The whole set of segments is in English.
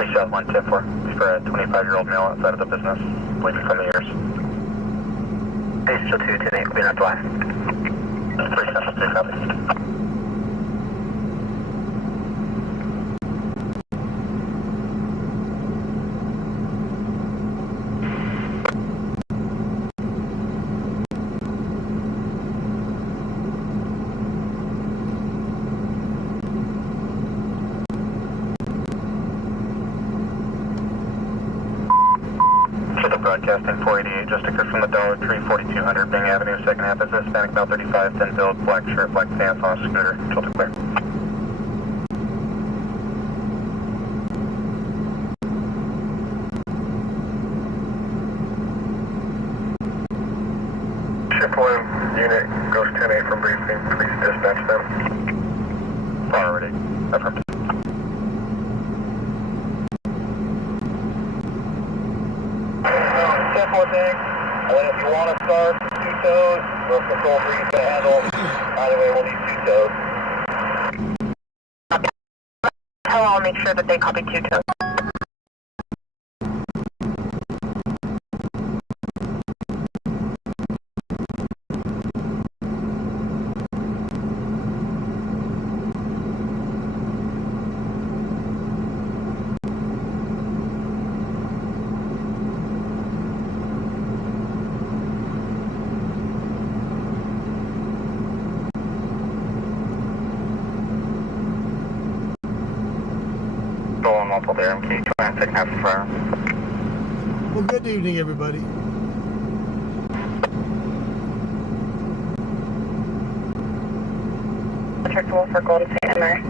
3 South 110-4 for a 25-year-old male outside of the business, bleeding from the ears. 3 Central 2, 10-8, clean up left. 3 Central 2, copy. Broadcasting 488 just occurred from the Dollar Tree, 4200 Bing Avenue, second half is Hispanic, male 35, thin build, black shirt, black pants on a scooter, tilted clear. Ship 1 unit, Ghost 10-8 from briefing, please dispatch them. Already, affirmed. And then if you want to start 2 toes, we'll control breeze to handle. Either way, we'll need 2 toes. I'll make sure that they copy 2 toes. Stolen multiple there, MK, second half of fire. Well, good evening, everybody. Check the wall for Golden State and Mary.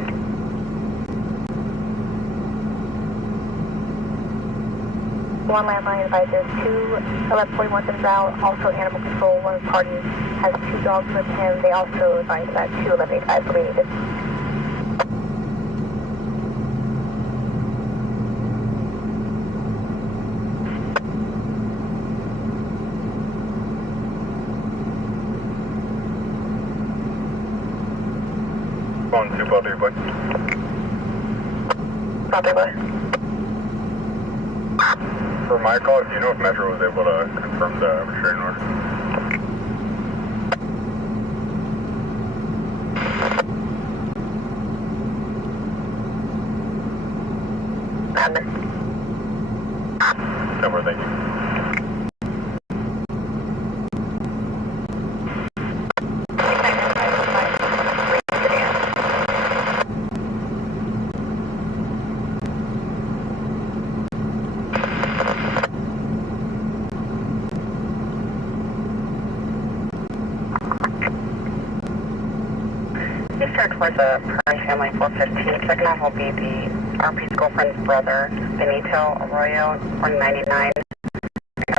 One landline advises 21141 to route, also animal control. One of the parties has 2 dogs with him. They also advise that 21185 will be needed. Going 2 Butler, boy. Copy, boy. For my call, do you know if Metro was able to confirm the restraining order? Somewhere, thank you. Please start towards a Prairie Family 415. Second half will be the RP's girlfriend's brother, Benito Arroyo, 199.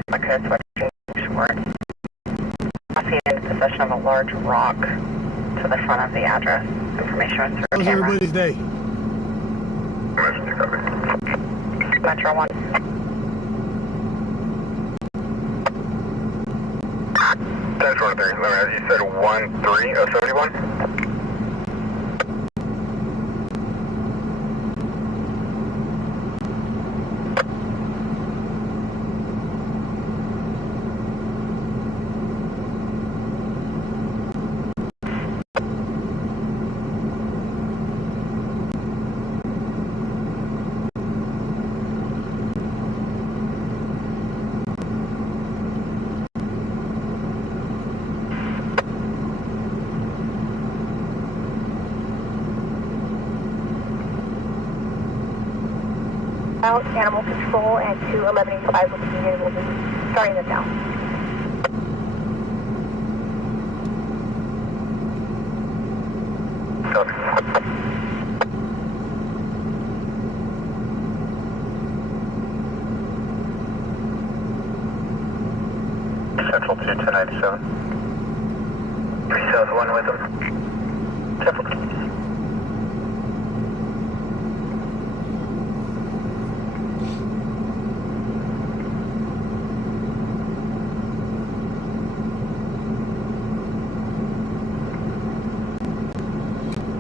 Mexico switching towards. Passing into possession of a large rock to the front of the address. Information was through How's camera. everybody's day? Imagine you copy. Metro 1. 10-23, as you said, 1-3-071? Out animal control and 21185 will be needed. We'll be starting this now. Copy. Central 2, 1097. 3 South 1 with them. Central 2.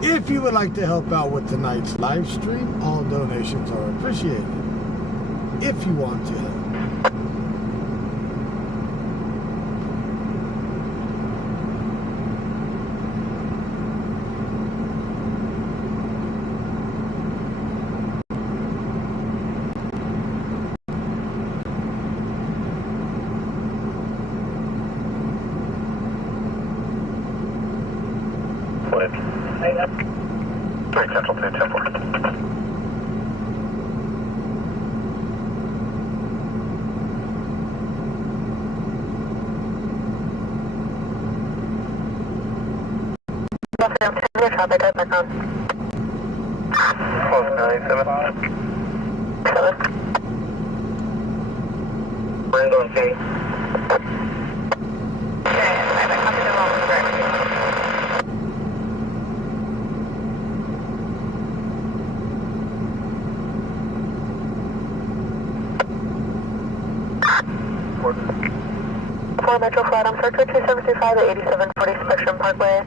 If you would like to help out with tonight's live stream, all donations are appreciated. if you want to. Flight. 3 Central 2, 10-4. Traffic, back on. Close 97. 7. Wind on K. Okay, I copy the wrong direction. For Metro Flight, I'm Circuit 2735 at 8740 Spectrum Parkway.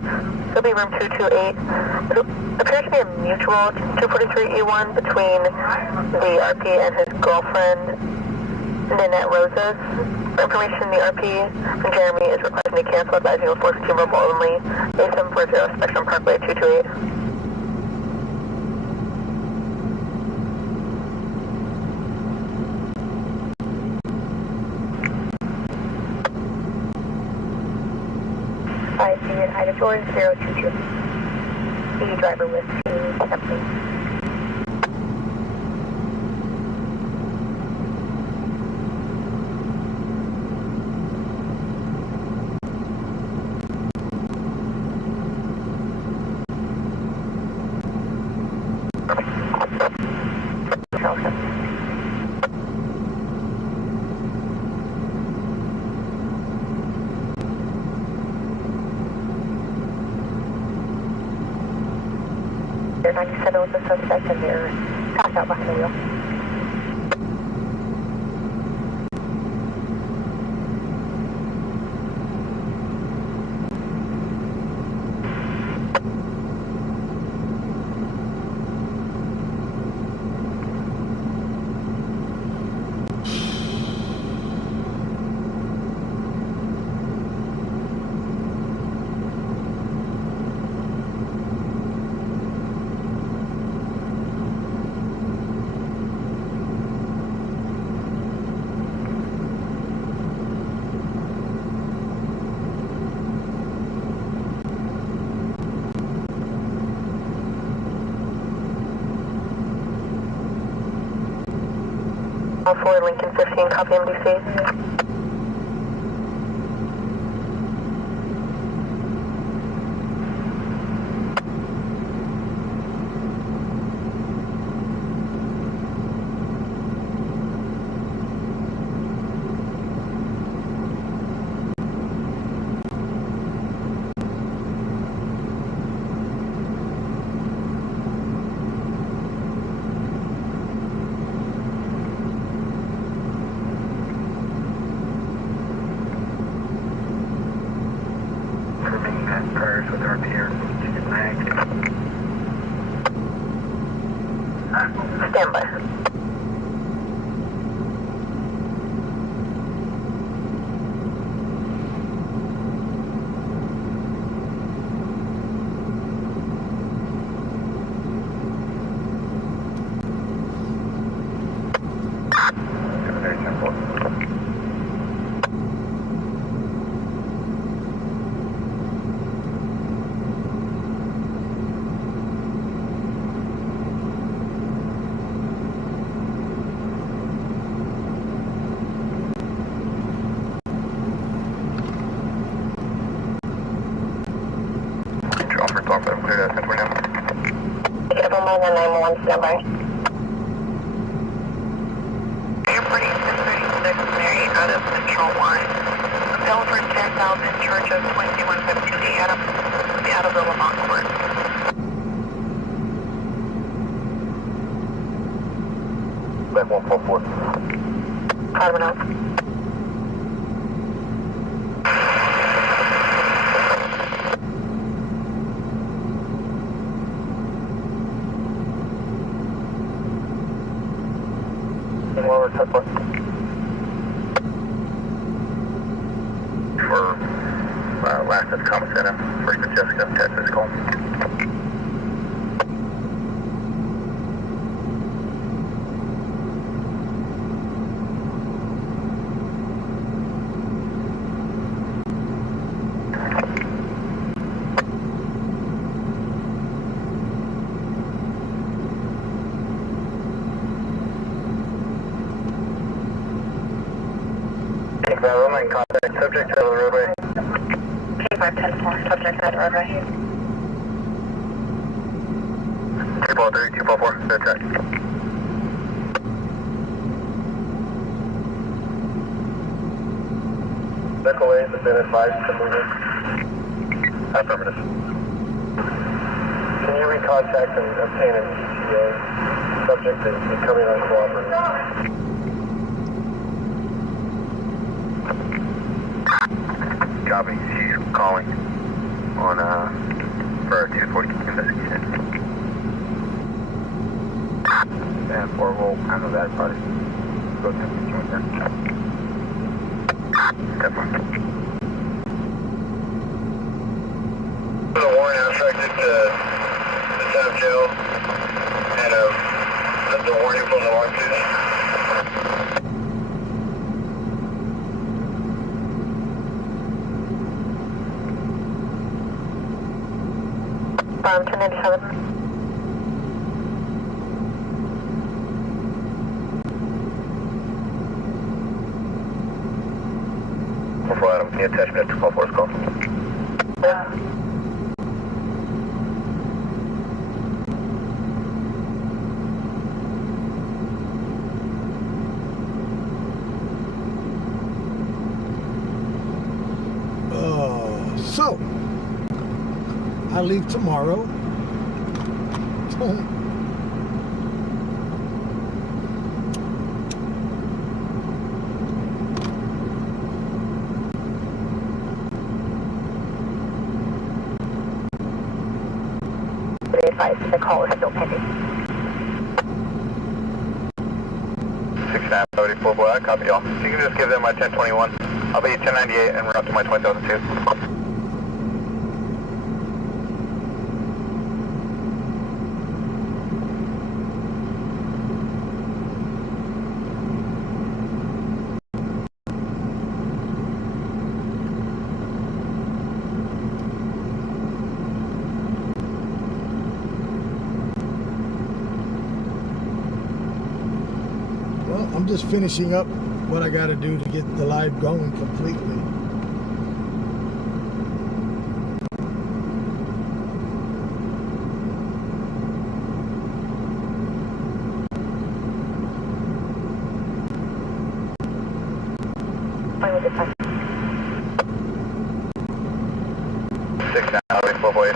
It'll be room 228. It appears to be a mutual 243E1 between the RP and his girlfriend, Nanette Roses. For information, the RP from Jeremy is requesting to cancel, advising a 415 verbal only. 8740 Spectrum Parkway 228. I see it. Item 4022. The driver with team company. They're 97 with the suspect and they're passed out behind the wheel. Forward Lincoln 15, copy MDC. Cars with RP here. Stand by. Get up on my 911, stand by. Airport 1036, Mary, out of Central 1. Developer 10,000, charge of 2152 Adam, be out of the Lamont Court. Back 144. Cardinal. Lower touch I'm in contact. Subject to the roadway. K510-4, subject to the roadway. 243, 244, third track. Vehicle A's have been advised to move in. Affirmative. Can you recontact and obtain an ETA? Subject is becoming uncooperative. Copy. She's calling on for a 240 investigation. And 4 will handle that party. Go to the joint there. Definitely. The warrant affected the town jail and the warning from the warrant, please. 1097. Before Adam, can you attach me to 12 call? So, I leave tomorrow. The call is still pending. 6-9, 34 boy, I copy y'all. You can just give them my 1021. I'll be 1098 and route to my 2002. I'm just finishing up what I got to do to get the live going completely. Fine with this time. 6-9, 34 boy,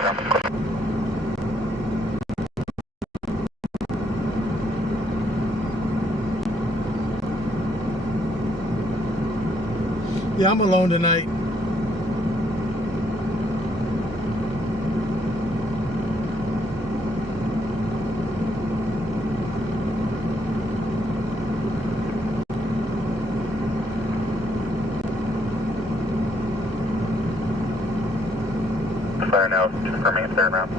Yeah, I'm alone tonight. Fire now, confirming it's there now.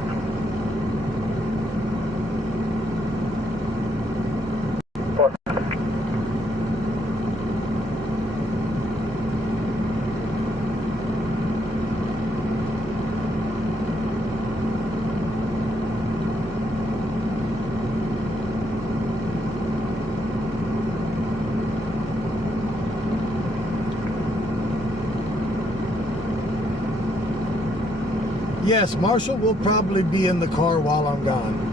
Yes, Marshall will probably be in the car while I'm gone.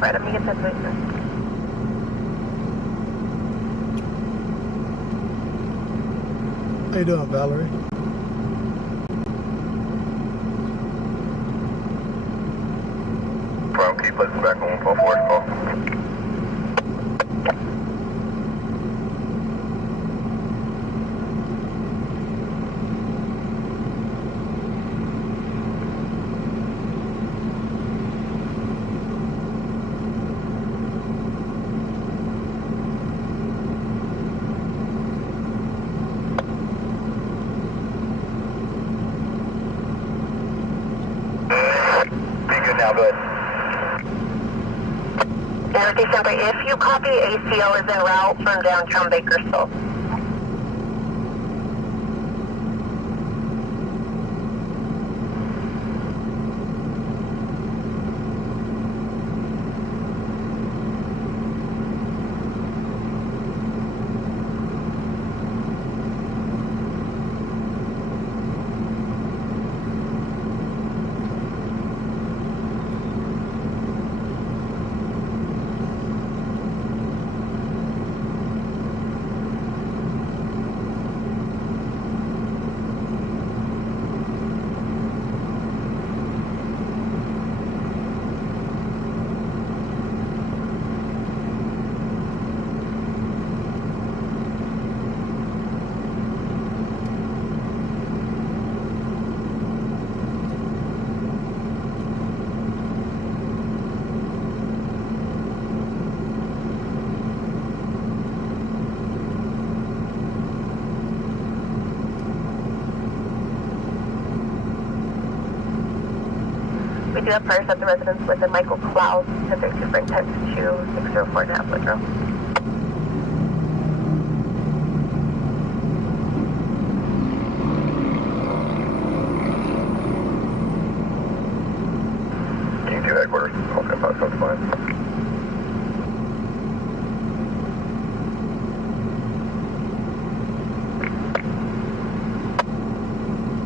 Fred, let me get this witness. How you doing, Valerie? Well, keep listening back on 144 call. now, go ahead. North December, if you copy, ACL is en route from downtown Bakersfield. We do have fires at the residence with a Michael Klaus, Pacific Superintendent 2604 Napa Metro. King 2 headquarters, Austin 575.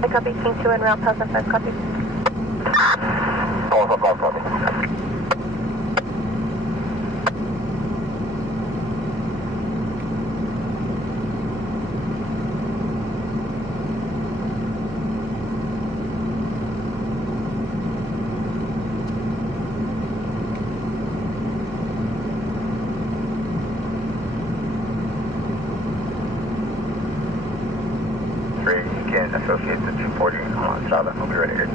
I copy King 2 and route 1005, copy. Call us up, copy. You can associate the 240 on Southern. We'll be ready here.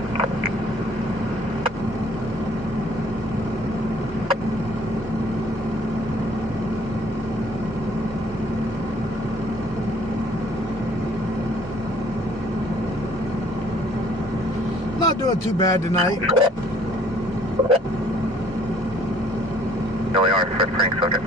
Not doing too bad tonight. No, we are. Fred Frank, subject.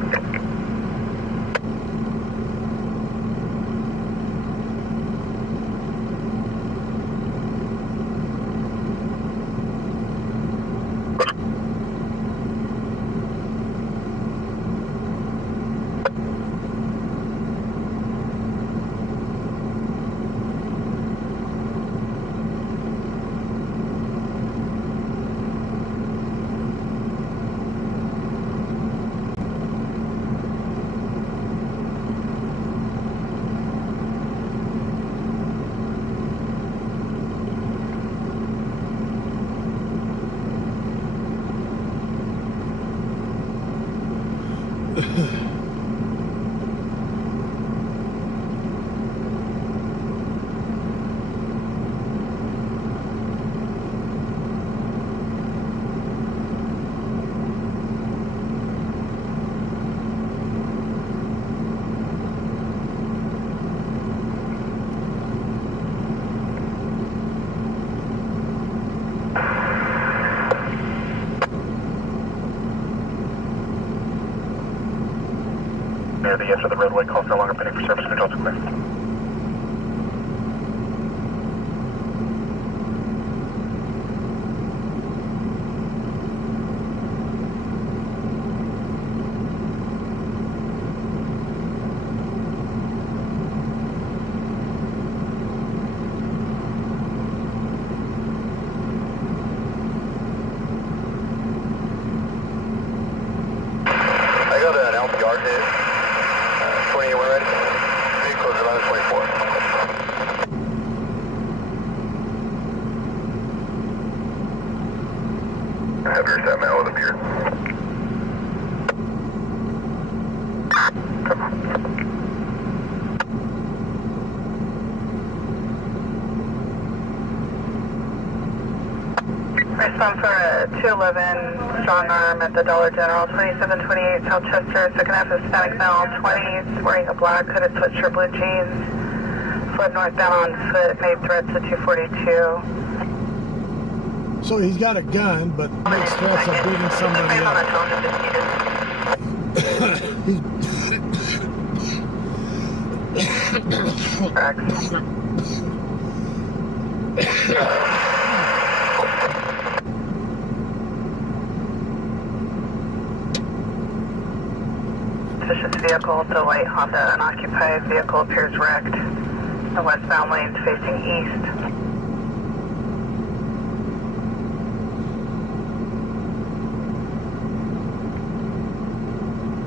Near the edge of the roadway, calls no longer pending for service control to clear. I got an LPR hit. 20, we're ready. Vehicles 1124. Have your set man with a beer. Response for a 211 strong arm at the Dollar General, 2728 South Chester, second half Hispanic male, 20s, wearing a black hooded sweatshirt, blue jeans, fled northbound on foot, made threats to 242. So he's got a gun, but makes threats of beating somebody up. Suspicious vehicle, the white Honda unoccupied vehicle appears wrecked. The westbound lanes facing east.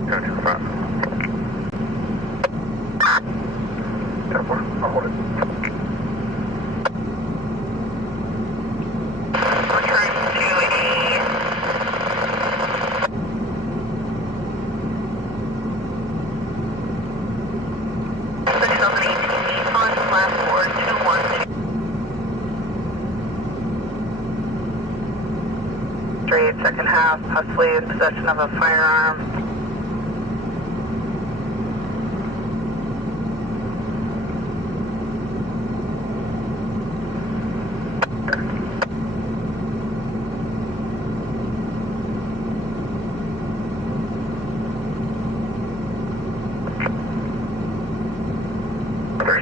Go to the front. 10-4, I'll hold it. Return to the 2018 Nissan Class 4212. Straight, second half, possibly in possession of a firearm.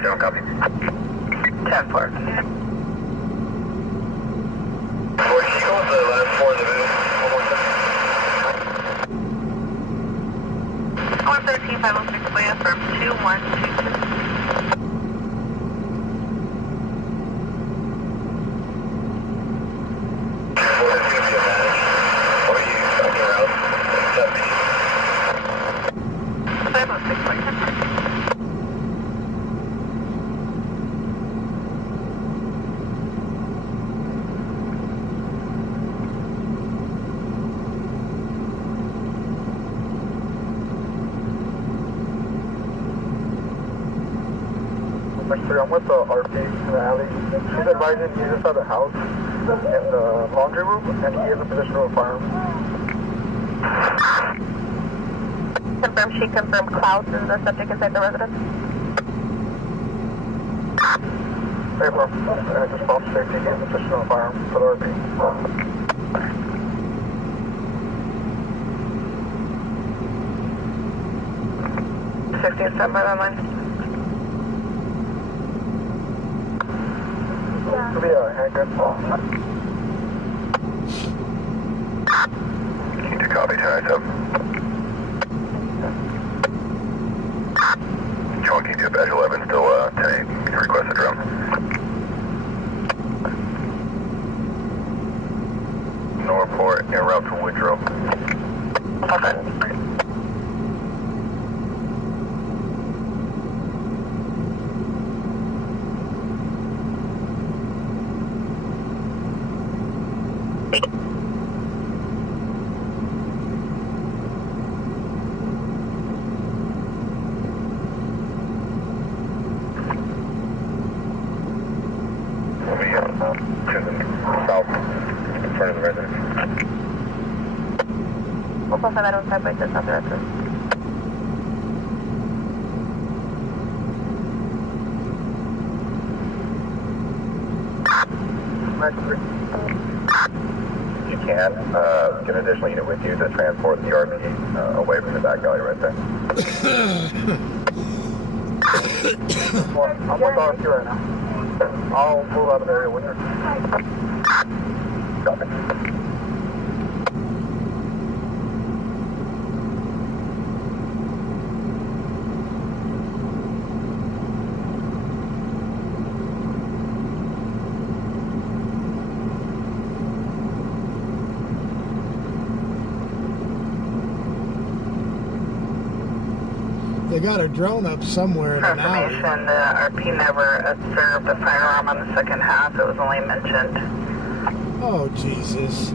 Don't copy. 10-4. Boy, can you go with the last four of the move one more time? 113, 506 Way from 2126. Boy, that's gonna be a manage. Or are you fucking around? It's 506 Way. I'm with the RP in the alley. She's advising he's inside the house in the laundry room, and he is in position of a firearm. Confirm, she confirmed Klaus is the subject inside the residence. Hey, bro. Just follow safety. He is in position of a firearm for the RP. 16, stand by that line. Could be a handgun. Need to copy, 10-7. John, can you do a badge 11, still 10-8, can you request a drone? No report, en route to Woodrow. Okay. We'll be to the south, in front of the residence. We'll pasar a dar un type de temperatura. You can get an additional unit with you to transport the RP away from the back alley right there. I'm with RP right now. I'll move out of the area with her. Copy. They got a drone up somewhere in an alley. Confirmation, the RP never observed a firearm on the second half. It was only mentioned. Oh, Jesus.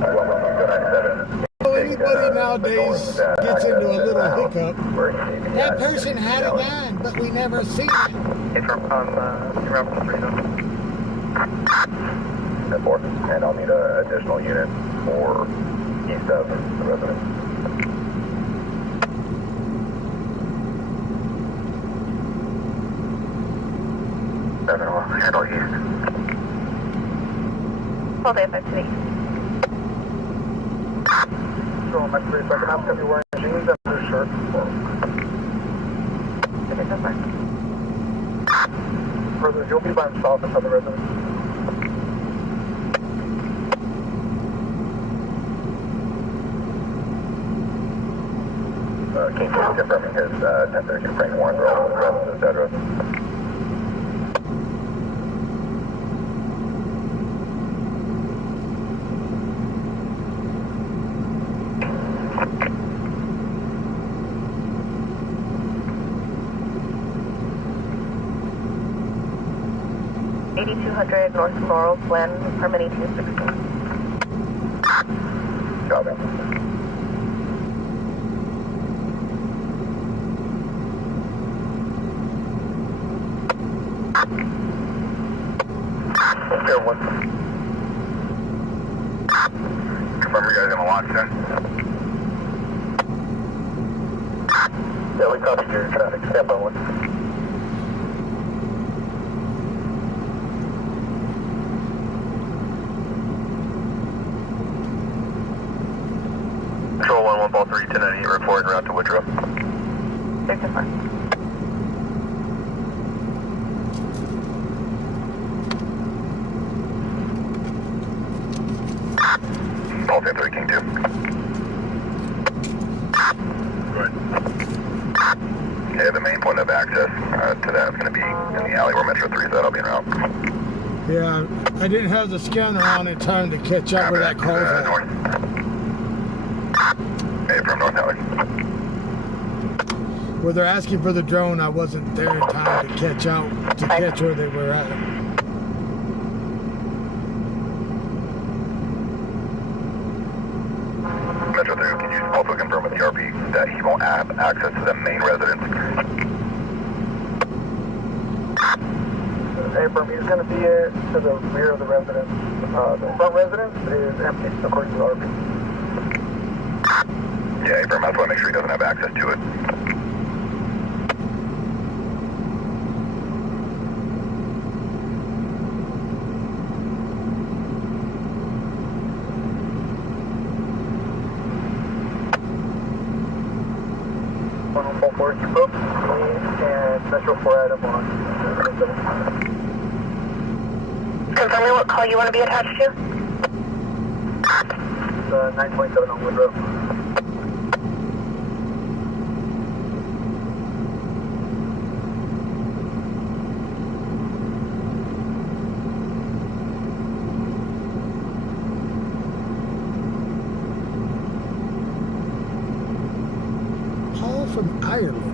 Go 97. Well, anybody nowadays gets into a little hiccup. That person had a gun, but we never seen it. It's from Travel 10-4, and I'll need an additional unit for east of the residence. 7 will handle east. Hold it, 5 So my 3 second half going to be wearing jeans and blue shirt. Okay, so far. Further, he'll be by himself in other residents. King 2 confirming his 1030 frame warrant roll with the rest of his address. North Laurel Glen, permit 1816. Copy. Okay, one. Confirm you guys gonna launch soon? Yeah, we copy your traffic. Stand by 1. Control 1, ball 3, 1098, report en route to Woodrow. Check the front. Ball 1030, King 2. Good. Okay, the main point of access to that is going to be in the alley where Metro 3 is at. I'll be en route. Yeah, I didn't have the scanner on in time to catch up where that call's at. North. Hey, from North Alley. Where they're asking for the drone, I wasn't there in time to catch where they were at. Metro 3, can you also confirm with the RP that he won't have access to the main residence? Abram, he's going to be to the rear of the residence. The front residence is empty, according to the RP. Yeah, Abram, that's why I make sure he doesn't have access to it. And Metro 4 item on. Confirm me what call you want to be attached to? 927 on Woodrow. Paul from Ireland.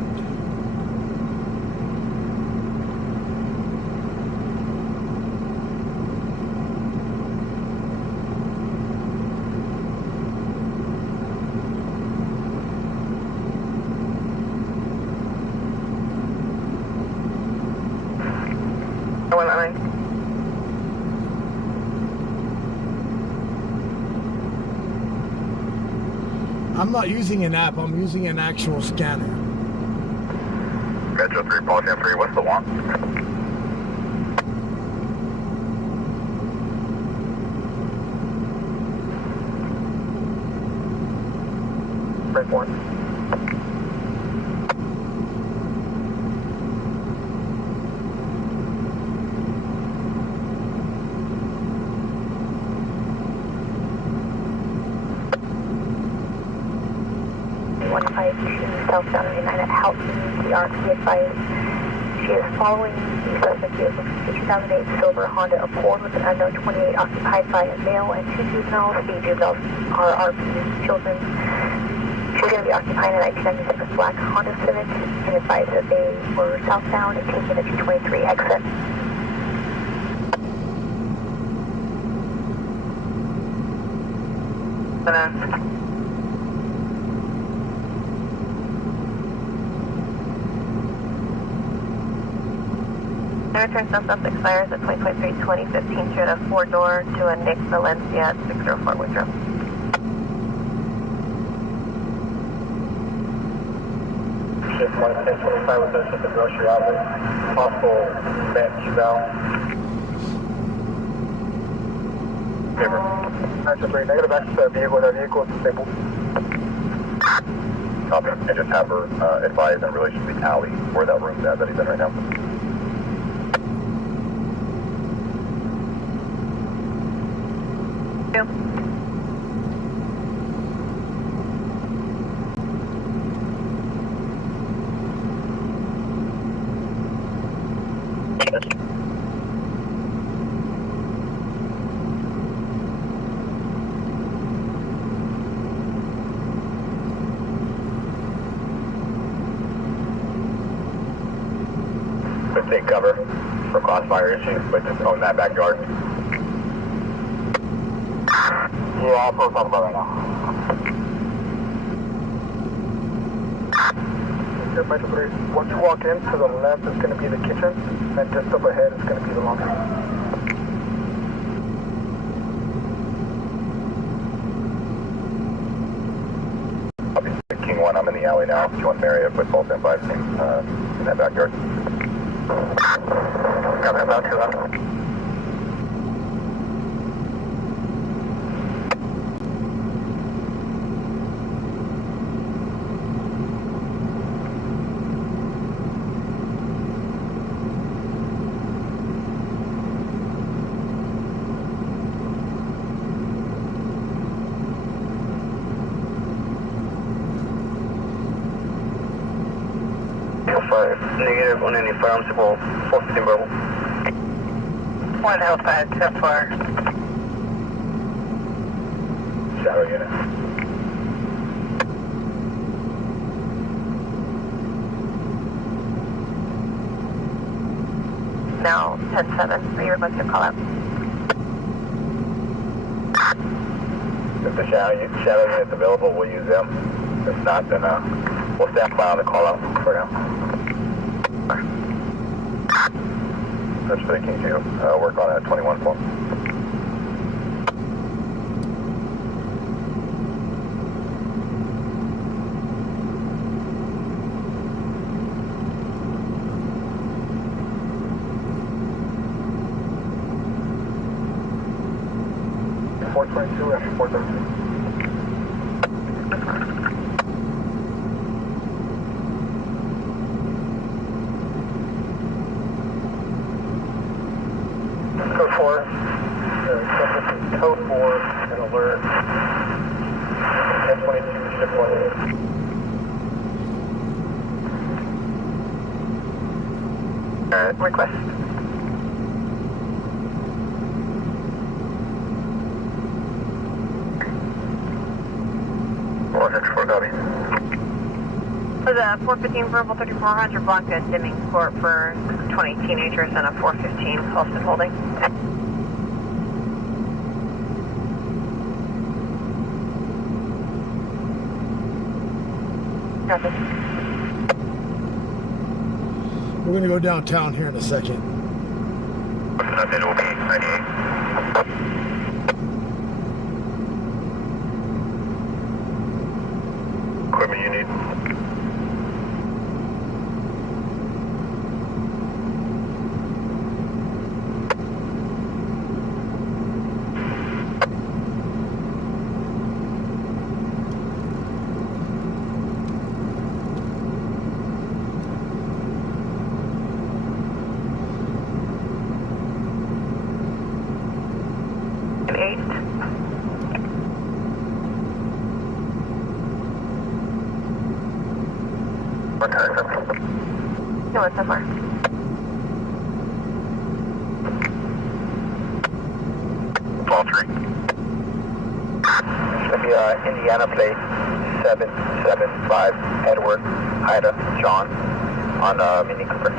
I'm not using an app, I'm using an actual scanner. Metro 3, Paul 3, what's the want? Break 1. Southbound 89 at Houghton. The RP advised she is following the suspect vehicle, the 2008 silver Honda Accord with an unknown 28 occupied by a male and 2 juveniles. The juveniles are RP's children. She's going to be occupying a 1996 black Honda Civic and advised that they were southbound and taking the 223 exit. Return suspect expires at 2023-2015 through a 4-door to a Nick Valencia at 604 Woodrow. Shift 1025 with us at the grocery outlet. Possible event eval. Paper. Answer 3, negative access to that vehicle. That vehicle is disabled. Copy. And just have her advise in relation to the alley where that room's at that he's in right now. Let's take cover for crossfire issues, but just own that backyard. Yeah, I'll post on about right now. Here, Metro 3. Once you walk in, to the left is going to be the kitchen, and just up ahead is going to be the laundry. King 1, I'm in the alley now. If you want Marriott, put both in 5 teams in that backyard. Got that about 2 up. Negative on any firearms involved. 415 Bravo. 1 Hillside, 10-4. Shadow unit. Now 10-7. Are you requesting a call out? If the shadow unit's available, we'll use them. If not, then we'll stand by on the call out for now. That's for the King 2. Work on a 21 form. .422 and 432. Code 4, code 4, an alert. 1022, ship 1. Request. For the 415 verbal 3400 Blanca dimming court for 20 teenagers and a 415 Halston holding. Copy. We're going to go downtown here in a second. It will be 98. Equipment you need. No, it's so far. All 3. Should be Indiana plate 775 Edward Ida John on Mini Cooper.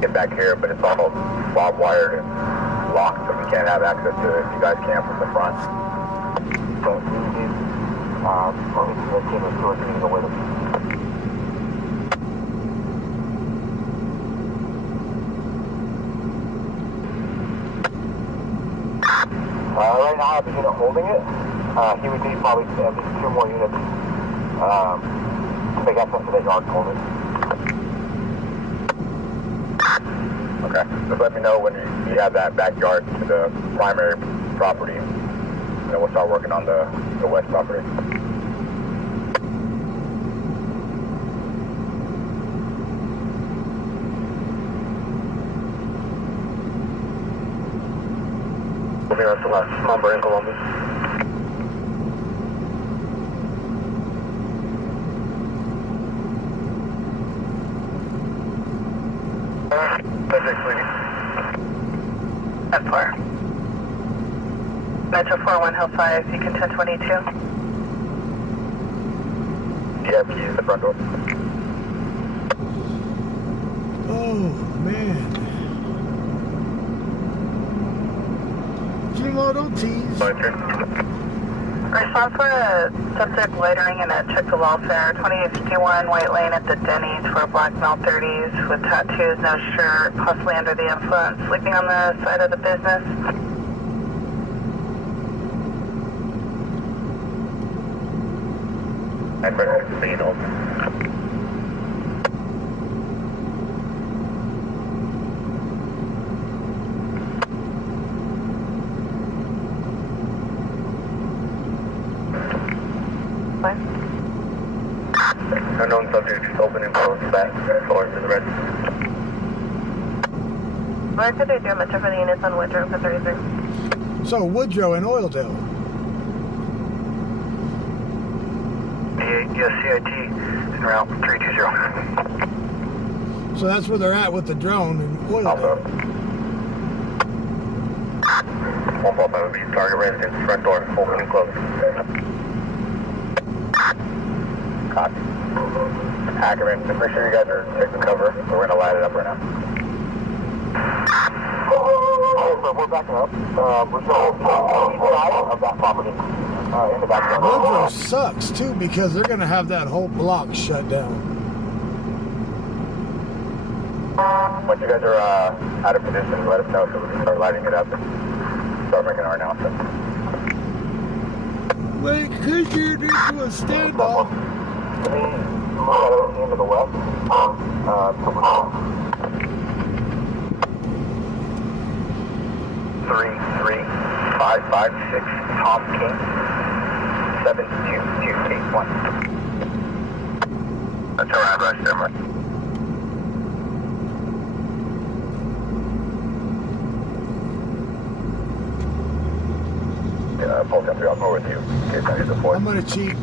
Get back here, but it's all bob wired and locked, so we can't have access to it. You guys can from the front. So you need, only the team of 2 or 3 to go with us. Right now I have a unit holding it. He would need probably at least 2 more units to make access to that yard holding. Okay. Just let me know when you have that backyard to the primary property. And then we'll start working on the west property. Moving on to last number in Columbus. F4. Metro 41 Hill 5, Beacon 1022. Do you have keys to the front door? Oh, man. Kimo, don't tease. Response for a subject loitering in a check to welfare, 2851 White Lane at the Denny's for black male 30s with tattoos, no shirt, possibly under the influence, sleeping on the side of the business. Unknown subject, open and close back towards the red. Where could they do much of the units on Woodrow for 33? So, Woodrow and Oildale. Yes, CIT in route 320. So that's where they're at with the drone in Oildale. 145 would be target residence, front door, open and close. Copy. Ackerman, just make sure you guys are taking cover. We're going to light it up right now. So we're backing up. We're going to east side of that property. In the back. Woodrow sucks too because they're going to have that whole block shut down. Once you guys are out of position, let us know so we can start lighting it up and start making our announcement. Wait, could you do a standoff? Into the west. 33556 Tom King 72281. That's our address, Denver. Pull country, I'll go with you. In case I need the point. I'm going to cheat.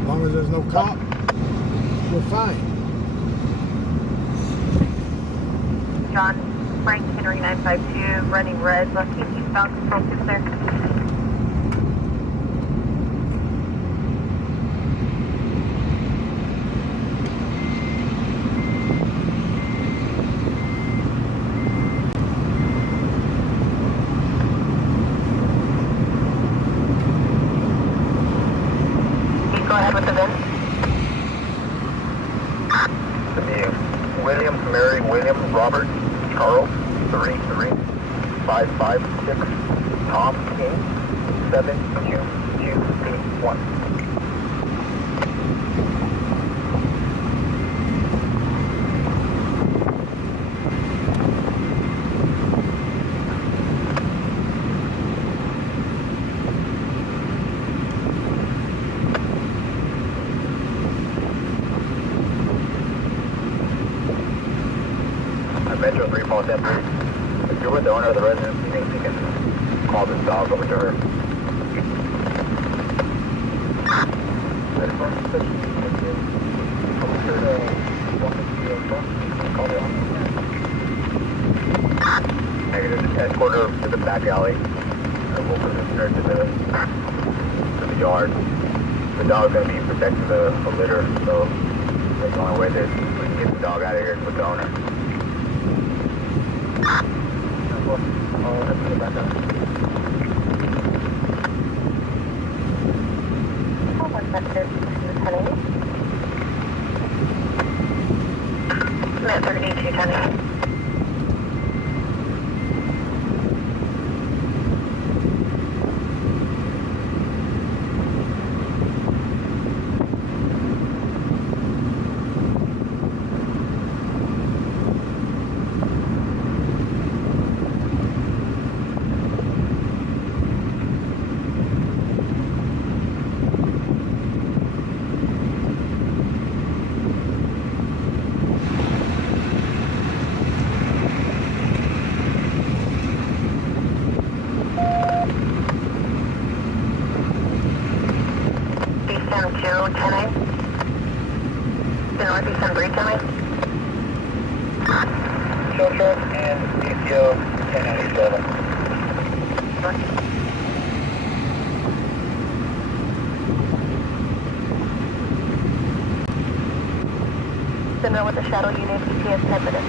As long as there's no cop, we're fine. John, Frank Henry 952, running red, left eastbound, control 6 there. Go ahead with the VIN. William, Mary, William, Robert, Charles, 33556, Tom King, 72281. Metro 3, Paul 10 3. If you're with the owner of the residence, you think you can call this dog over to her. Negative. Escort her to the back alley. And we'll position her to the yard. The dog's going to be protecting the litter, so the only way that we can get the dog out of here is with the owner. Met 3210. 10-8. The northeast on Breed 10-8. Children and DCO 1097. Similar with the shuttle unit, EPS 10 minutes.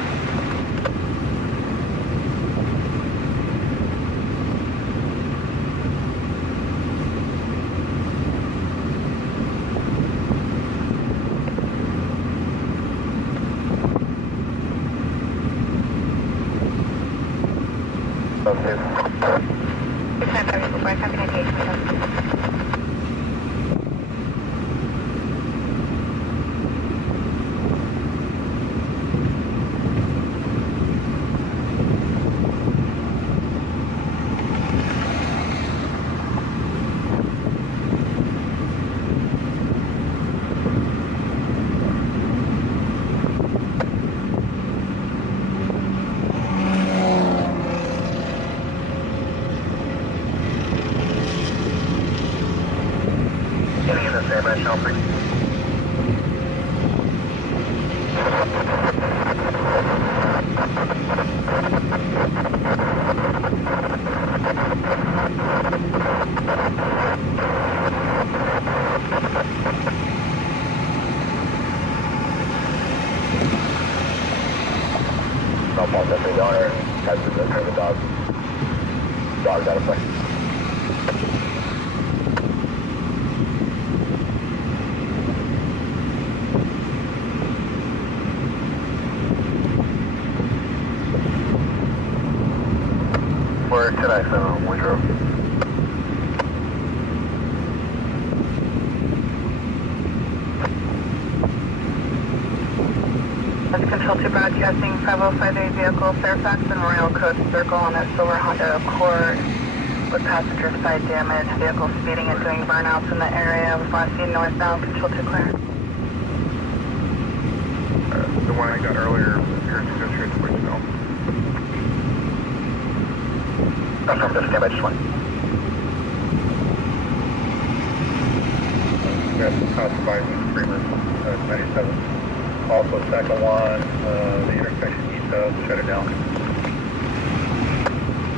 Dog's out of play. Where could I send Woodrow? That's Control 2 broadcasting 5058 vehicle, Fairfax and Royal Coast Circle on a silver Honda Accord with passenger side damage. Vehicle speeding and doing burnouts in the area. Was last seen northbound. Control 2 clear. The one I got earlier, here's the district voicemail. Confirm, stand by just one. We got some cost advising screamers, 97. Also, second one, the intersection east of, shut it down.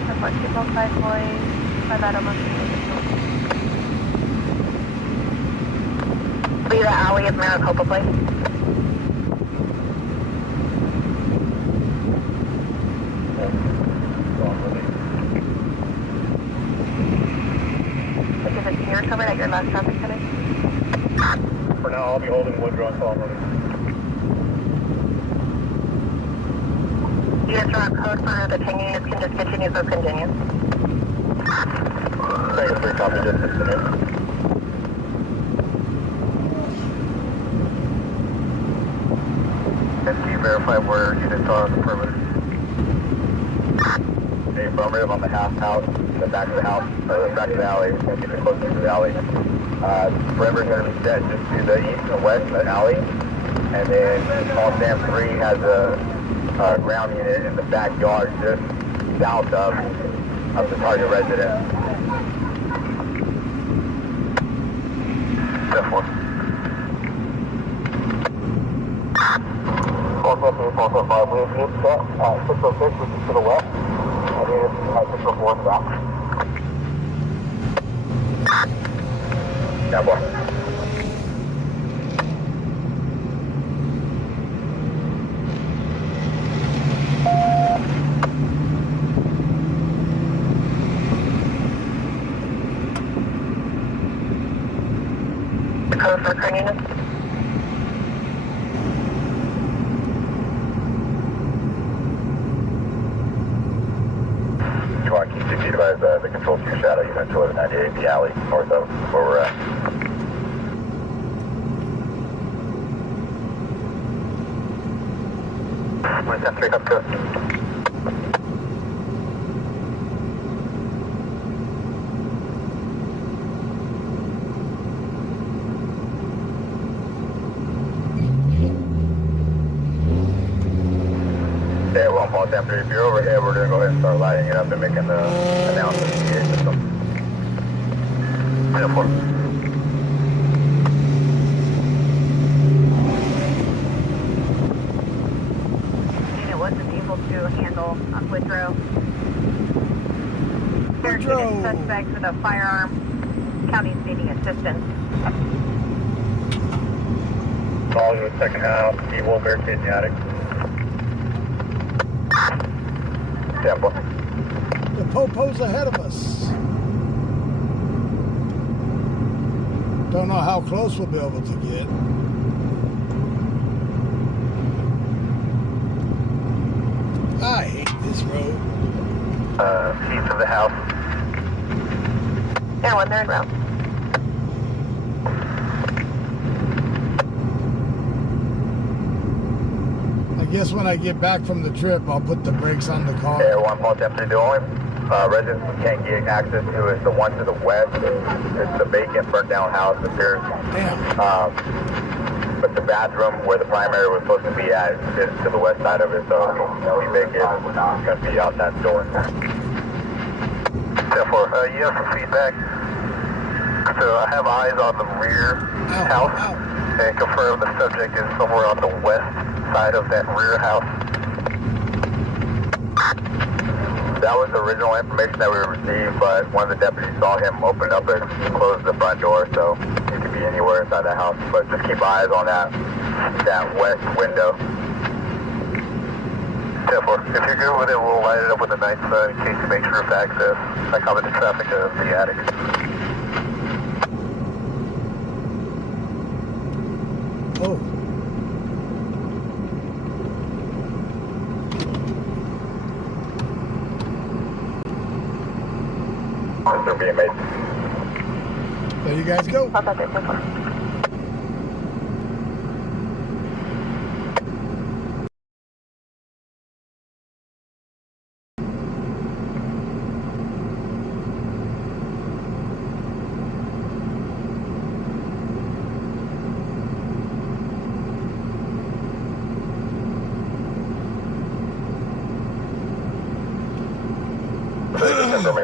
Report 205 boys, 5 out of Will you the alley of Maricopa Place? Is it here covered at your last traffic today? For now, I'll be holding Woodrow until I'm ready. US route code for the 10 units can just continue, so continue. Negative 3, copy, just continue. And can you verify where units are on the perimeter? Hey, affirmative on the half house, the back of the house, or the back of the alley, and get closer to the alley. Perimeter is going to be set just to the east and west of the alley. And then Call Sam 3 has a ground unit in the backyard just south of the target residence. Step 1. Also, 445, we have units set at 606, which is to the west, and units at 604 in the back. Yeah, boy. Code for current units? You want to keep 60 as the control to your shadow unit to 1198 the alley north of where we're at. Where's that 3 up coast? Yeah, well, Paul Temperature, if you're overhead, we're going to go ahead and start lighting it up and making the announcement to the PA system. 10-4. suspect with a firearm. County's needing assistance. Call you a second house. He will barricade the attic. Temple. The popo's ahead of us. Don't know how close we'll be able to get. I hate this road. East of the house. Yeah, when they're in route. I guess when I get back from the trip, I'll put the brakes on the car. Air 1 Paul Deputy, the only residence we can't get access to is the one to the west. It's the vacant, burnt down house that there's. Damn. But the bathroom where the primary was supposed to be at is to the west side of it, so we vacate. It's going to be out that door. Therefore, you have some feedback. So I have eyes on the rear house and confirm the subject is somewhere on the west side of that rear house. That was the original information that we received, but one of the deputies saw him open up and close the front door, so he could be anywhere inside that house. But just keep eyes on that west window. Therefore, if you're good with it, we'll light it up with a night sun in case you make sure of access. I comment the traffic of the attic. Oh. They're being made. There you guys go. How about that so far?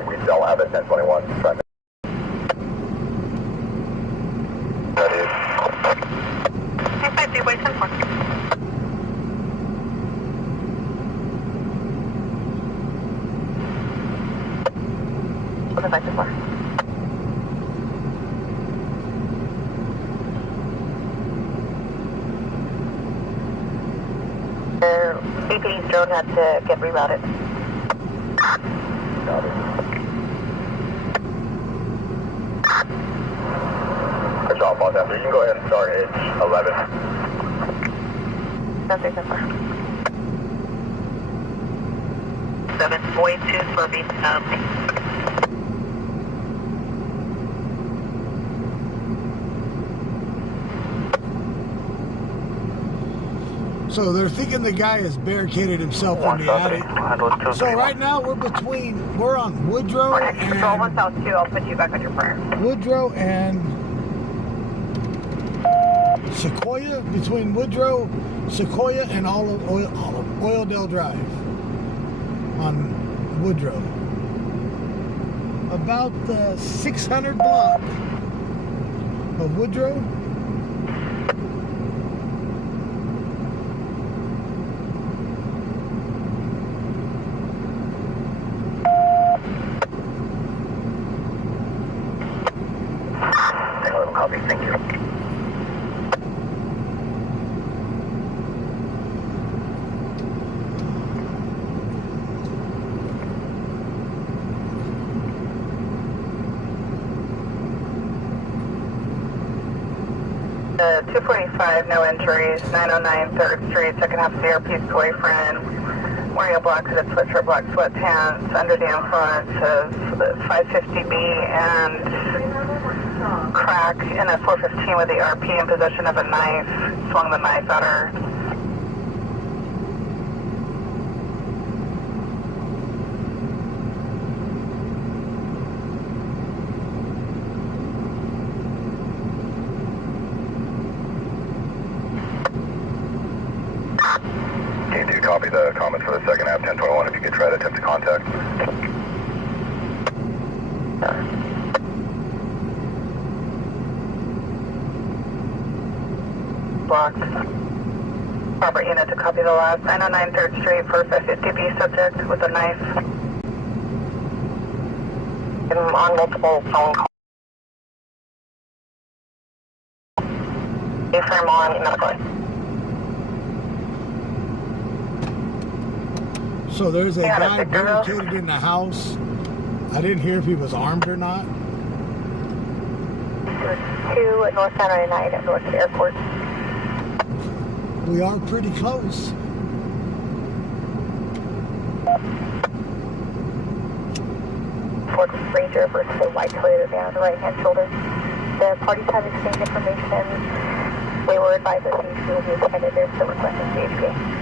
We don't have a 1021. Trying to... What if I just want? BPD's drone had to get rerouted. Good job, boss. After you can go ahead and start H 11. That's it so far. 7.2 Slurpee. So they're thinking the guy has barricaded himself in the attic. So right now we're on Woodrow Control and 1,2. I'll put you back on your prayer. Woodrow and Sequoia, between Woodrow, Sequoia, and Oildale Drive on Woodrow. About the 600 block of Woodrow. Copy, thank you. The 245, no injuries. 909 3rd Street, second half of the airpiece boyfriend. Wearing a black hooded sweatshirt, black sweatpants, under the influence of 550B and crack in a 415 with the RP in possession of a knife. Swung the knife at her. Can you copy the comments for the second half 1021 if you could try to attempt to contact? Blocked. Robert unit to copy the last. 909 3rd Street for 550B subject with a knife. I'm on multiple phone calls. If I'm on medical. So there's a guy barricaded in the house. I didn't hear if he was armed or not. 2 North 99 at North Airport. We are pretty close. Ford Ranger versus a white Toyota van on the right-hand shoulder. The parties have exchanged information. We were advised that CHP will be attended. They're still requesting CHP.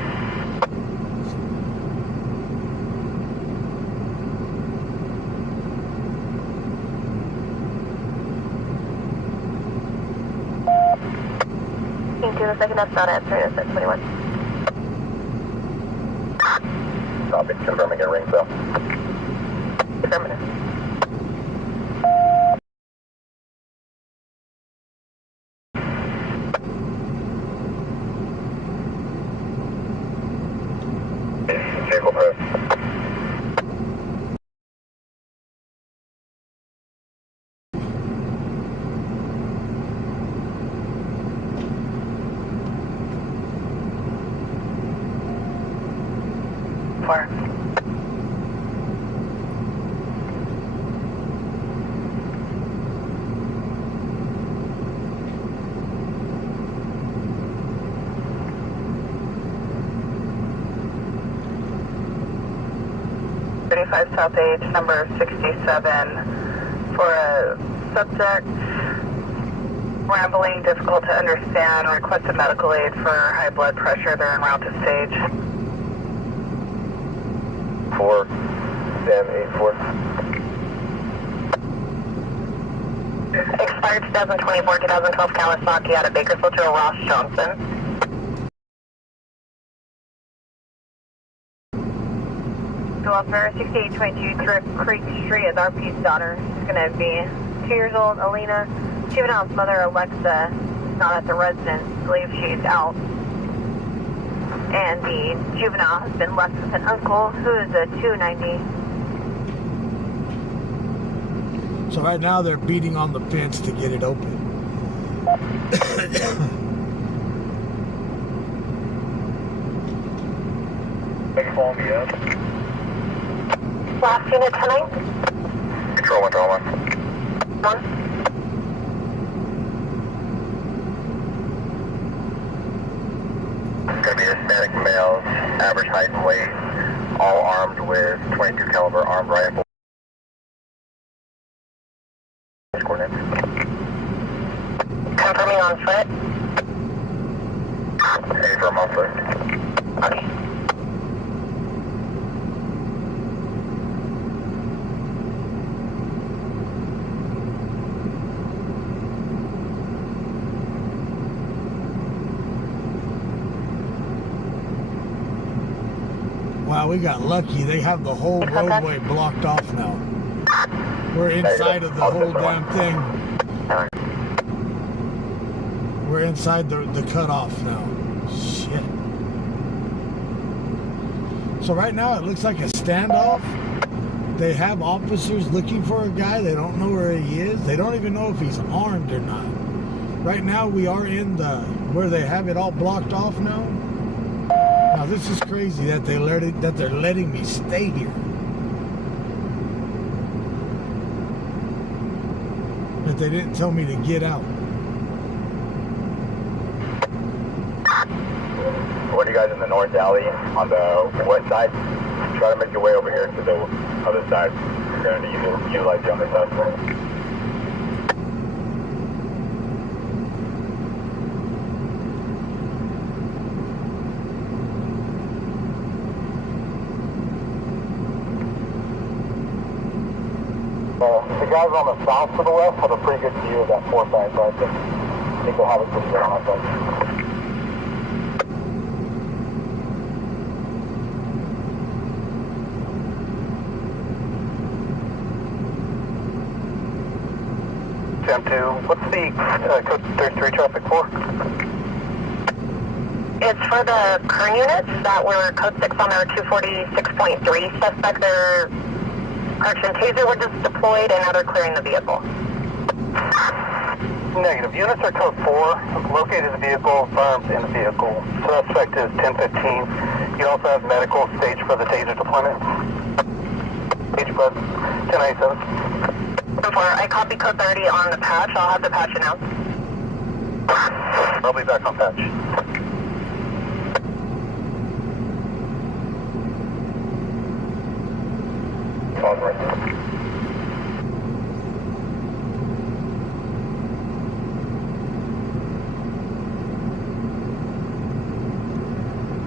The second, that's not answering us at 21. Copy, confirming a ring cell. Affirmative. Vehicle press. Far. South H, number 67, for a subject rambling, difficult to understand, requested medical aid for high blood pressure. They're en route to stage. 4, Sam 84. Expired 2024-2012 Kawasaki out of Bakersfield to Ross Johnson. Welfare 6822 Drift Creek Street is RP's daughter. She's going to be 2 years old, Alina. Juvenile's mother, Alexa, is not at the residence. I believe she's out. And the juvenile has been left with an uncle who is a 290. So right now they're beating on the fence to get it open. Call me up. Last unit tonight? Control 1, Control 1. 1. It's going to be Hispanic males, average height and weight, all armed with .22 caliber armed rifle. Coordinates. Confirming on foot. Affirm on foot. Okay. Wow, we got lucky. They have the whole roadway blocked off now. We're inside of the whole damn thing. We're inside the cutoff now. Shit. So right now it looks like a standoff. They have officers looking for a guy. They don't know where he is. They don't even know if he's armed or not. Right now we are in where they have it all blocked off now. Now this is crazy that they're letting me stay here. That they didn't tell me to get out. What are you guys in the north alley on the west side? Try to make your way over here to the other side. You're going to utilize the other side. The guys on the south to the west have a pretty good view of that 4-5, so I think they'll have it pretty good on that. Jam 2, what's the code 33 traffic for? It's for the current units that were code 6 on our 246.3 suspect. They're Correction, taser was just deployed and now they're clearing the vehicle. Negative. Units are code 4. Located the vehicle, firearms in the vehicle. Suspect is 1015. You also have medical stage for the taser deployment. Stage bus 1097. I copy code 30 on the patch. I'll have the patch announced. I'll be back on patch.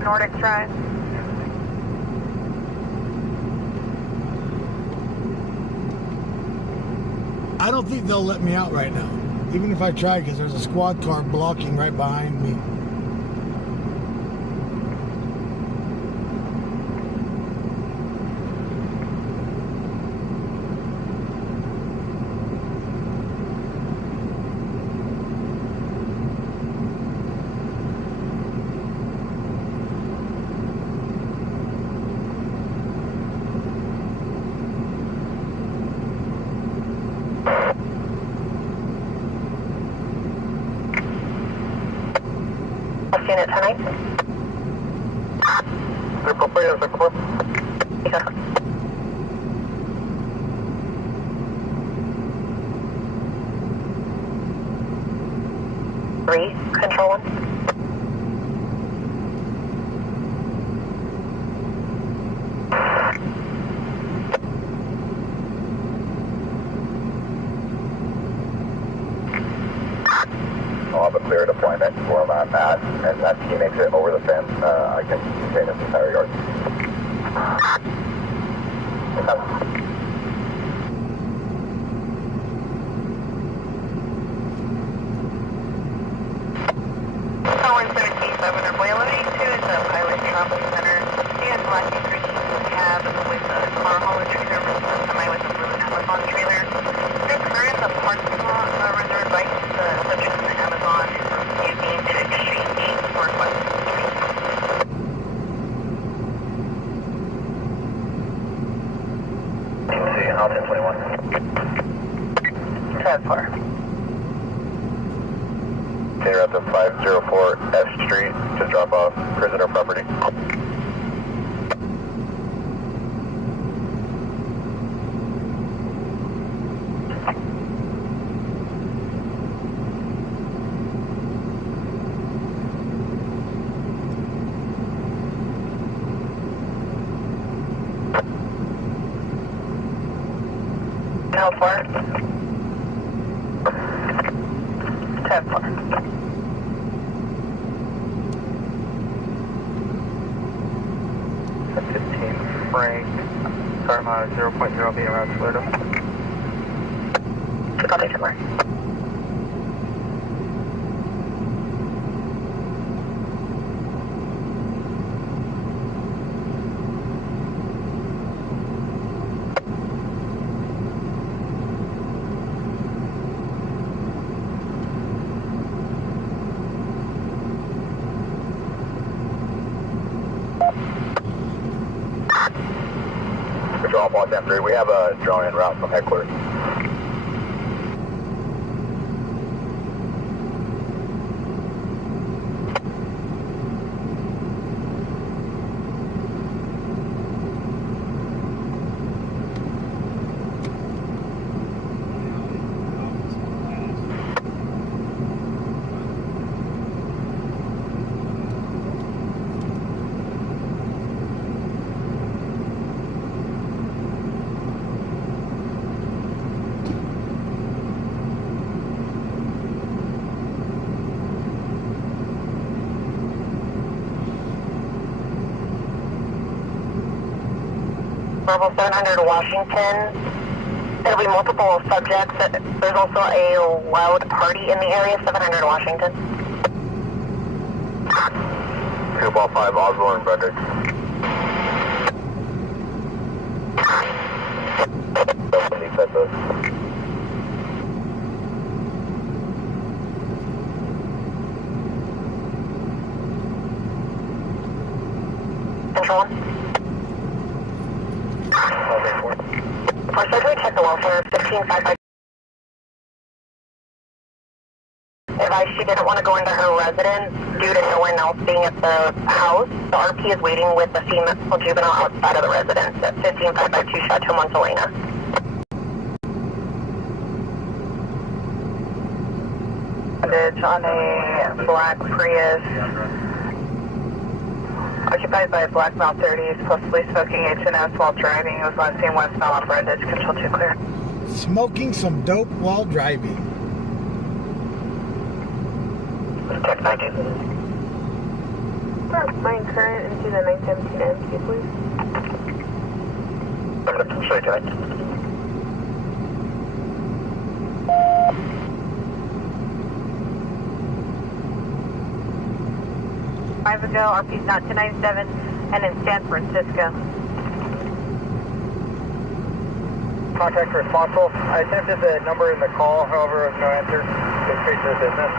Nordic Drive. I don't think they'll let me out right now, even if I try, because there's a squad car blocking right behind me. Unit 10-8. Yeah. 3, control 1. I'll have a clear deployment where I'm at, and that he makes it over the fence. I can contain this entire yard. Calling 17-7 Abuela 82 is the Pilot Travel Center. He has black Discretion cab with a car hauler trailer with a semi with a blue Amazon trailer. They're clearing the parking lot reserved by the section of the Amazon is using an exchange for request. See, I'll 1021. 10-4. Okay, you're at the 504 F Street to drop off prisoner property. How far? 10-4. Frank, Karma 0.0 being around Toledo. Copy, 10-4. Control Ball 10-3. We have a drone en route from headquarters. Bravo 700 Washington. There'll be multiple subjects. There's also a loud party in the area, 700 Washington. 2 Ball 5 Oswald and Frederick. Control 1. As we check the welfare, 15-5 advised she didn't want to go into her residence due to no one else being at the house. The RP is waiting with the female juvenile outside of the residence at 15-5 Chateau Montalena. On a black Prius, occupied by a black male 30s, possibly smoking H&S while driving. It was last seen westbound on Brandage, control 2 clear. Smoking some dope while driving. Check 90. Line current into the 917 MT, please. I'm going to show you tonight. 5 ago, RP's not 297 and in San Francisco. Contact responsible. I attempted the number in the call, however, no answer. Get straight to the business.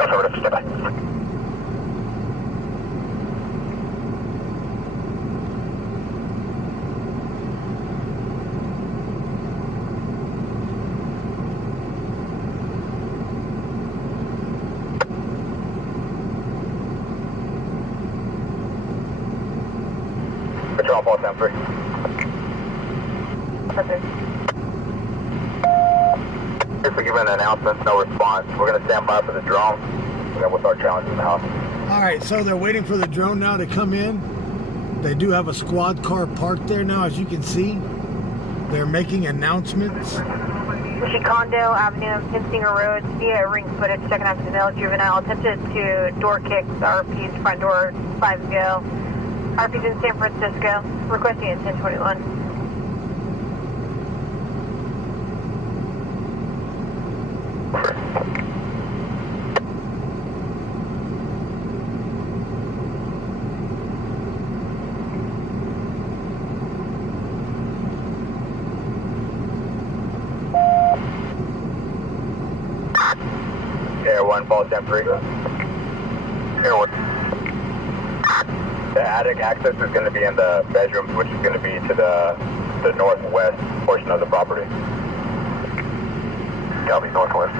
Affirmative, stay by. Patrol Paul 10-3. Just for giving an announcement, no response. We're going to stand by for the drone, and then we'll start challenging the house. All right, so they're waiting for the drone now to come in. They do have a squad car parked there now, as you can see. They're making announcements. Chicondo Avenue, Pinsinger Road, via ring footage, checking out the male juvenile. Attempted to door kick the RP's front door 5 ago. RP's in San Francisco, requesting at 1021. Air 1, Paul 10-3. Air 1. The attic access is going to be in the bedrooms, which is going to be to the northwest portion of the property. Yeah, I'll be northwest.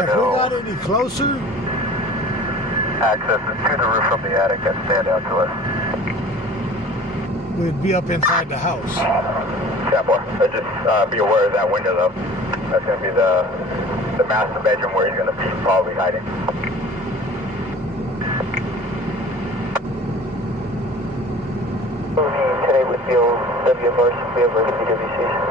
If we got any closer, Access is to the roof from the attic that stand out to us. we'd be up inside the house. Yeah, boy. Just be aware of that window, though. That's going to be the master bedroom where he's going to be probably hiding. Today with the WFRs, we have our DWCs.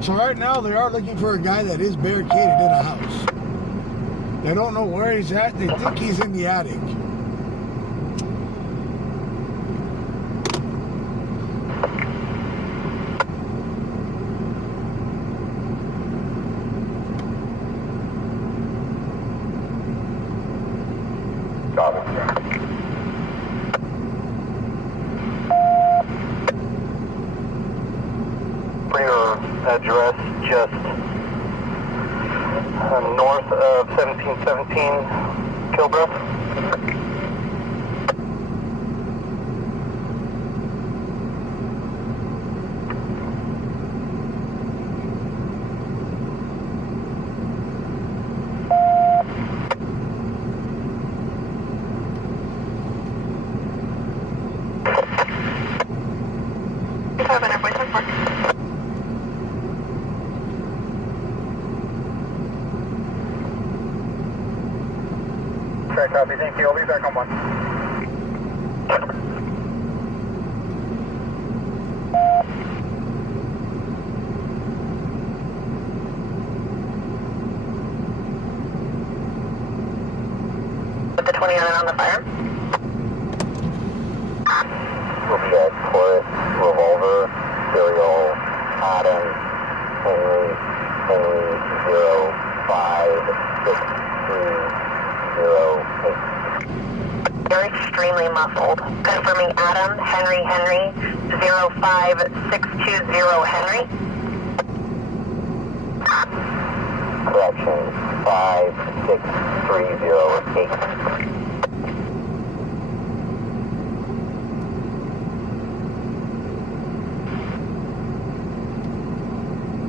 So right now they are looking for a guy that is barricaded in a house. They don't know where he's at. They think he's in the attic. Address just north of 1717 Kilbrook. Copy, thank you. I'll be back on 1. With the 29 on the fire. We'll be at Taurus, Revolver, Serial, Adam, Henry, 056308. You're extremely muffled. Confirming Adam, Henry, 05620 Henry. Correction, 56308.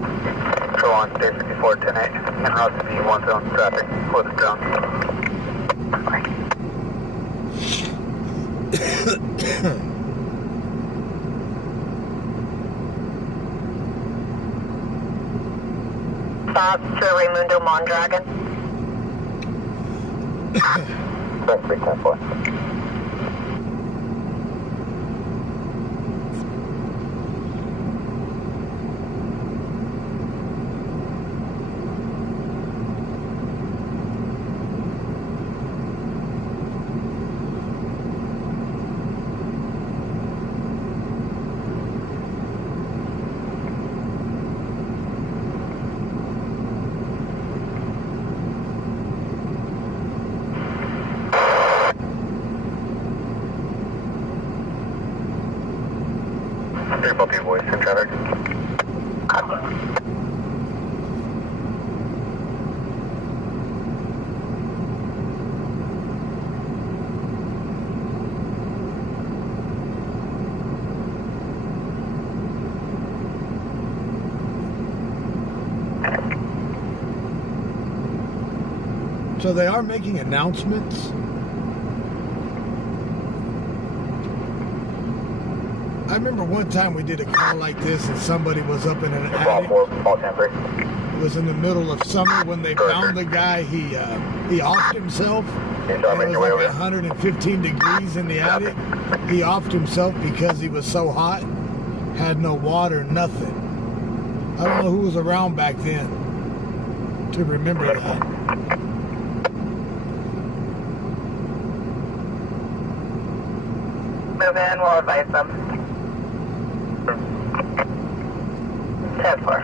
Control on state 54, 10-8. En route to be 1 zone traffic for the drone. Stop to Raimundo Mondragon. Correct, 310-4. Voice in traffic. So they are making announcements. I remember one time we did a call like this and somebody was up in an attic. It was in the middle of summer when they found the guy. He offed himself. It was like 115 degrees in the attic. He offed himself because he was so hot. Had no water, nothing. I don't know who was around back then to remember that. Move in, we'll advise them. 10-4.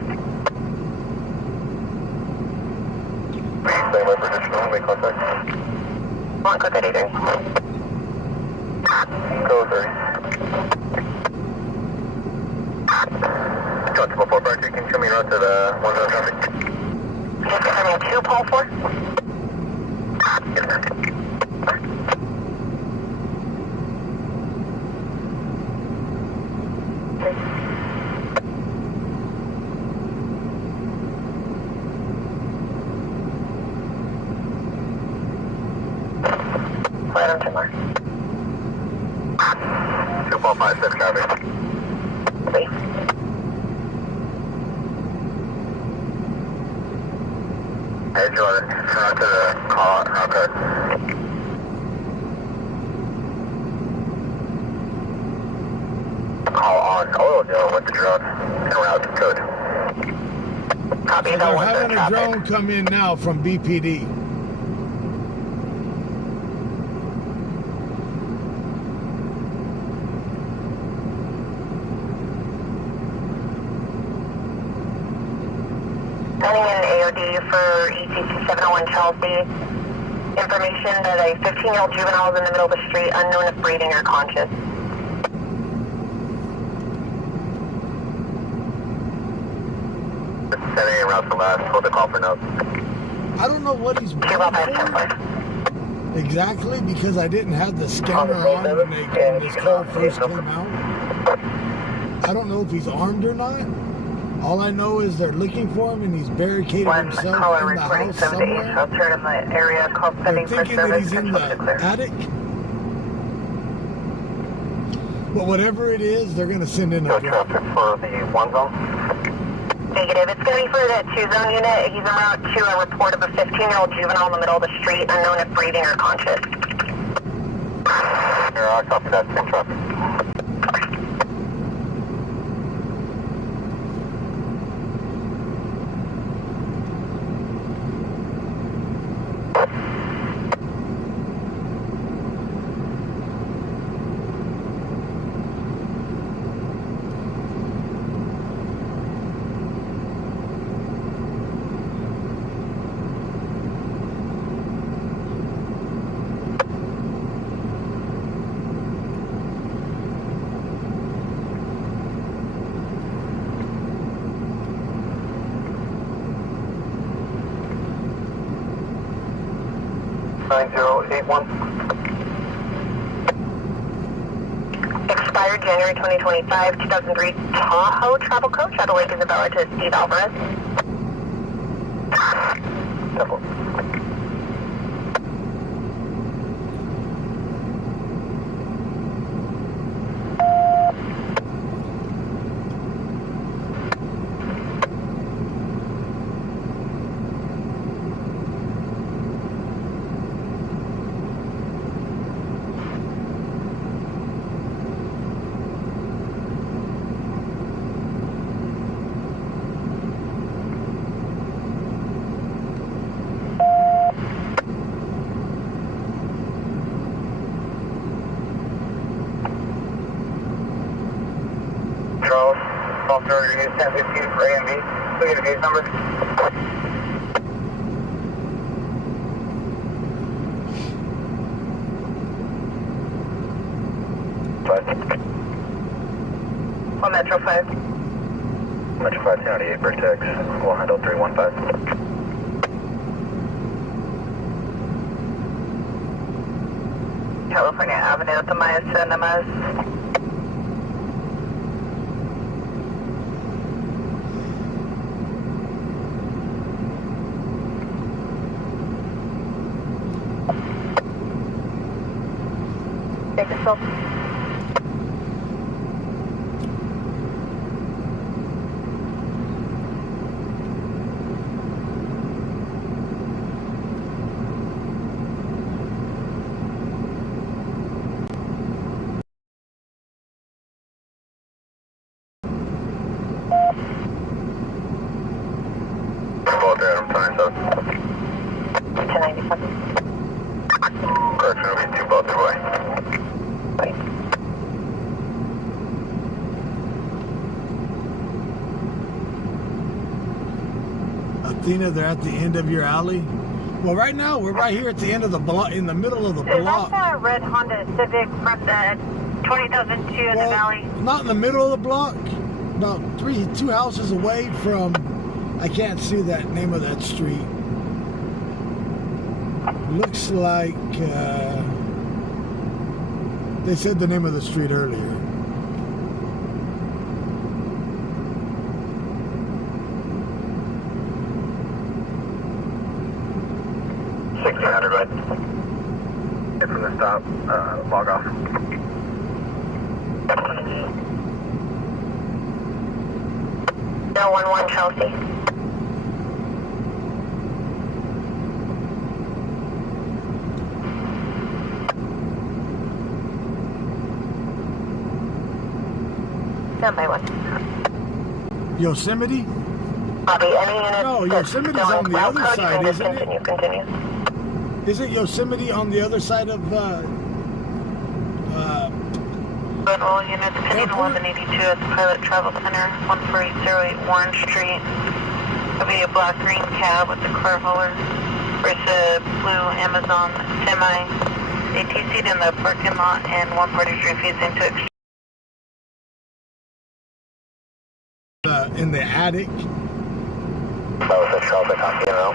Stay by position, make contact. 1 code 83. Go 30. Got 4 back, you can show me route to the 1 zone traffic. Just confirming 2 pole 4. Yes, sir. Right on 2 more. 2456 traffic. 3. Hey Jordan, turn out to the call out route code. Call on oil deal with the drone and route code. Copy So the they're 1 zone having a traffic. drone come in now from BPD. Sending in AOD for ETC 701 Chelsea. Information that a 15-year-old juvenile is in the middle of the street, unknown if breathing or conscious. Sending a route for last, hold the call for notes. I don't know what he's 2 waiting Bravo for 10-4. exactly because I didn't have the scanner on when this call first came out. I don't know if he's armed or not. All I know is they're looking for him and he's barricaded One himself caller in the reporting house 7 to 8 somewhere. shelter in the area called They're pending for thinking that service. he's in Control to the clear. attic. But whatever it is, they're going to send in a Go drone. traffic for the 1 zone. Negative. It's going to be for the 2-zone unit. He's en route to a report of a 15-year-old juvenile in the middle of the street, unknown if breathing or conscious. Here, I'll copy that. Same traffic. Expired January 2025, 2003 Tahoe travel coach out of Lake Isabella to Steve Alvarez. Double. Charles, officer, use 1015 for A and B. Look at the case number. On Metro 5. Metro 5, 1098, Vertex, we'll handle 315. California Avenue, the Maya Cinemas. Bakersfield. Both there, I'm sorry, so. 1097. Correction will be 2 both the way. Right. Athena, they're at the end of your alley. Well, right now we're right here at the end of the block, in the middle of the Is block. that the red Honda Civic from the 2002 in the valley? Not in the middle of the block. About 2 houses away from. I can't see that name of that street. Looks like they said the name of the street earlier. Right. Get from the stop, log off. No 11 Chelsea. Stand by 1. Yosemite? Copy. Any units? No, Yosemite's on the other side, isn't it? Continue. Isn't Yosemite on the other side of All units pending 1182 at the Pilot Travel Center, 14808 Warren Street. There'll be a black-green cab with the car hauler versus a blue Amazon semi. ATC'd in the parking lot and 143 facing to exchange. in the attic? That was a Charles, I can't see now.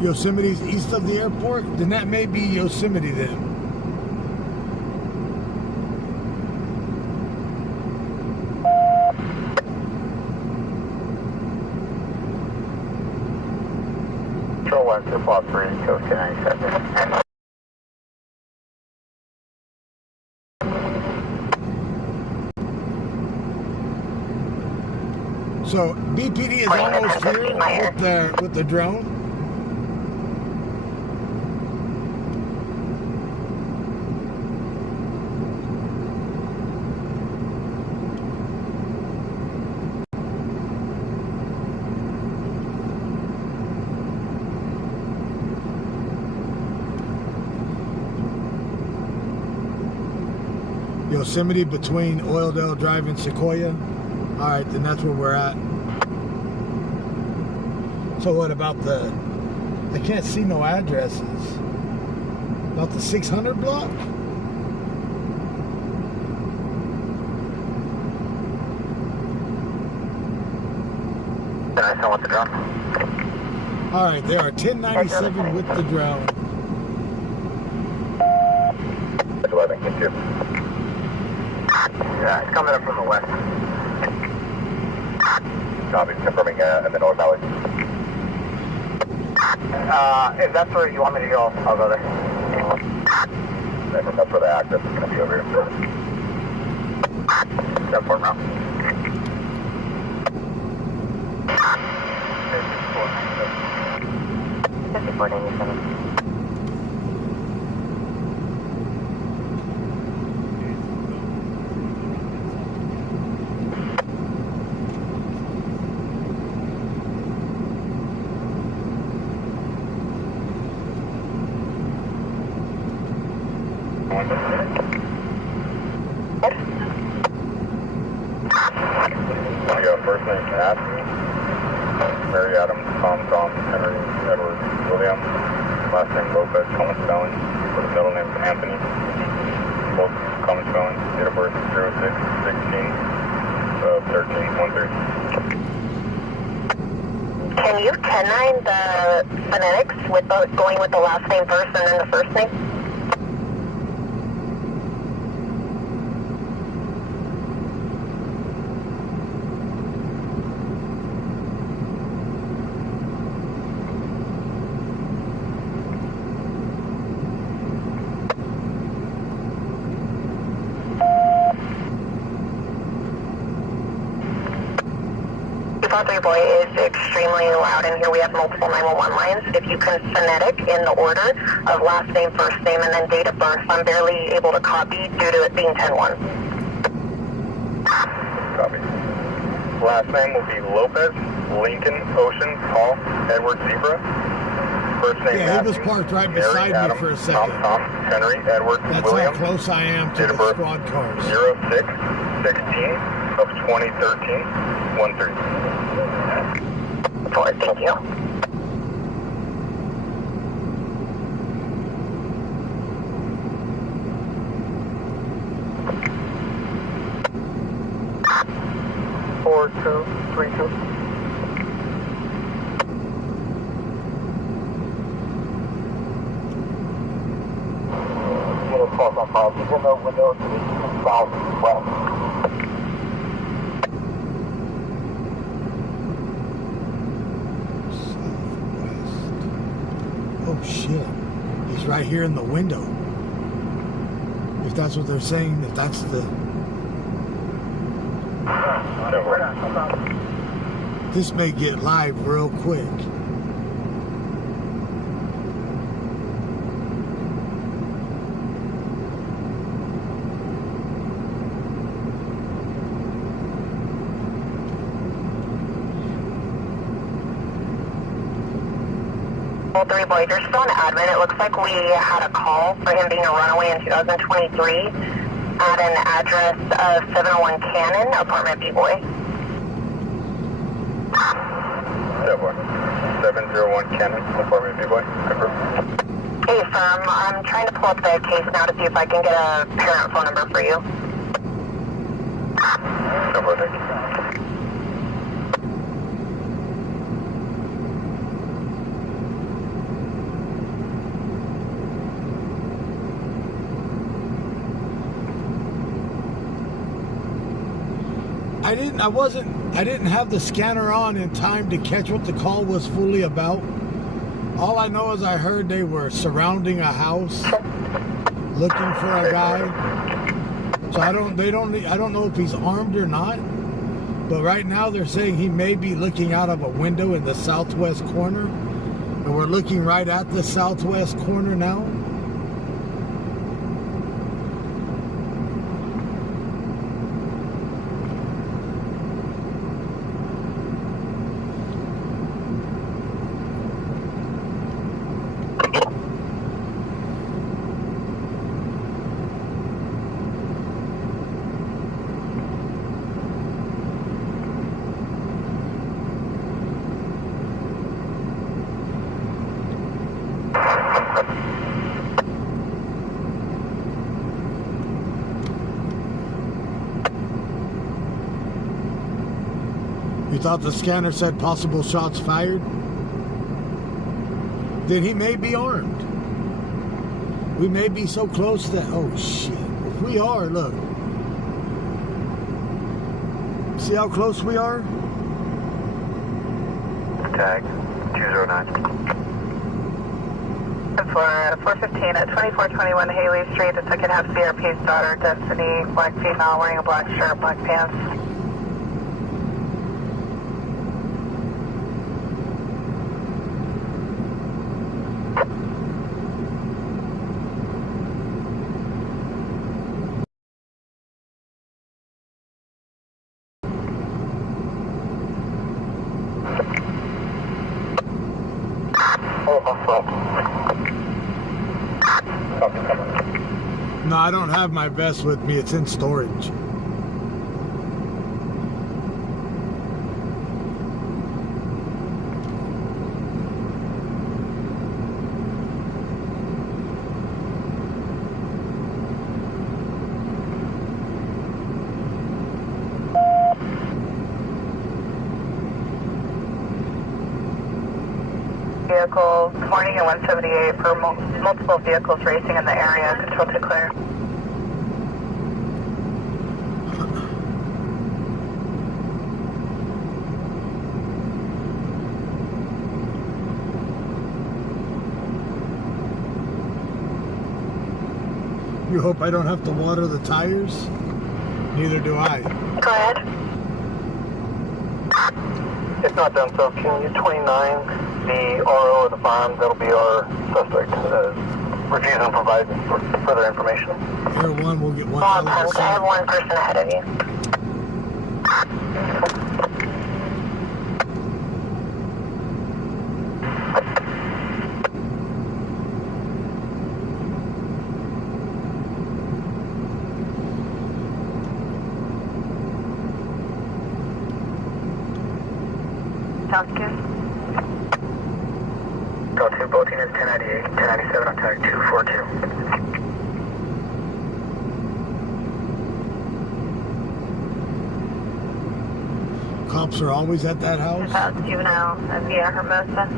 Yosemite's east of the airport? Then that may be Yosemite then. Control 1, 2, plot 3, code 1097. So BPD is almost here with the drone. Yosemite between Oildale Drive and Sequoia. All right, then that's where we're at. So what about I can't see no addresses. About the 600 block? Can I send with the drone? All right, they are 1097 with the drone. 11, get you. Yeah, it's coming up from the west. Copy, confirming in the north alley. If that's where you want me to go, I'll go there. That's where the access is going to be over here. Got 4 now. I got first name Matthew, Mary Adams, Tom, Henry, Edward, William, last name Lopez, common spelling, with the middle name Anthony, both common spelling, date of birth 06-16-13-13. Can you 10-9 the phonetics with going with the last name first and then the first name? Three boy is extremely loud in here. We have multiple 911 lines. If you can phonetic in the order of last name, first name, and then date of birth, I'm barely able to copy due to it being 10-1. Copy. Last name will be Lopez, Lincoln, Ocean, Paul, Edward, Zebra. First name Yeah, he was Matthew, parked right Mary, beside Adam, me for a second. Tom, Henry, Edward, That's William. how close I am to Date the of birth squad cars. 06-16-2013-13. Thank you. Four, 2, 3, 2. Little cross on positive. Window to the south west. Oh shit. He's right here in the window. If that's what they're saying, if that's the... This may get live real quick. Well, 3 boy, you're still an admin. It looks like we had a call for him being a runaway in 2023 at an address of 701 Cannon, apartment B-boy. 701 Cannon, apartment B-boy. Confirm. Hey, firm. I'm trying to pull up the case now to see if I can get a parent phone number for you. Number, thank you. I didn't have the scanner on in time to catch what the call was fully about. All I know is I heard they were surrounding a house looking for a guy. So I don't know if he's armed or not. But right now they're saying he may be looking out of a window in the southwest corner. And we're looking right at the southwest corner now. You thought the scanner said possible shots fired? Then he may be armed. We may be so close that... Oh, shit. If we are, look. See how close we are? Tag 209. For 415 at 2421 Haley Street, the second half CRP's daughter, Destiny, black female, wearing a black shirt, black pants. No, I don't have my vest with me. It's in storage. Vehicle morning at 178 for multiple vehicles racing in the area. Control to clear. You hope I don't have to water the tires? Neither do I. Go ahead. If not done so, can you 29 the RO of the farm? That'll be our suspect. Refuse to provide further information. Air 1 will get one. I have one person ahead of you. Sounds good. Call 2, boating is 1098, 1097 on tag 242. Cops are always at that house? Juvenile via Hermosa.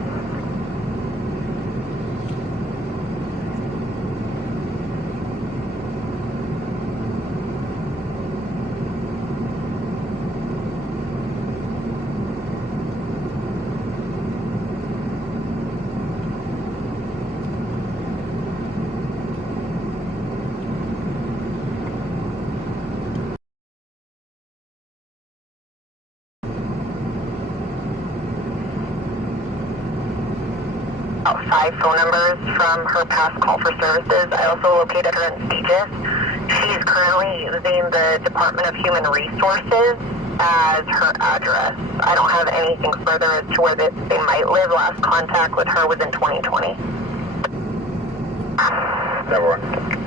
About 5 phone numbers from her past call for services. I also located her in Stages. She's currently using the Department of Human Resources as her address. I don't have anything further as to where they might live. Last contact with her was in 2020. Never mind.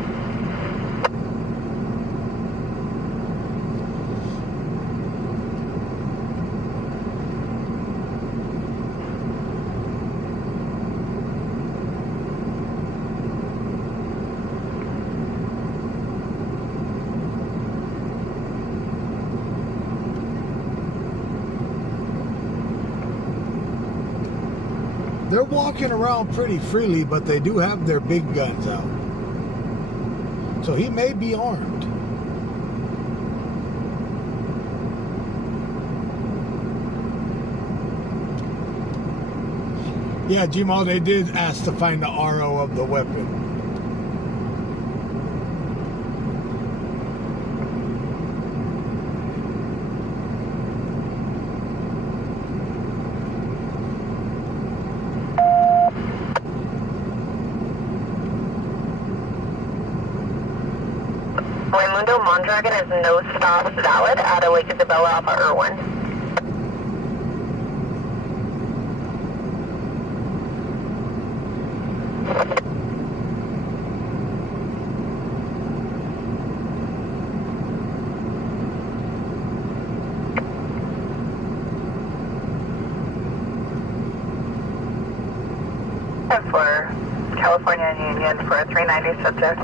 They're walking around pretty freely, but they do have their big guns out. So he may be armed. Yeah, Gmo, they did ask to find the RO of the weapon. Raimundo Mondragon is no stops valid at Lake Isabella Alpha Irwin. And for California Union for a 390 subject.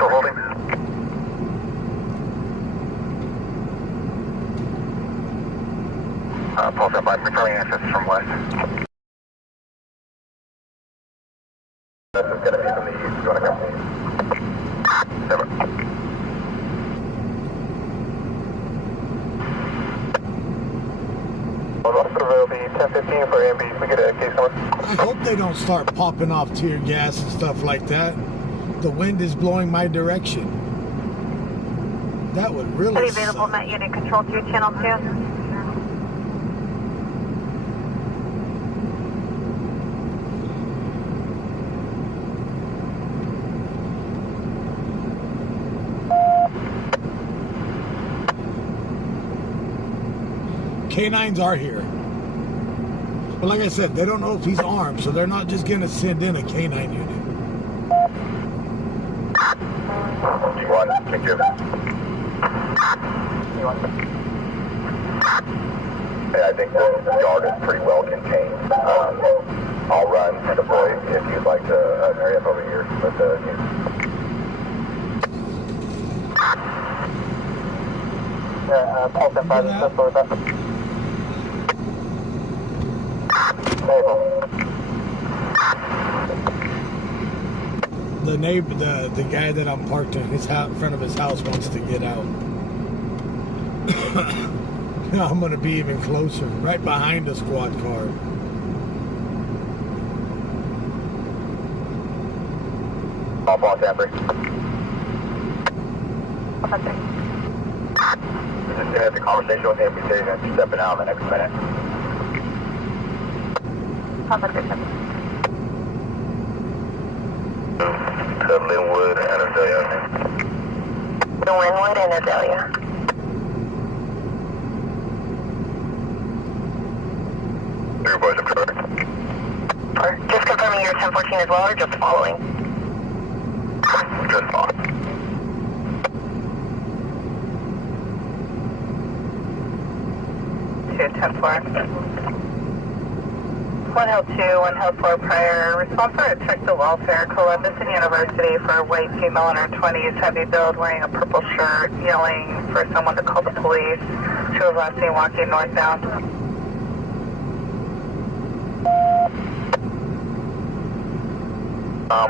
Holding. Pulse up by returning access from west. This is going to be from the east. You want to come please? 7. Will be 1015 for AMB. We get a case number. I hope they don't start popping off tear gas and stuff like that. The wind is blowing my direction. That would really Available suck. Met Unit Control 2, Channel 2. Canines are here. But like I said, they don't know if he's armed, so they're not just going to send in a canine unit. G1, McDivitt. Hey, I think the yard is pretty well contained. I'll run and deploy if you'd like to an area up over here with the Pulse up by the for that. The neighbor, the guy that I'm parked in his house, in front of his house, wants to get out. I'm gonna be even closer, right behind the squad car. off on Sanford. Just gonna have the conversation with him. He said he's gonna be stepping out in the next minute. To Linwood and Azalea. Linwood and Azalea. Everybody's up track. Or just confirming you're 1014 as well, or just following? Just fine. To 10-4. 1 Hill 2, 1 Hill 4 prior. Response for a check to welfare. Columbus and University for a white female in her 20s, heavy build, wearing a purple shirt, yelling for someone to call the police. She was last seen walking northbound.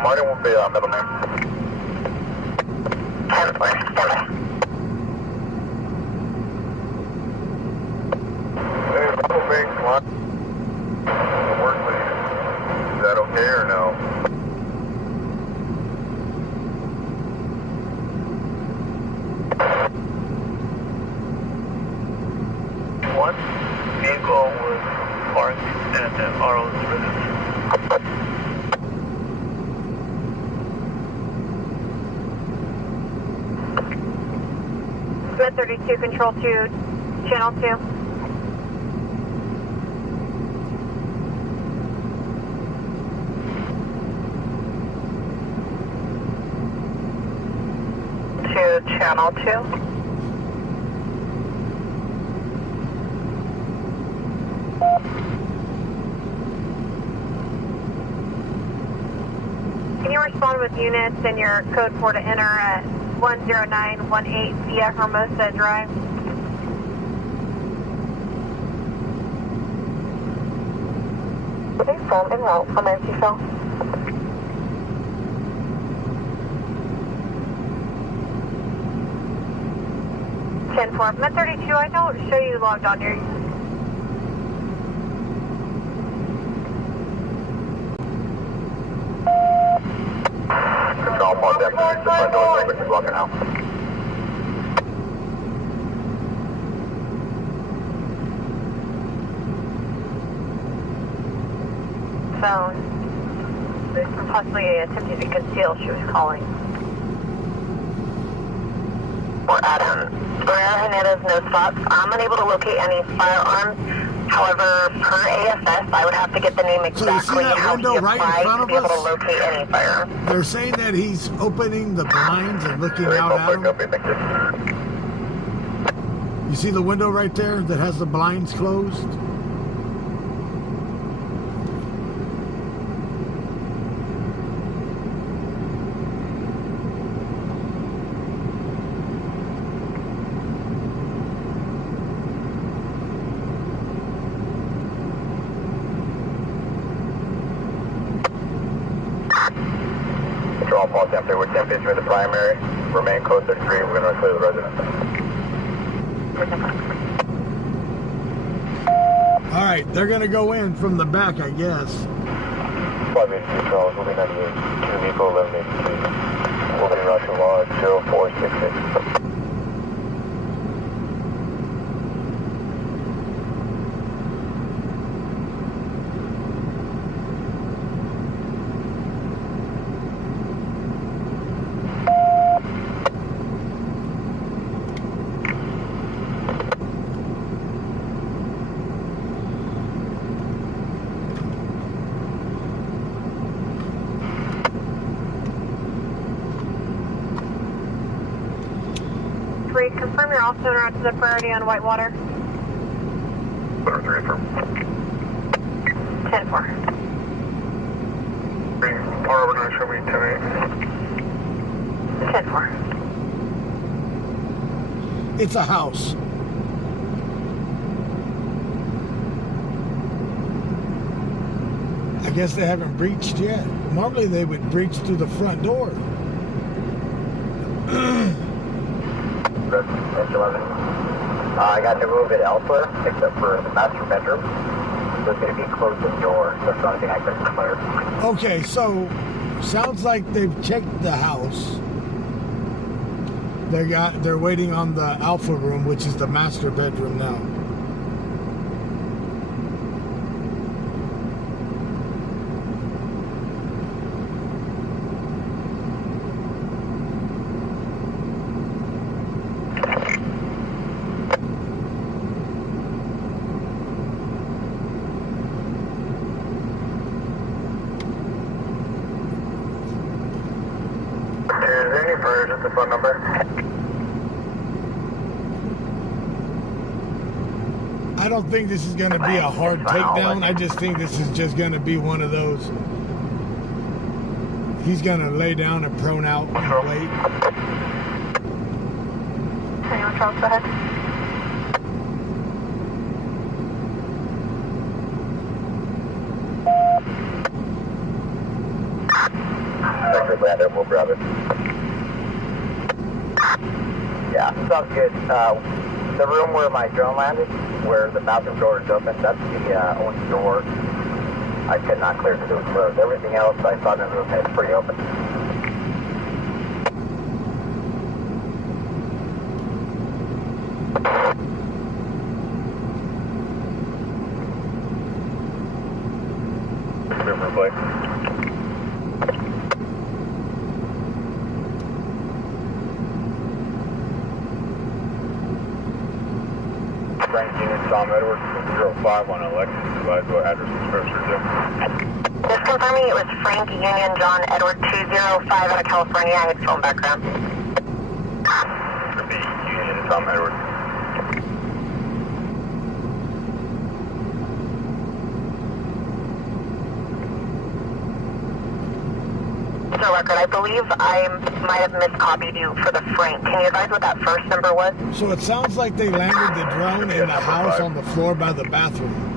Martin will be middleman. 10-4, stand by. Hey, Big one. Work lead. Is that okay or no? One vehicle was parked at the RO's residence. Med 32, control 2, channel 2. To channel 2. Can you respond with units and your code 4 to enter at 10918 CF Hermosa Drive? Okay, from en route. How many you fell? Met 32, I don't show you logged on here. Control, pause after the front door open, he's walking out. Phone. Possibly attempting to conceal, she was calling. We're at Hernandez, no spots. I'm unable to locate any firearms. However, per AFS, I would have to get the name exactly how he applied to be able to locate any firearms. They're saying that he's opening the blinds and looking out at them. You see the window right there that has the blinds closed? Control, pause after we're 10 feet through the primary. Remain code 33, we're going to clear the residence. Alright, they're gonna go in from the back, I guess. 582 Charles, moving 98, 2 vehicle 1183, moving Russian Law 0466. Confirm you're also around to the priority on Whitewater. 3 from 10-4. Power over 9, show me 10-8. 10-4. It's a house. I guess they haven't breached yet. Normally they would breach through the front door. S11. I got to move it elsewhere, except for the master bedroom. So it's going to be closed to the door. That's the only thing I couldn't clear. Okay, so sounds like they've checked the house. They're waiting on the alpha room, which is the master bedroom now. Just the phone number. I don't think this is going to be a hard takedown. I just think this is just going to be one of those. He's going to lay down and prone out and wait. Anyone, Charles, go ahead. Dr. Brando, we'll grab it. Yeah, sounds good. The room where my drone landed, where the bathroom door is open, that's the only door I could not clear because it was closed. Everything else I saw in the room is pretty open. River Blake. Frank Union, Tom Edwards, 05 on election. Advise what address and structure to. Just confirming it was Frank Union John Edward 205 out of California. I had phone background. Repeat, Union, Tom Edwards. passenger record, I believe I might have miscopied you for the Frank. Can you advise what that first number was? So it sounds like they landed the drone in the house on the floor by the bathroom.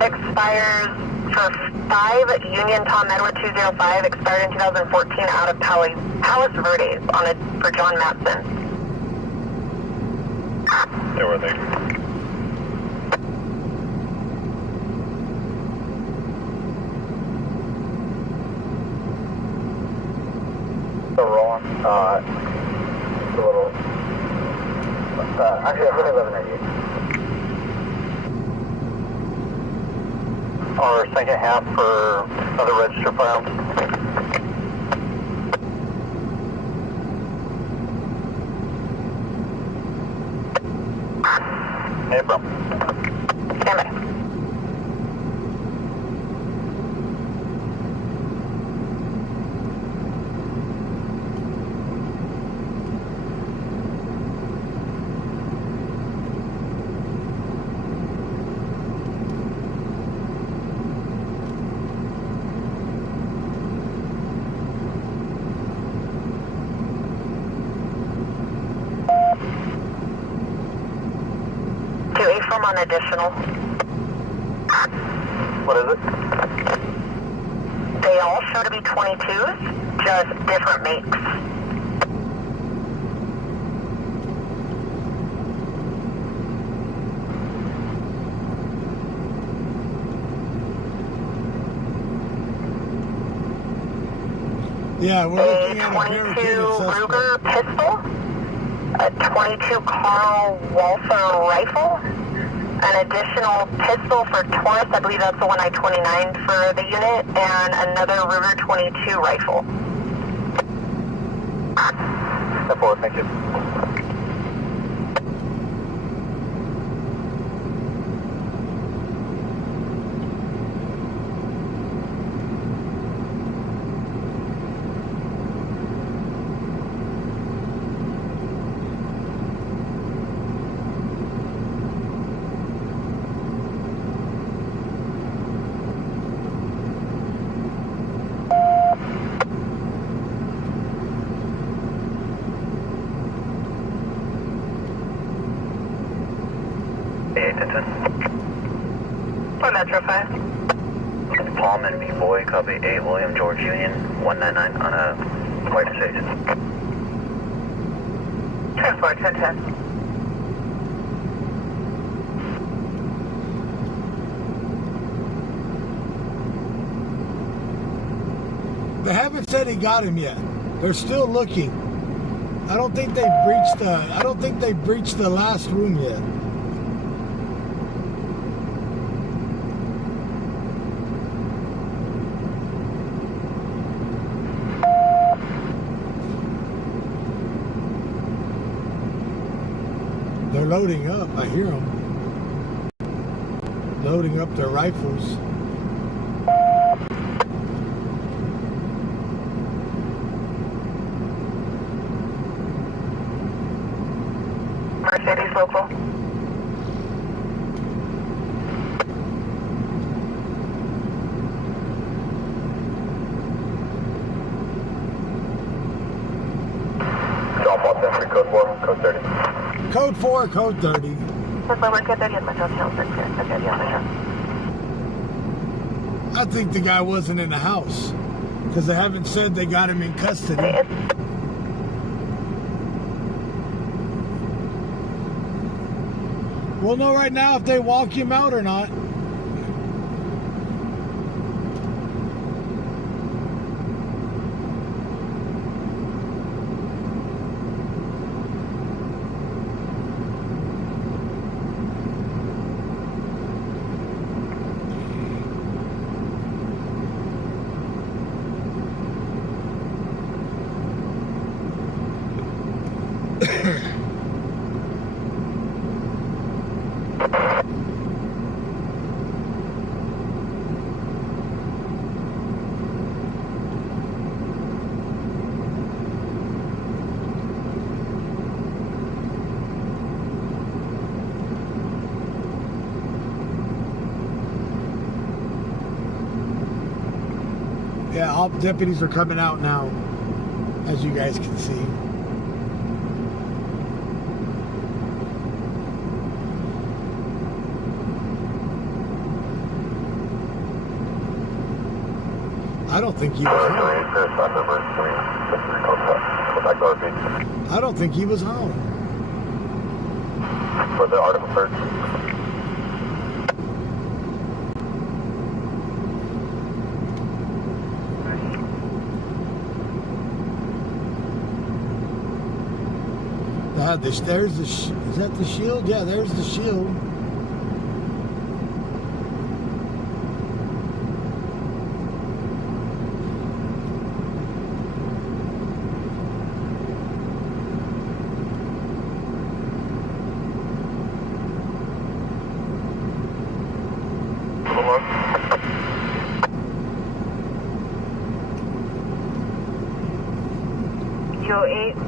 Expires for 5 Union Tom Edward 205, expired in 2014 out of Palos Verdes for John Matson. Stay where they. So rolling. It's a little. Actually, I've really 1198. Our second half for other registered firearms. April. Stand by. On additional. What is it? They all show to be 22s, just different makes. Yeah, we're A looking at a 22 barricaded suspect. Ruger pistol, a 22 Carl Walther rifle, an additional pistol for Taurus, I believe that's the one I-29 for the unit, and another Ruger 22 rifle. 10-4, thank you. Metro 5. Paulman V. Boy, copy 8 William George Union, 199 on a white station. Transport 1010. They haven't said he got him yet. They're still looking. I don't think they've breached the last room yet. They're loading up. I hear them. Loading up their rifles. Mercedes local. John Paul Century, code 4, code 30. Code 4, code 30. I think the guy wasn't in the house because they haven't said they got him in custody. We'll know right now if they walk him out or not. Yeah, all deputies are coming out now, as you guys can see. I don't think he was home. I don't think he was home. For the article search. There's the, is that the shield? Yeah, there's the shield.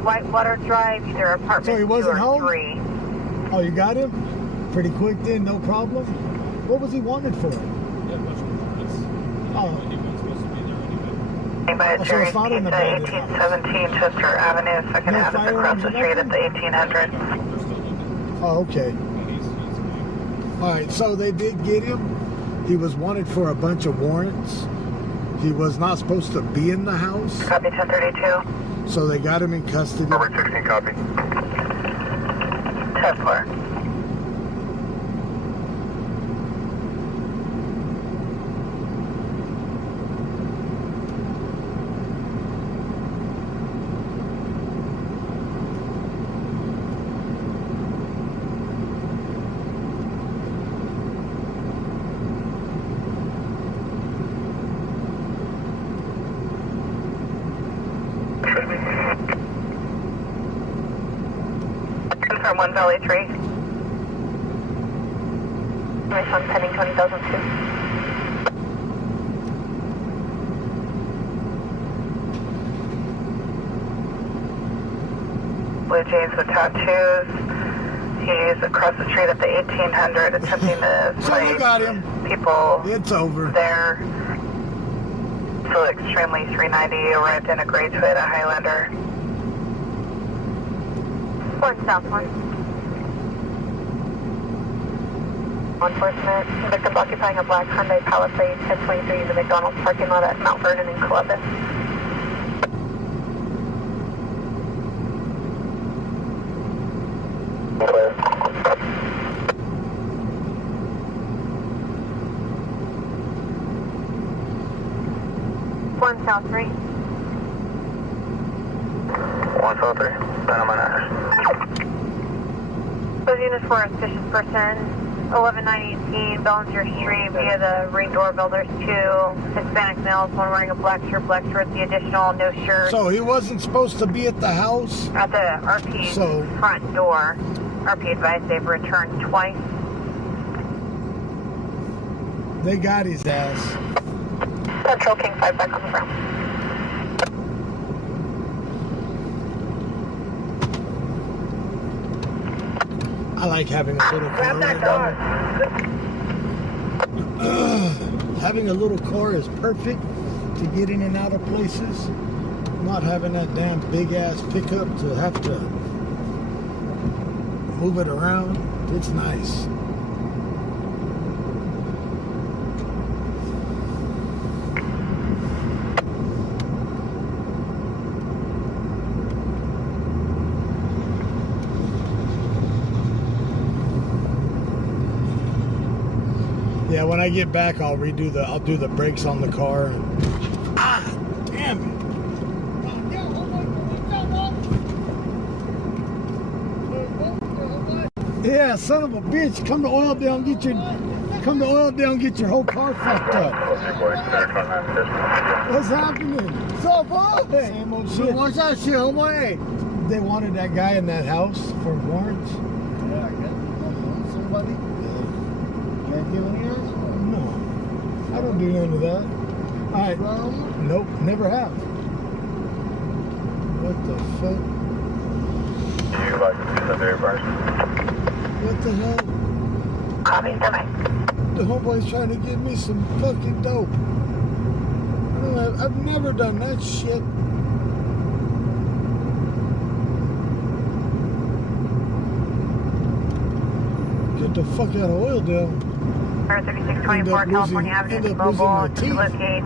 Whitewater Drive, either apartment So he wasn't 2 or home? 3. Oh, you got him? Pretty quick then, no problem? What was he wanted for? Anybody Oh, so it's not in the abandoned house. 1817 Chester Avenue, 2nd No Avenue, across firearms the or street at the nothing? 1800. Oh, okay. All right, so they did get him. He was wanted for a bunch of warrants. He was not supposed to be in the house, Copy 1032. so they got him in custody. Number 16 copy. 10-4. Confirm 1 Valley 3. My son pending 20,002. Blue jeans with tattoos. He's across the street at the 1800 attempting to So they got him. people It's over. there. So extremely 390 arrived in a gray Toyota Highlander. 1 Southwest. Law enforcement. Victim occupying a black Hyundai Palisade 1023 in the McDonald's parking lot at Mount Vernon in Columbus. One South 3. 1 South 3. Panama Nash. Those units for a suspicious person, 11918 Ballinger Street via the Ring doorbell. There's 2 Hispanic males, one wearing a black shirt, the additional no shirt So he wasn't supposed to be at the house. at the RP front door. RP advised they've returned twice. They got his ass. Central King 5 back on the ground. I like having a little car. Having a little car is perfect to get in and out of places. Not having that damn big ass pickup to have to move it around. It's nice. Yeah, when I get back, I'll do the brakes on the car. Damn it! Yeah, son of a bitch! Come to oil down, get your whole car fucked up. What's happening? So boy, same old shit. What's that shit, homeboy? They wanted that guy in that house for warrants. Yeah, I guess somebody. Can't give any answer. No, I don't do none of that. Alright. Nope, never have. What the fuck? You like the very first? What the hell? Copy, 9. The homeboy's trying to give me some fucking dope. I don't I've never done that shit. Get the fuck out of Oildale. 3624 California Avenue, mobile to locate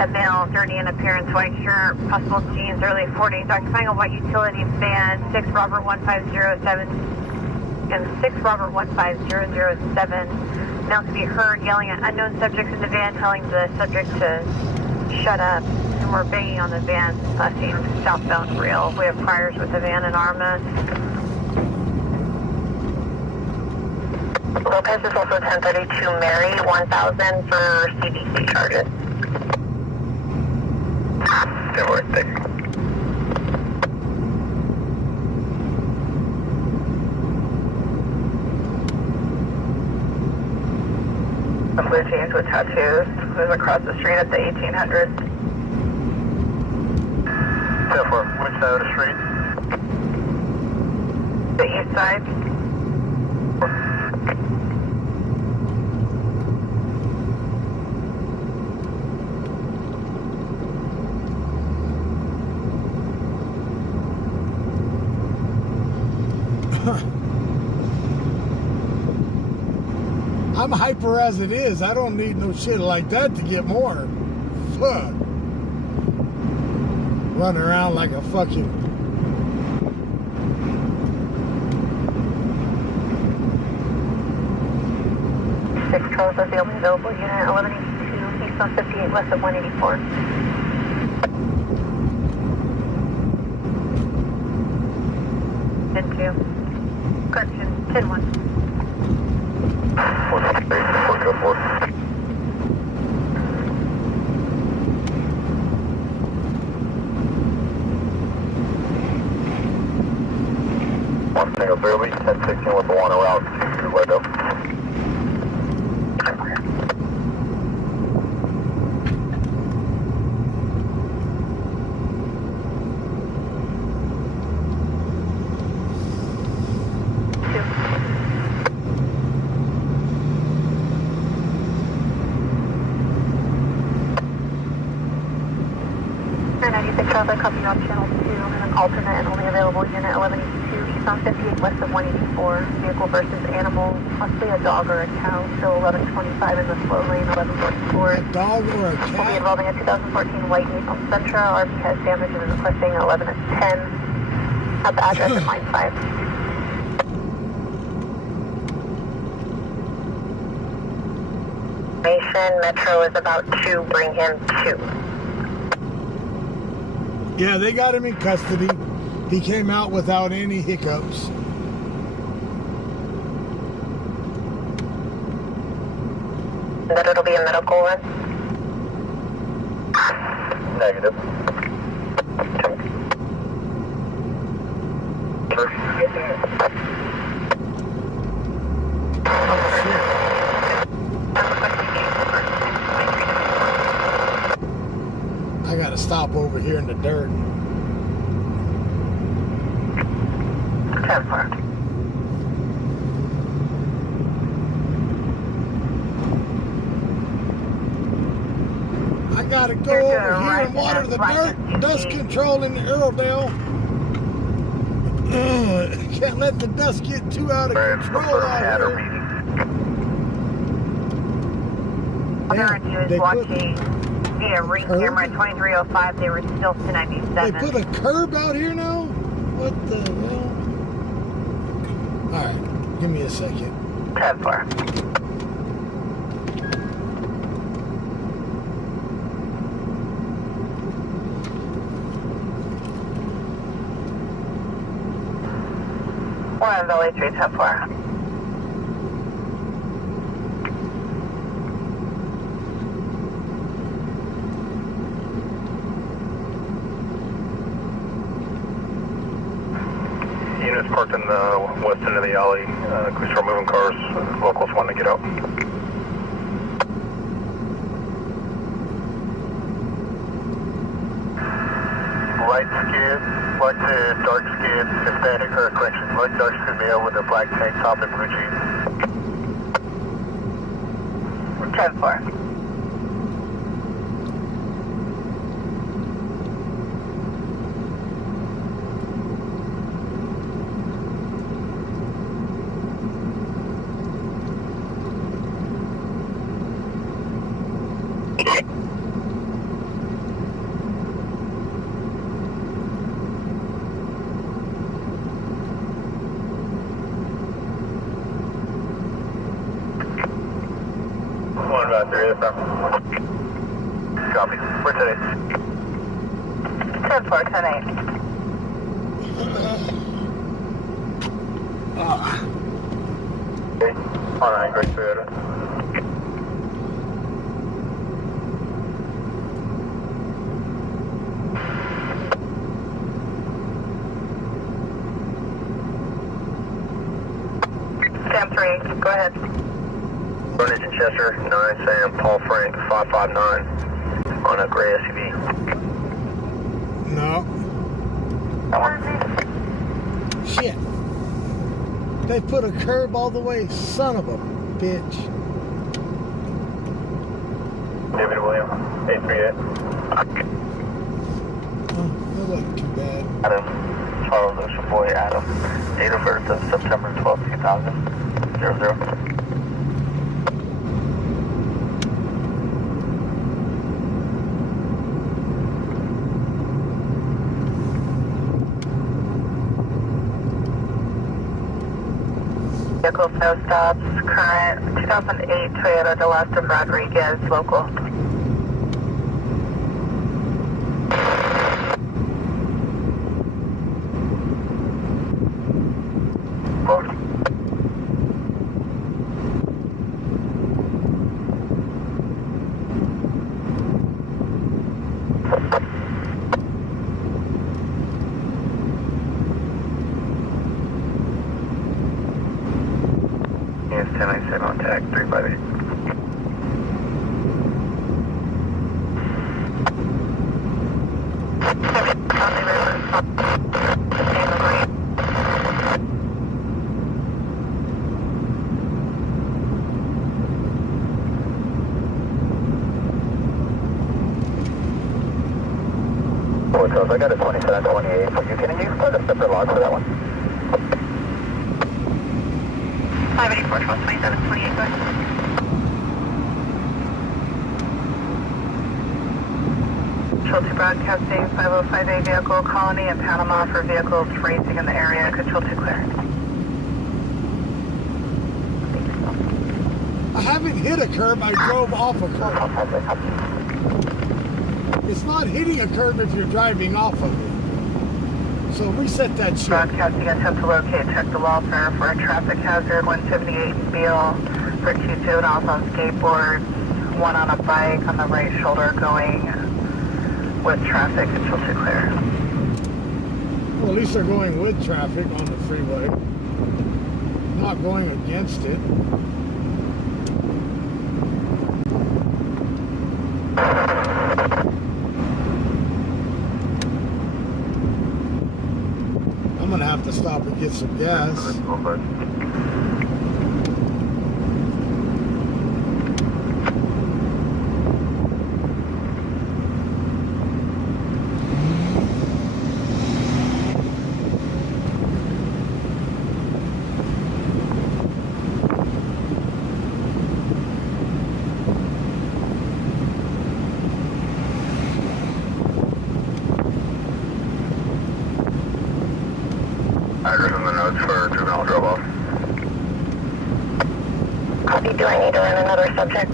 a male, dirty in appearance, white shirt, possible jeans, early 40s, occupying a white utility van, 6 Robert 1507 and 6 Robert 15007. Male to be heard yelling at unknown subjects in the van, telling the subject to shut up, and we're banging on the van, seen southbound rail. We have priors with the van and Arma. Lopez is also 1032 Mary, 1000 for CBC charges. Good work, thank you. Blue jeans with tattoos was across the street at the 1800s. 10-4, which side of the street? The east side. I'm hyper as it is. I don't need no shit like that to get more. Fuck. Running around like a fucking... Six Charles is the only available unit, 1182 east on 58 west of 184. Correction, 10-1. 4 One single Burley, 1016 with the one around to Ledo. Traffic copy on channel 2 and an alternate and only available unit 1182 east on 58 west of 184. Vehicle versus animal, possibly a dog or a cow. Still 1125 in the slow lane, 1144. A dog or a We'll be cat? involving a 2014 white Nissan Sentra. RV has damage and is requesting 11 at 10 at the address at line 5. Metro is about to bring him to. Yeah, they got him in custody. He came out without any hiccups. That it'll be a medical one? Negative. I gotta stop over here in the dirt. 10-4. I gotta go over here and water the dirt. Dust control in the Iredale. Can't let the dust get too out of control out here. Other news watching via ring camera at 2305, they were still to 97. They put a curb out here now? What the hell? Alright, give me a second. 10-4. We're on Valley 3, 10-4. Units parked in the west end of the alley. Police are moving cars. Locals want to get out. Light skin, light to dark skin, Hispanic, or correction, light dark skin male with a black tank top and blue jeans. 10-4. One about 3 this time. Copy. Where today? 10-4, 10-8. Okay. On 9, great Toyota. Sam 3, go ahead. Frontage in Chester, 9 Sam, Paul Frank, 559 on a gray SUV. No. Shit. They put a curb all the way. Son of a bitch. David William, 838. Oh, that wasn't too bad. Adam, Charles Ocean Boy, Adam, date of birth of September 12, 2000, 00. Vehicle no stops, current 2008 Toyota Delasta Rodriguez, local. Yes, 1097 on tag, 358. I got a 2728 for you. Can you put a separate log for that one? 584, 27, 28, go ahead. Control 2 broadcasting, 505A vehicle colony in Panama for vehicles racing in the area. Control 2 clear. I haven't hit a curb. I drove off a curb. It's not hitting a curb if you're driving off of it. So reset that shit. Broadcasting attempt to locate, check the welfare for a traffic hazard, 178 Beale for 2 juveniles on skateboards, 1 on a bike on the right shoulder going with traffic. Control 2 clear. Well, at least they're going with traffic on the freeway. Not going against it. I'm gonna have to stop and get some gas. Address in the notes for juvenile drop-off. Copy. Do I need to run another subject?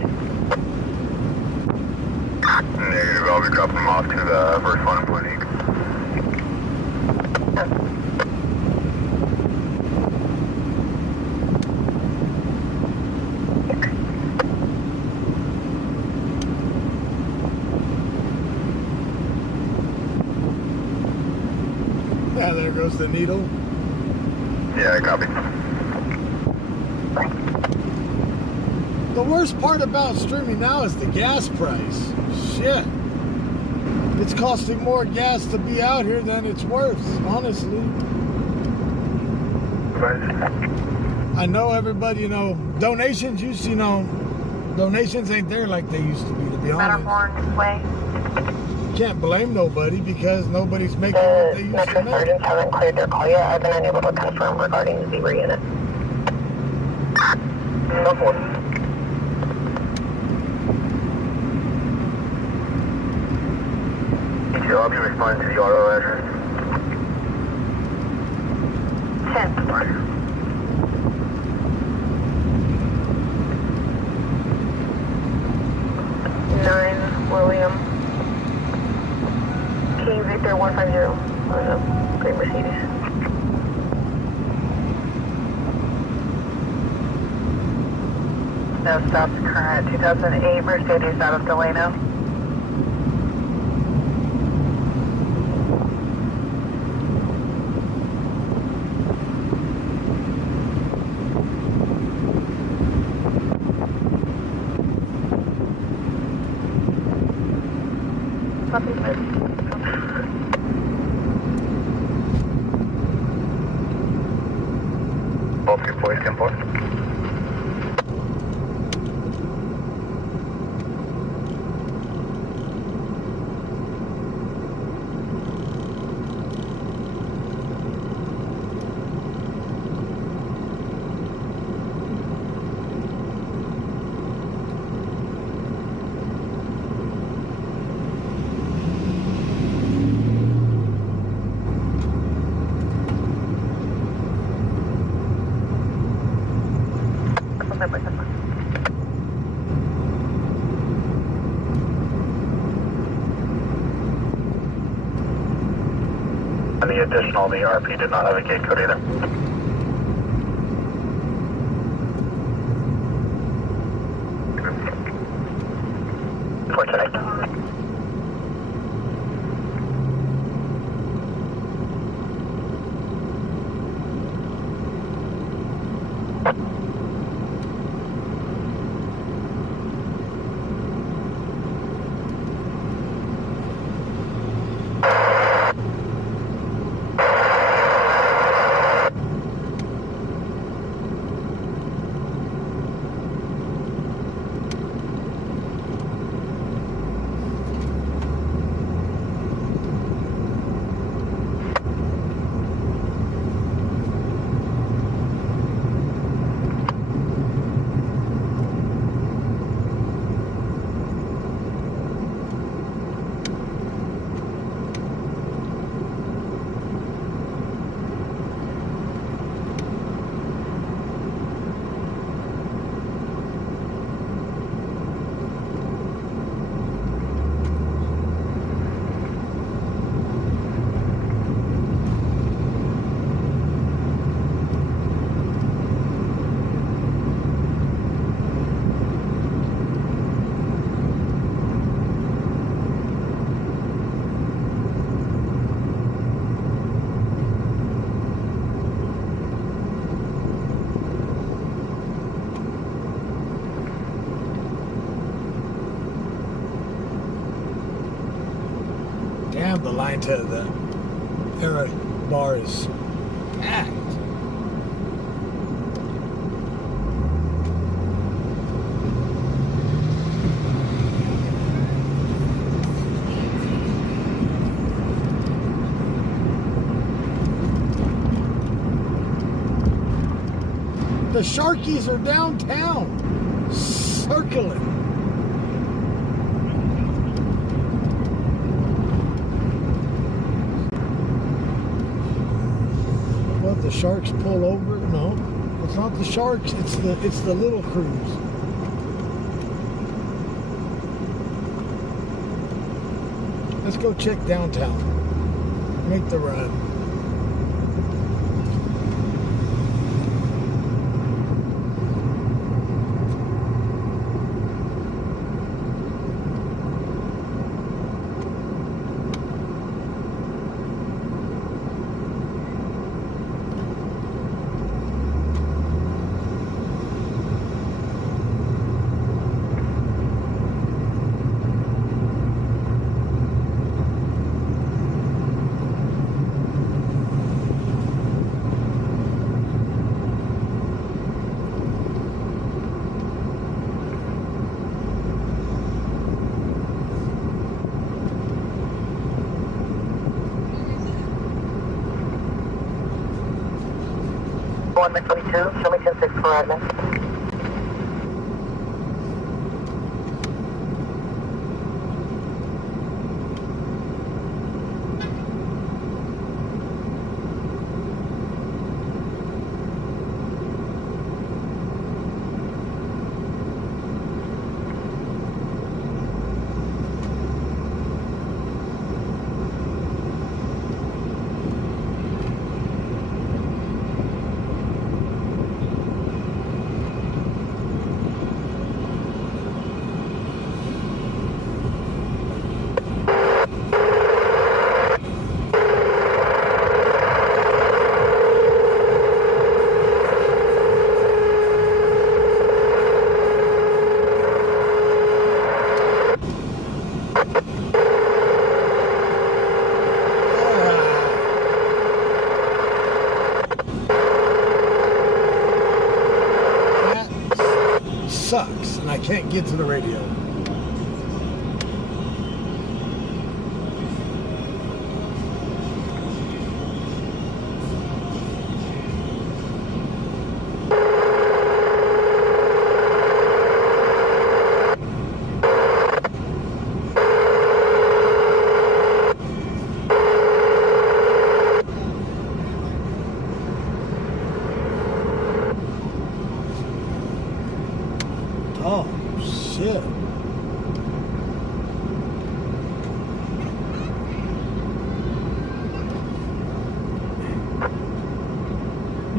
Negative, I'll be dropping them off to the first one in Politique. Yeah, there goes the needle. Yeah, copy. The worst part about streaming now is the gas price. Shit. It's costing more gas to be out here than it's worth, honestly. I know everybody, donations donations ain't there like they used to be honest. Matterhorn Way. Can't blame nobody because nobody's making what they used Metro to make. sergeants haven't cleared their call yet. I've been unable to confirm regarding the Zebra unit. respond to the auto address. 10. 9 William. King Victor 150. Green Mercedes. No stops current. 2008 Mercedes out of Delano. Both good boys, 10-4. And the additional, the RP did not have a gate code either. For tonight. Damn, the line to the Era bar is packed. The Sharkies are downtown, circling. What, the Sharks pull over? No, it's not the Sharks. It's the little crews. Let's go check downtown. Make the run. One 22, show me 10-6 for admin. can't get to the radio. Oh, shit.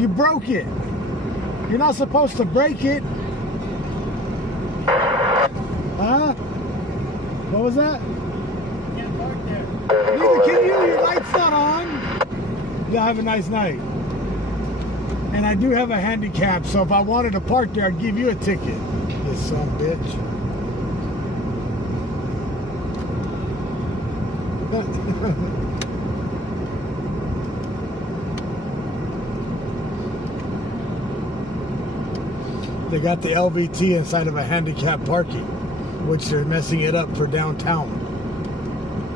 You broke it. You're not supposed to break it. Huh? What was that? Neither can you. Your light's not on. Yeah, have a nice night. And I do have a handicap, so if I wanted to park there, I'd give you a ticket. You son of a bitch. They got the LVT inside of a handicap parking, which they're messing it up for downtown.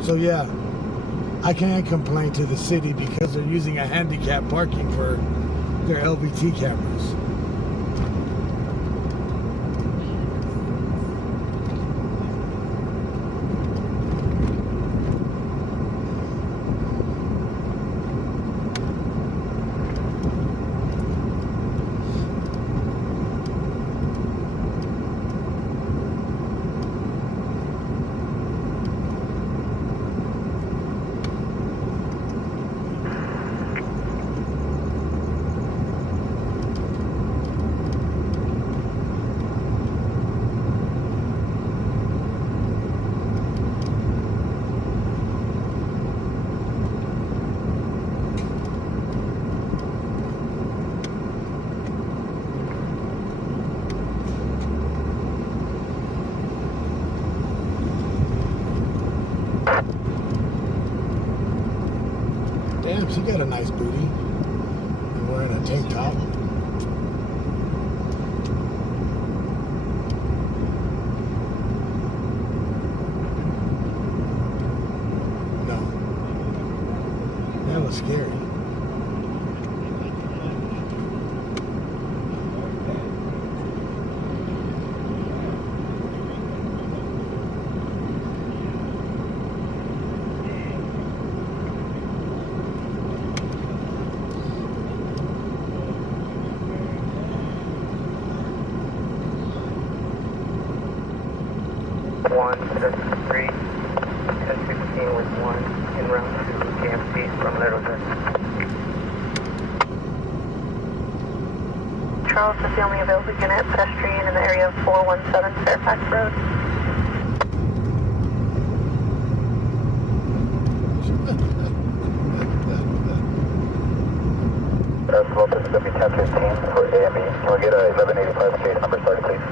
So yeah, I can't complain to the city because they're using a handicap parking for their LVT cameras. Damn, she got a nice booty. And wearing a tank top. No. That was scary. Charles is the only available unit, pedestrian in the area of 417 Fairfax Road. That's Lopez, it's going to be 1015 for AME. Can we get a 1185 case number started, please?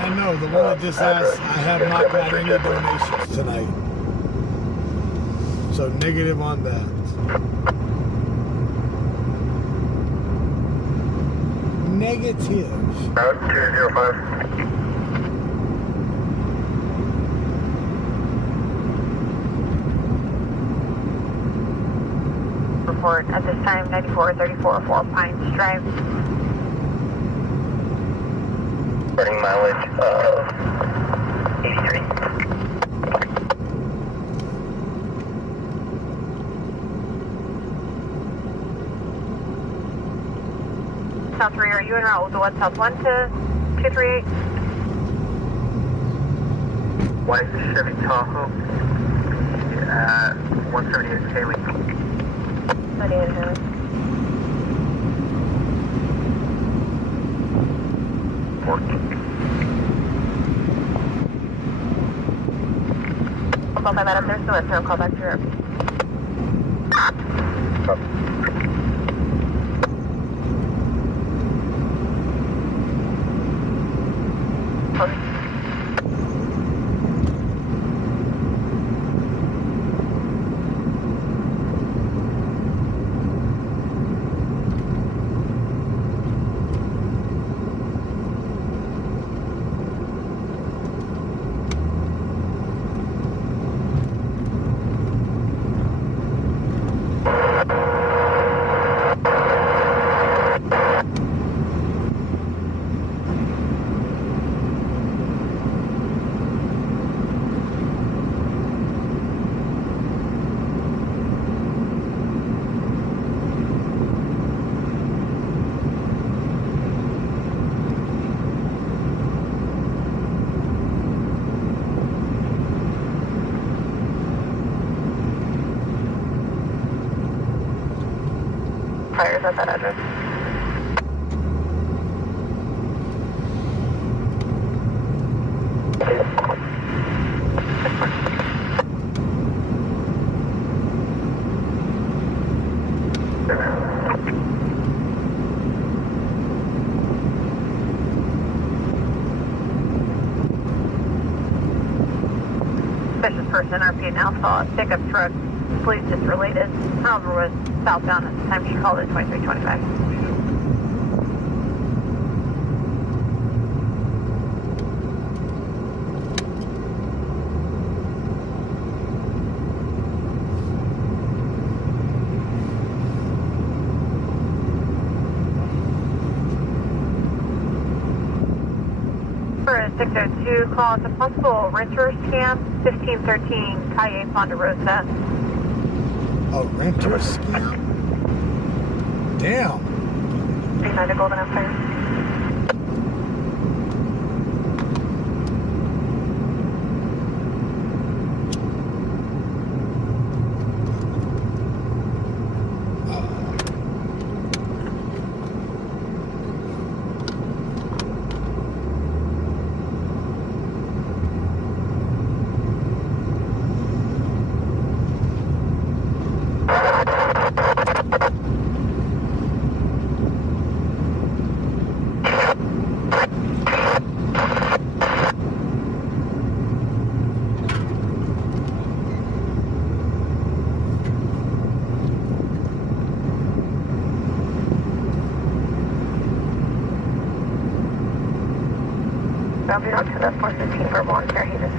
I know, the one that just asked, I have not got any donations tonight. So negative on that. Negative. Route 205. Report at this time 9434 4 Pines Drive. Running mileage of 83. South 3, are you en route with the South 1 to 238? White Chevy Tahoe at 178 Haley. That is it. call by Madam. There's no answer. I'll call back to your RP. Fires at that address. Suspicious person, RP now saw a pickup truck. Police just related. However, was southbound at the time she called it 2325. For a 602 call, it's a possible renter scam, 1513 Calle Ponderosa. A renter scam? Damn. 39 to Golden Empire. Boundary out to the 415 for volunteer Haven.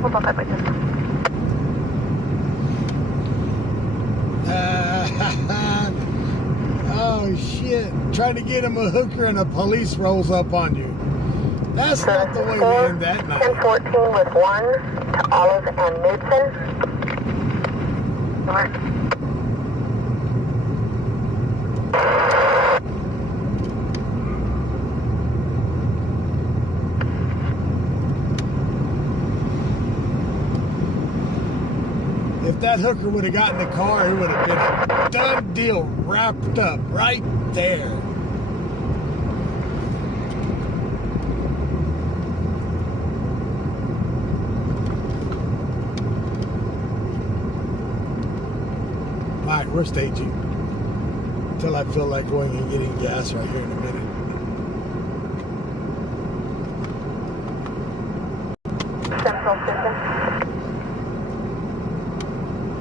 Hold on, wait, just. Oh shit. Trying to get him a hooker and the police rolls up on you. That's not the way to end that night. 1014 with 1 to Olive and Knudsen. North. If that hooker would have gotten the car, it would have been a done deal, wrapped up right there. All right, we're staging until I feel like going and getting gas right here in a minute. Central System.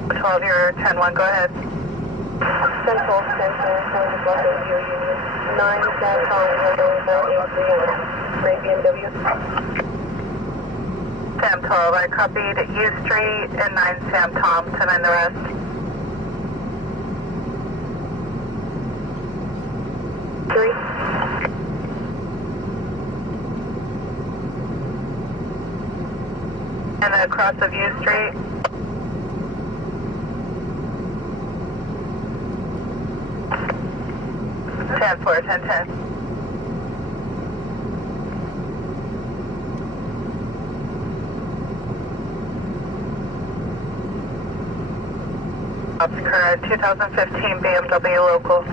12, you're 10-1, go ahead. Central Center, 9 San Antonio, 8 BMW. Sam 12, I copied U Street and 9 Sam Tom, 10-9 the rest. And then across of U Street. Ten 4, 10-10. Current 2015 BMW local.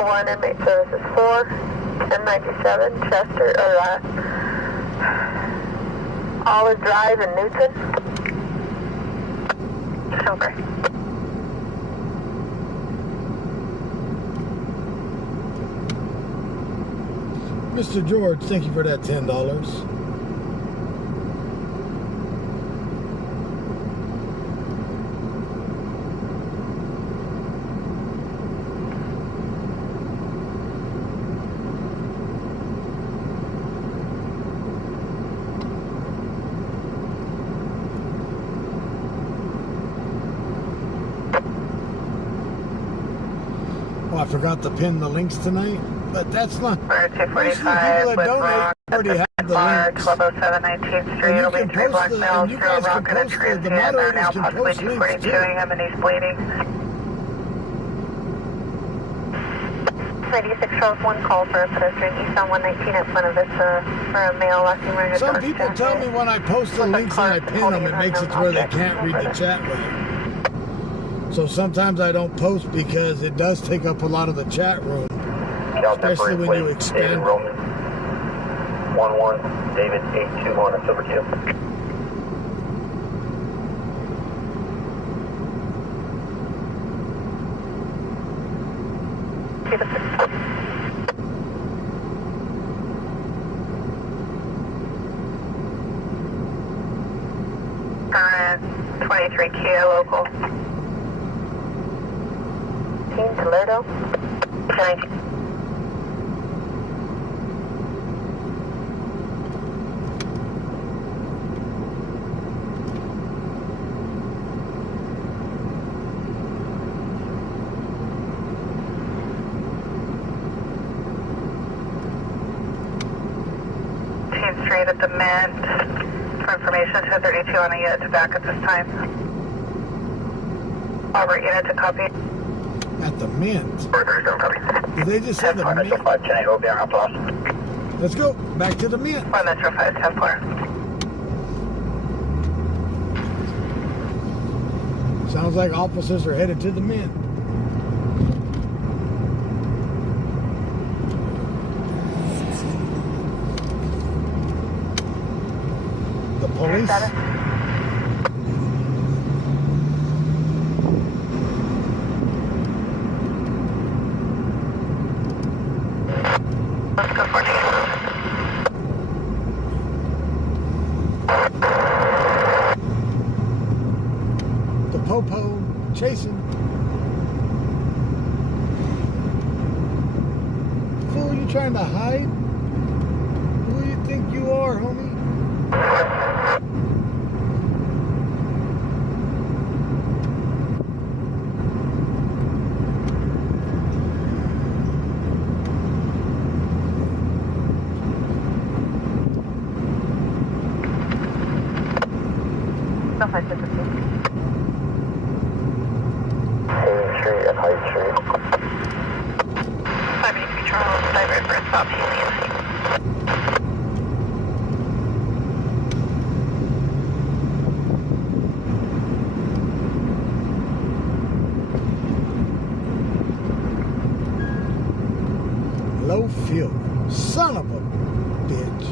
101 inmate services 4, 1097 Chester, Olive Drive in Newton. Okay. Mr. George, thank you for that $10. Oh, I forgot to pin the links tonight, but that's not. Most of the people that donate already have the links. 1207 19th Street. It'll be 3 black males, 0 rocket and transient. They're now possibly 242 him and he's bleeding. 96 Charles 1 call for a pedestrian east on 119 at Buena Vista for a male last name. Some people tell me when I post the links and I pin them, it makes it to where they can't read the chat right. So sometimes I don't post because it does take up a lot of the chat room, especially when you expand. 11 David 821, that's over to you. Current 23 Kia local. Team Toledo. 19. Straight at the Mint for information. 1032 on a unit to back at this time. Robert, unit to copy. At the Mint. Did they just say the Mint? 5 10 will be on applause. Let's go back to the Mint. 1 Metro 5 10 4. Sounds like officers are headed to the Mint. Police. Let's go for The Popo chasing. Fool, you trying to hide? Who do you think you are, homie? Hayden Street and Hyde Street. 73 Charles, divert for a stop alias. Low fuel. Son of a bitch.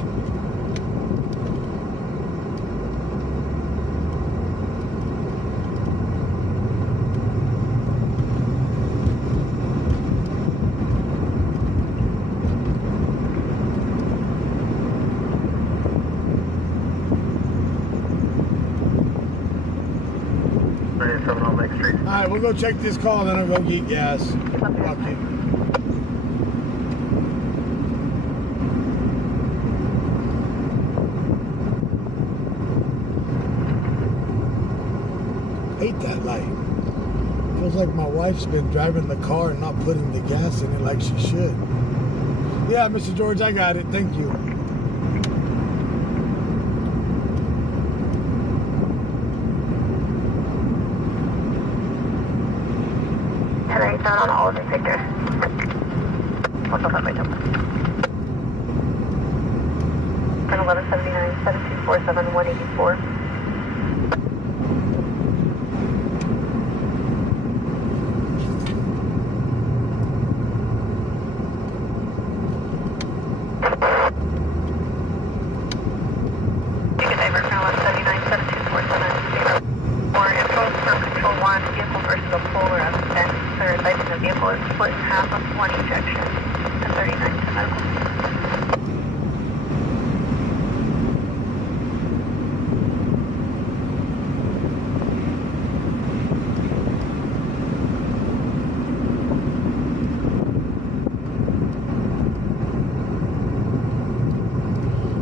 Alright, we'll go check this call, then I'll go get gas. Fuck you. Hate that light. Feels like my wife's been driving the car and not putting the gas in it like she should. Yeah, Mr. George, I got it. Thank you. Down on all of the Victor. What's up, my jump? 1179 7247 184. polar of 10. They're advising the vehicle is split in half of one ejection. 1039 to medical.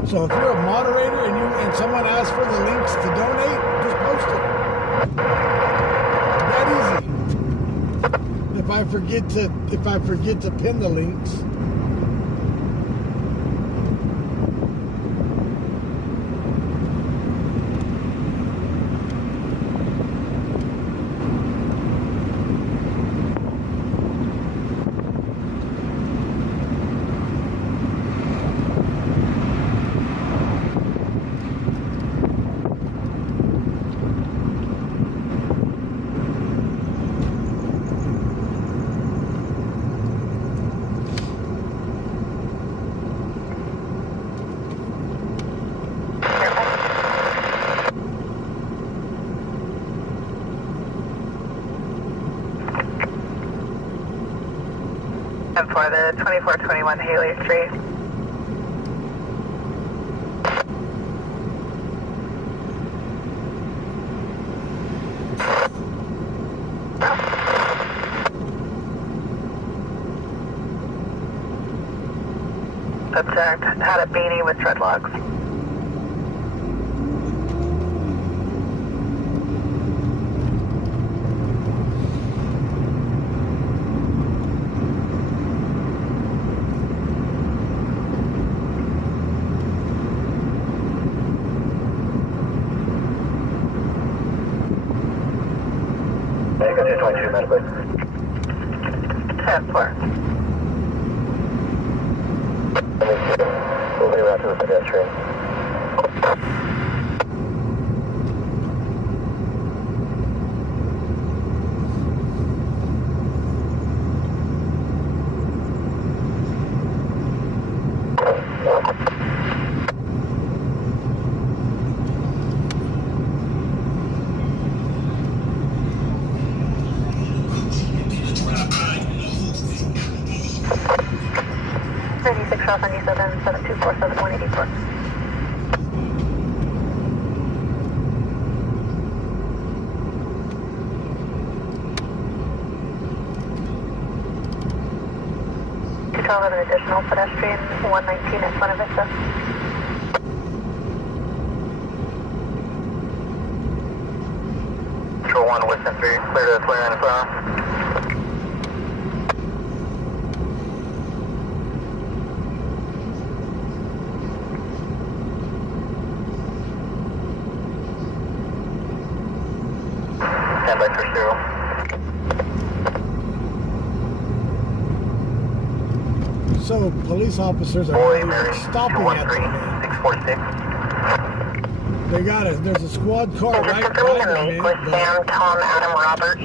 So if you're a moderator and someone asks for the links to donate, just post it. That easy. If I forget to pin the links. And for the 2421 Haley Street. Subject had a beanie with dreadlocks. Bakersfield 22 medical. 10-4. Moving around to the pedestrian. South 97, 724, 7184. Of an additional pedestrian, 119 at Buena Vista. Control 1, Western 3, clear to 29 and fire. Stand by for 0. So police officers are Boy, Mary, stopping at them. 646. They got it. There's a squad car And right just by for me to them. meet with Sam, Tom, Adam, Robert.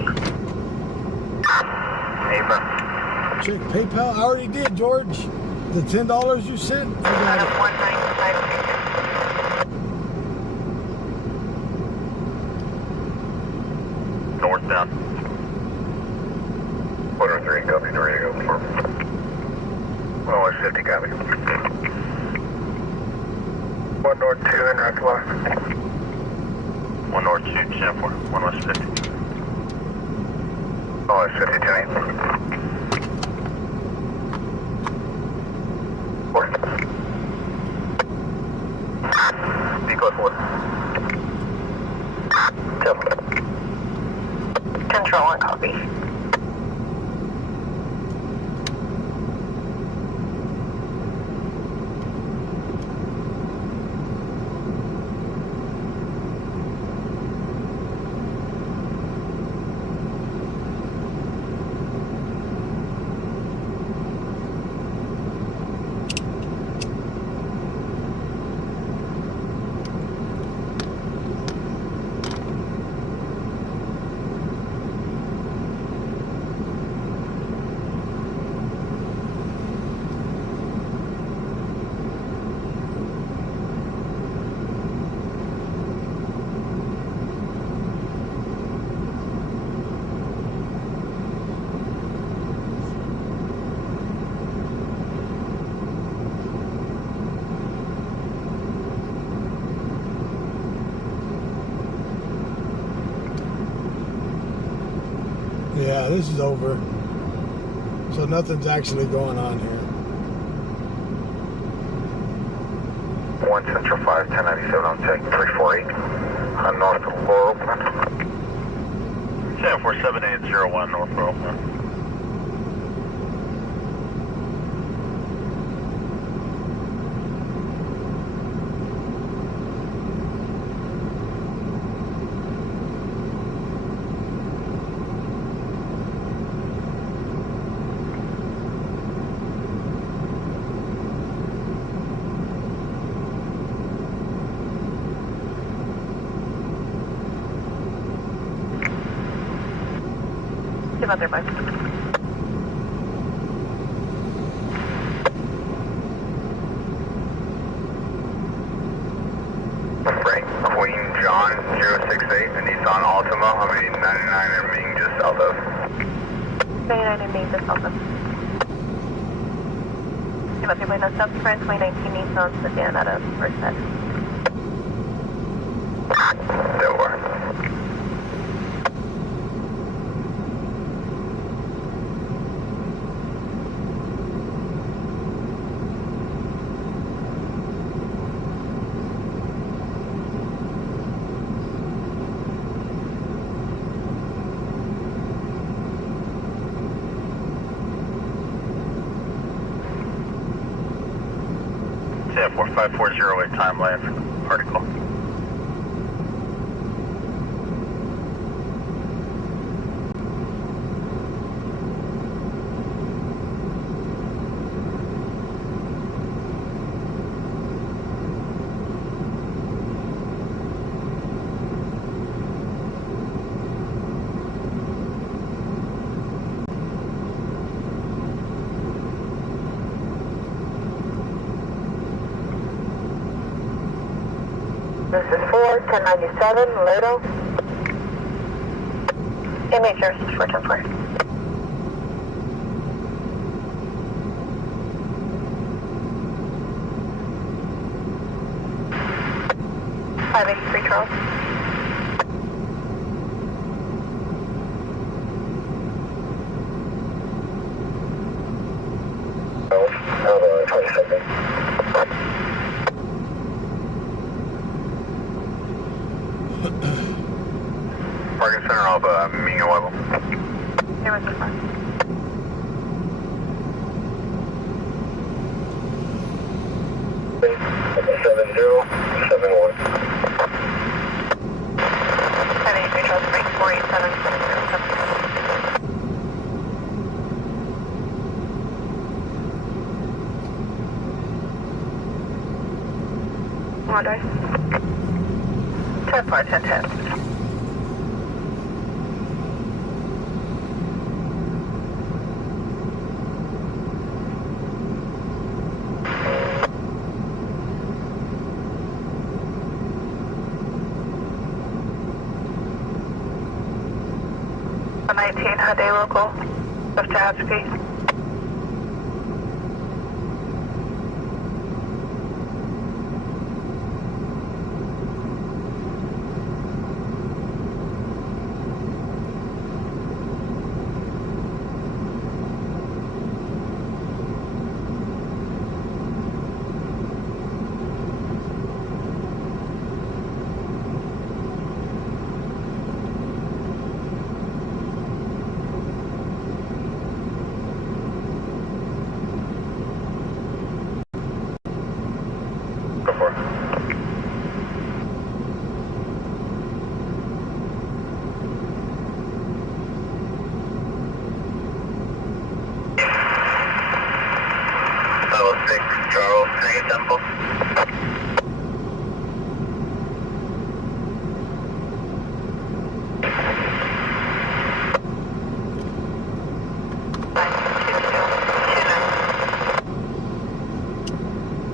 Ava. Check PayPal. I already did, George. The $10 you sent. I got Adam it. 1952. Northbound. 103, copy, ready to go. Oh, 50, copy. 1 north 2 in Rockaway. 1 north 2, 10-4. 1 west 50. Oh, 50, 10. Vehicle 4. Control and copy. Yeah, this is over. So nothing's actually going on here. 1 Central 5, 1097, I'm taking 348. North of Laurel. 747-801 North Laurel. Give out there, bud. Frank, Queen John 068, a Nissan Altima, I'm 99 and being just south of. 99 and Main, just south of. Give out there, bud. No subscribe 2019 Nissan sedan out of First Head. There were. Yeah, 45408 timeline article. This is 41097, Laredo. MHR, this is 410-4. $583 Charles. Have a 20 seconds. Parking center of Mingo level. There was the front. Okay, 7071. 583 Charles, Frank 487. One dice. 10-4, 10-10. A 19 Hyundai local of Tehachapi. Go for it. Level 6, Charles, Snake Temple.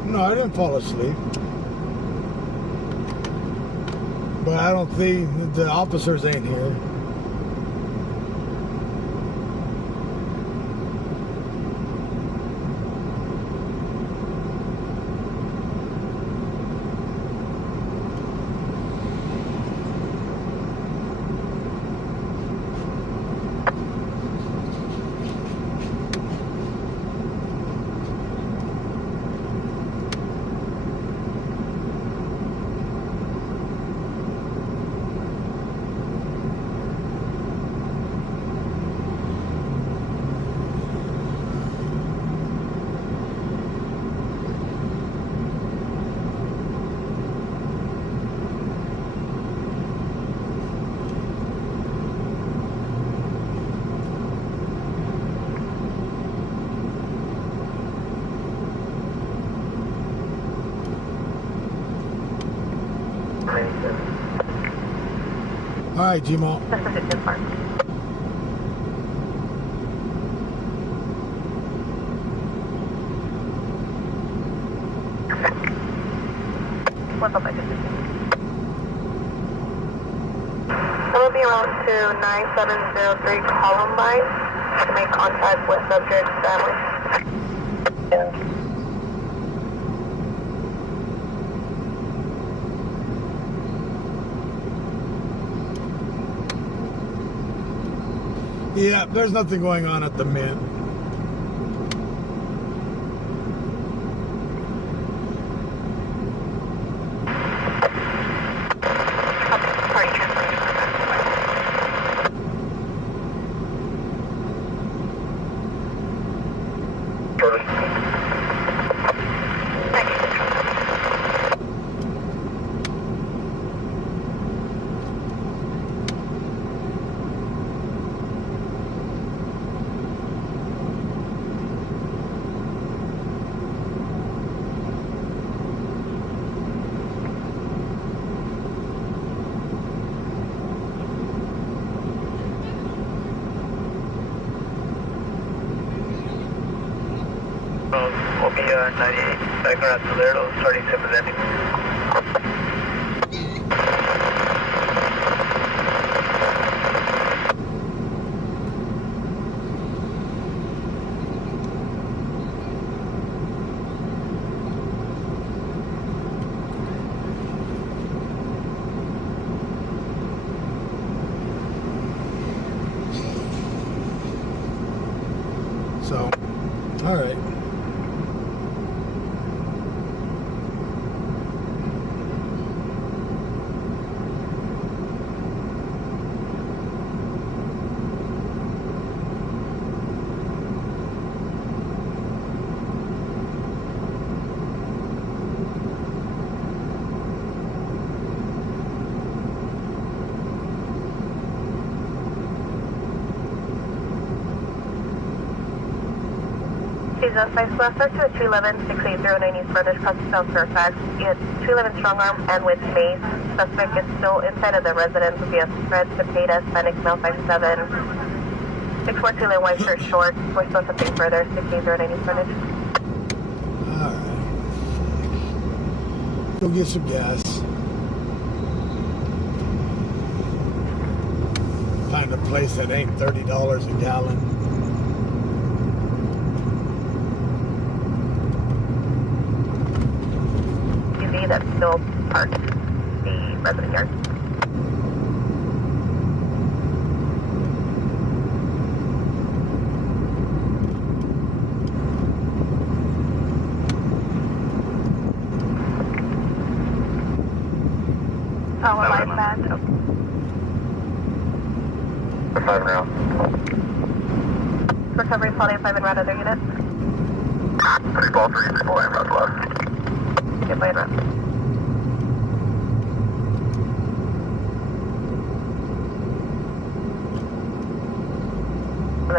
No, I didn't fall asleep. But I don't think the officers ain't here. All right, Gmo. That's a 15 park. What's up, I just will be around to 9703 Columbine to make contact with subject family. Yeah, there's nothing going on at the Mint. We'll be 98 back around Toledo, starting to presenting. So, all right. Jesus, my left to a 211-680 East Brothers cross South Fairfax. It's 211 strong arm and with mace. Suspect is still inside of the residence via spread to Peta, Hispanic male 57. 642 white shirt short. We're still something further. 680 East Brothers. All right. Go get some gas. Find a place that ain't $30 a gallon. That's still parked the resident yard. Power line band. 5 round. Recovery, Poly 5 and route other units. 3 ball 3, 3 ball, and route left. Get by and route.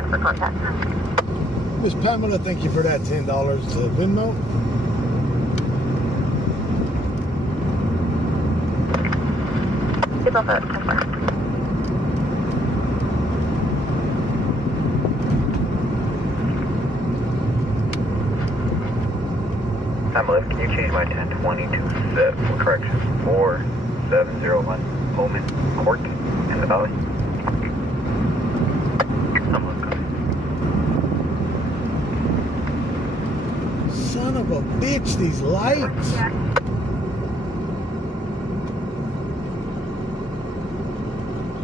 For contact. Miss Pamela, thank you for that $10 to Venmo. Keep up that customer. Pamela, can you change my 1020 to set for correction 4701 Moment Court in the Valley? Son of a bitch, these lights.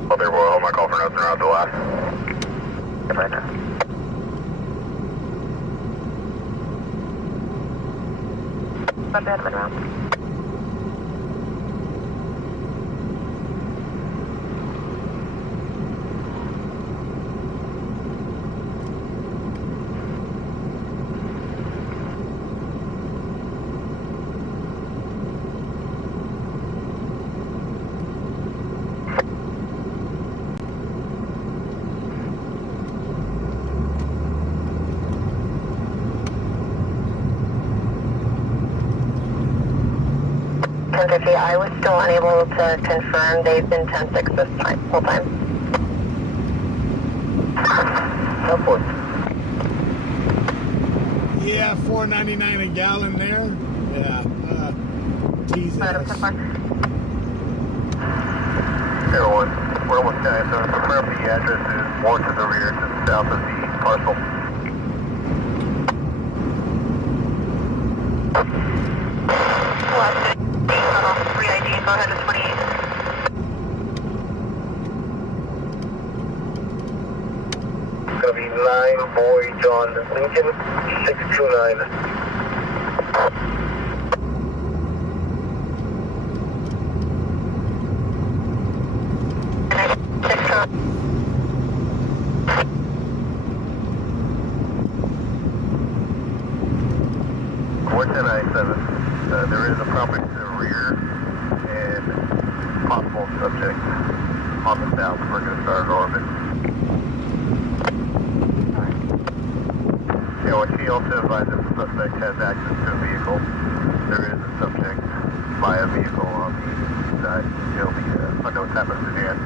Well, there will hold my call for notes and route to last. Right now. About that around. 1050. I was still unable to confirm. They've been 10-6 this time, whole time. Airport. Yeah, $4.99 a gallon there. Yeah, tease Madam, us. 10-4. Everyone, we're almost done. So confirm the address is more to the rear, to the south of the parcel. Left, cut off 3 ID, go ahead to 28. It's going to be 9 Boy John Lincoln, 629. There is a property to the rear and possible subject on the south. We're going to start an orbit. Yeah, what she also advised if the suspect has access to a vehicle, there is a subject by a vehicle on the east side. It'll be unknown type of sedan.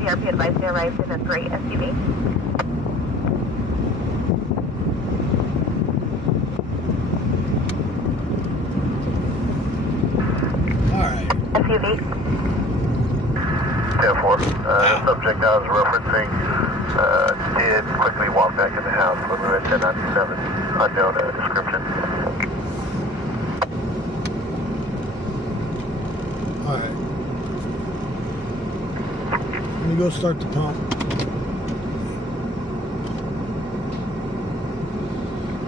CRP advised they arrived in a gray SUV. SUV. 10-4. The subject I was referencing did quickly walk back in the house when we were at 1097. Unknown description. Alright. Let me go start the pump.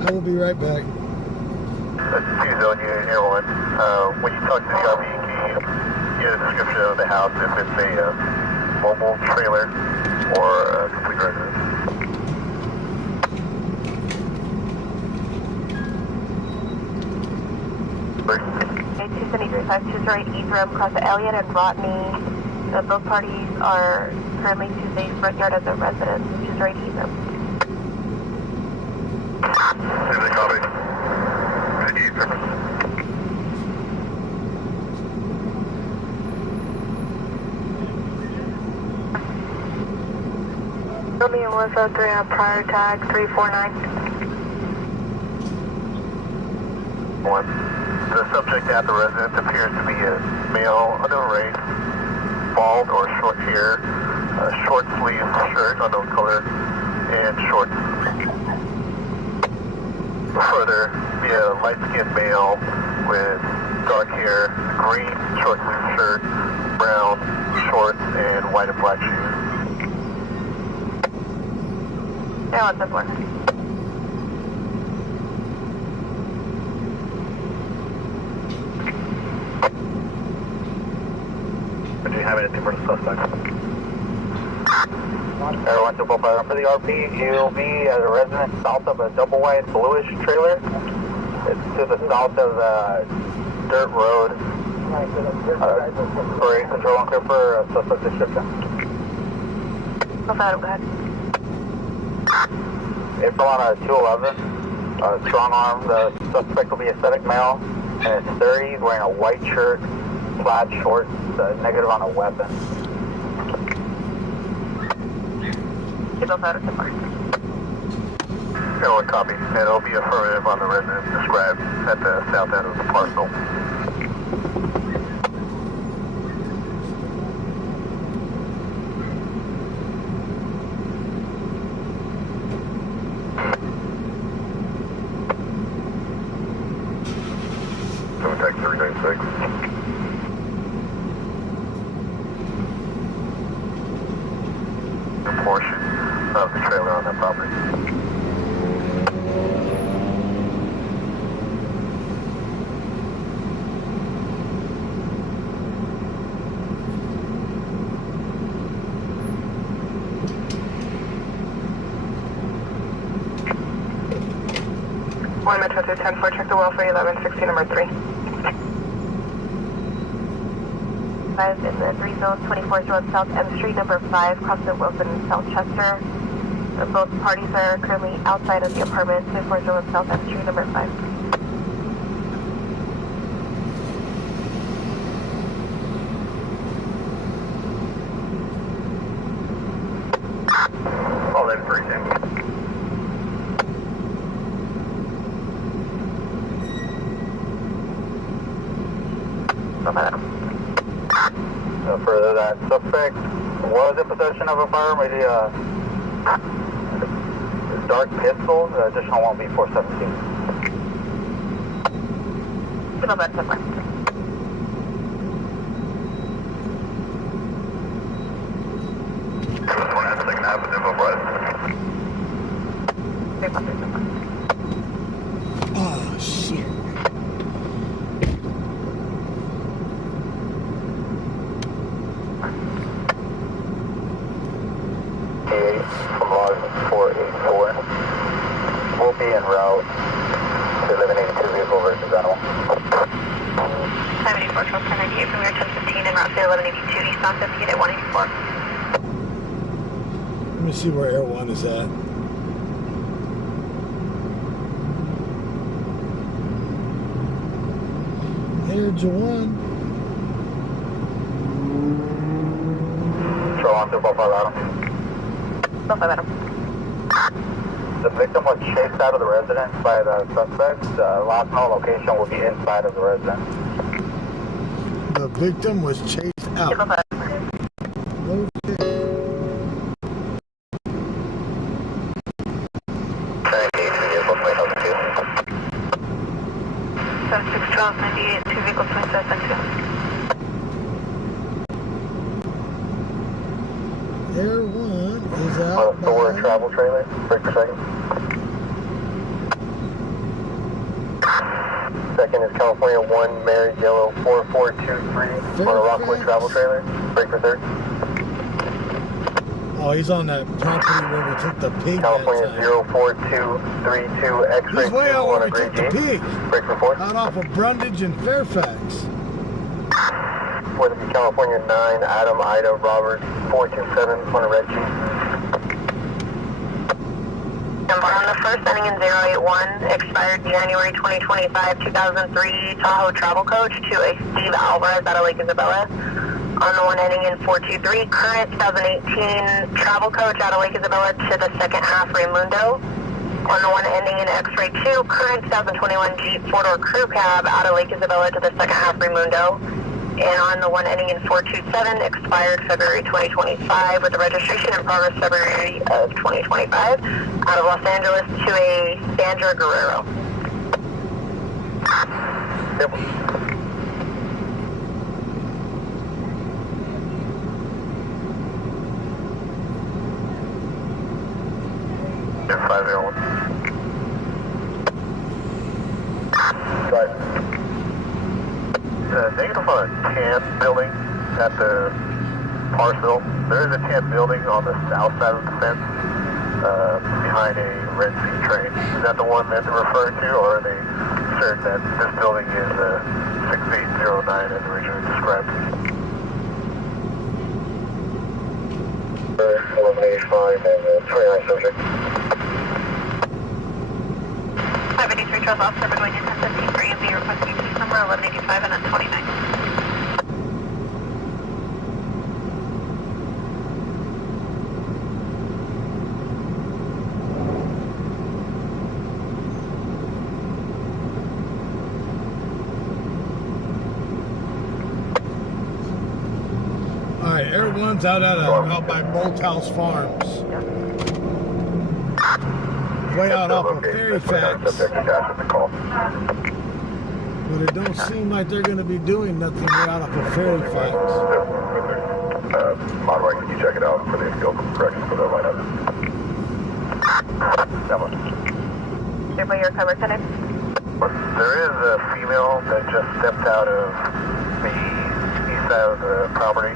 I will be right back. Two-zone unit, Air 1. When you talk to the RV, can you get a description of the house, if it's a mobile trailer or a complete residence? Okay, 273 two-story Ephraim across the Elliott and Rodney. Both parties are currently Tuesday's front yard of the residence, two-story Ephraim. Is it copy? Romeo was 03 on prior tag 349. One. The subject at the residence appears to be a male, unknown race, bald or short hair, short sleeve shirt, unknown color, and shorts. Further, be a light-skinned male with dark hair, green short sleeve shirt, brown shorts, and white and black shoes. Yeah, what's up, one? Do you have anything for the suspect? Everyone to Bullfire for the RP. You'll be at a residence south of a double wide bluish trailer. It's to the south of the dirt road. Sorry, control and clear for suspect description. Bullfire, go ahead. April on a 211, strong arm. The suspect will be a aesthetic male, and it's 30. He's wearing a white shirt, plaid shorts, negative on a weapon. Bullfire, so far. Everyone copy, and it'll be affirmative on the residence described at the south end of the parcel. Contact 396. A portion of the trailer on that property. One Metro 210-4, check the well for 1160, number 3. 5 in the 3 zone, 24 Road South M Street, number 5, Crossing Wilson and South Chester. Both parties are currently outside of the apartment, 24 Road South M Street, number 5. Suspect was in possession of a firearm, a dark pistol. The additional won't be 417. Signal back to Second Avenue of West. Oh, shit. From log 484. We'll be en route to eliminating 2 vehicle versus animal. 784, Charles 1098 from your 1015 en route to 1182 eastbound 58 at 184. Let me see where Air 1 is at. Air 1. Control on 245 Adam. 245 Adam. The victim was chased out of the residence by the suspects. Last known location will be inside of the residence. The victim was chased out. Signal back. Okay. 761298, 2 vehicles 2772. Air 1 is out. Thor travel trailer, break per second. Second is California 1, Mary Yellow 4423 on a Rockwood travel trailer, break for third. Oh, he's on that property where we took the pig. California that time. 04232 X-ray He's way 2 out on where a we gray took the Jeep, pig. break for fourth. Out off of Brundage and Fairfax. Fourth is California 9, Adam Ida Robert 427 on a red Jeep. Number on the first ending in 081, expired January 2025, 2003 Tahoe travel coach to a Steve Alvarez out of Lake Isabella. On the one ending in 423, current 2018 travel coach out of Lake Isabella to the second half Raymundo. On the one ending in X-ray 2, current 2021 Jeep 4-door crew cab out of Lake Isabella to the second half Raymundo. And on the one ending in 427, expired February 2025 with the registration in progress February of 2025 out of Los Angeles to a Sandra Guerrero. Yep. Yeah, 501. Right. Negative on a tan building at the Parsville. There is a tan building on the south side of the fence behind a Red Sea train. Is that the one that they're referring to, or are they certain that this building is 6809 as originally described? 1185 and 29 subject. 583 Charles Officer between 1053 and B requesting case number 1185 and then 29. Alright, Air 1's out by Bolthouse Farms. Way out off of Fairfax. But it don't seem like they're going to be doing nothing way out off of Fairfax. Monroy, can you check it out for the field correction for that lineup? That one. Everybody your cover today? There is a female that just stepped out of the east side of the property.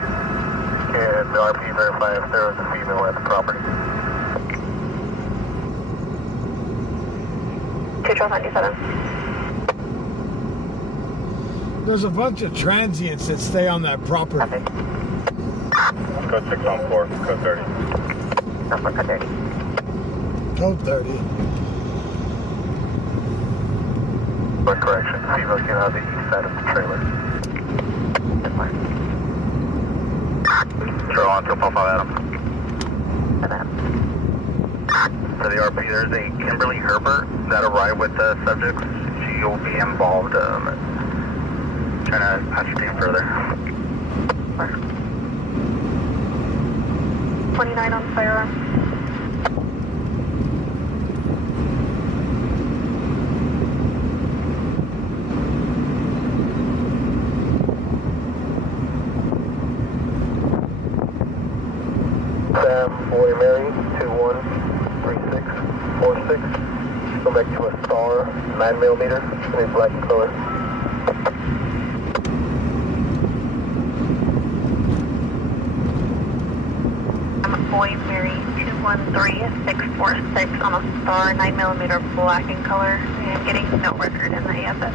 Can the RP verify if there was a female at the property? 297. There's a bunch of transients that stay on that property. Copy. Code 6 on 4, code 30. Number code 30. Code 30. But correction, female came out of the east side of the trailer. Control on 255 Adam. To the RP, there's a Kimberly Herbert that arrived with the subjects. She'll be involved trying to ascertain further. 1029 on firearm. Sam, Boy Mary, 213646. Go back to a star, 9mm, in black and color. Boy Mary 213646 on a star, 9mm black in color, and getting no record in the AFS.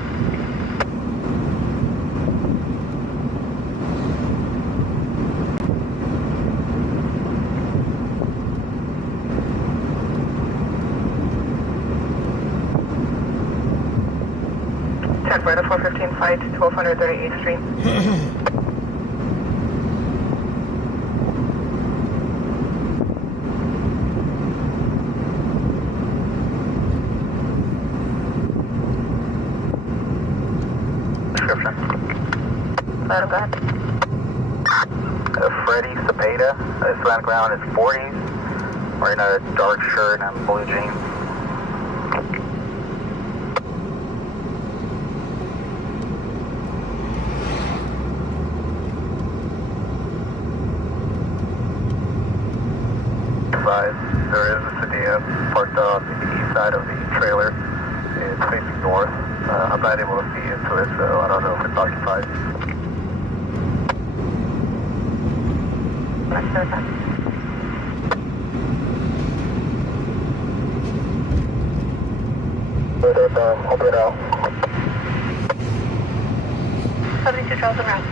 For the 415 flight, 1238th Street. Description. Go ahead. Freddie Cepeda, his background is 40s, wearing a dark shirt and blue jeans. There is a sedan parked on the east side of the trailer. It's facing north. I'm not able to see into it, so I don't know if it's occupied. Open it out. 72 Charleston Route.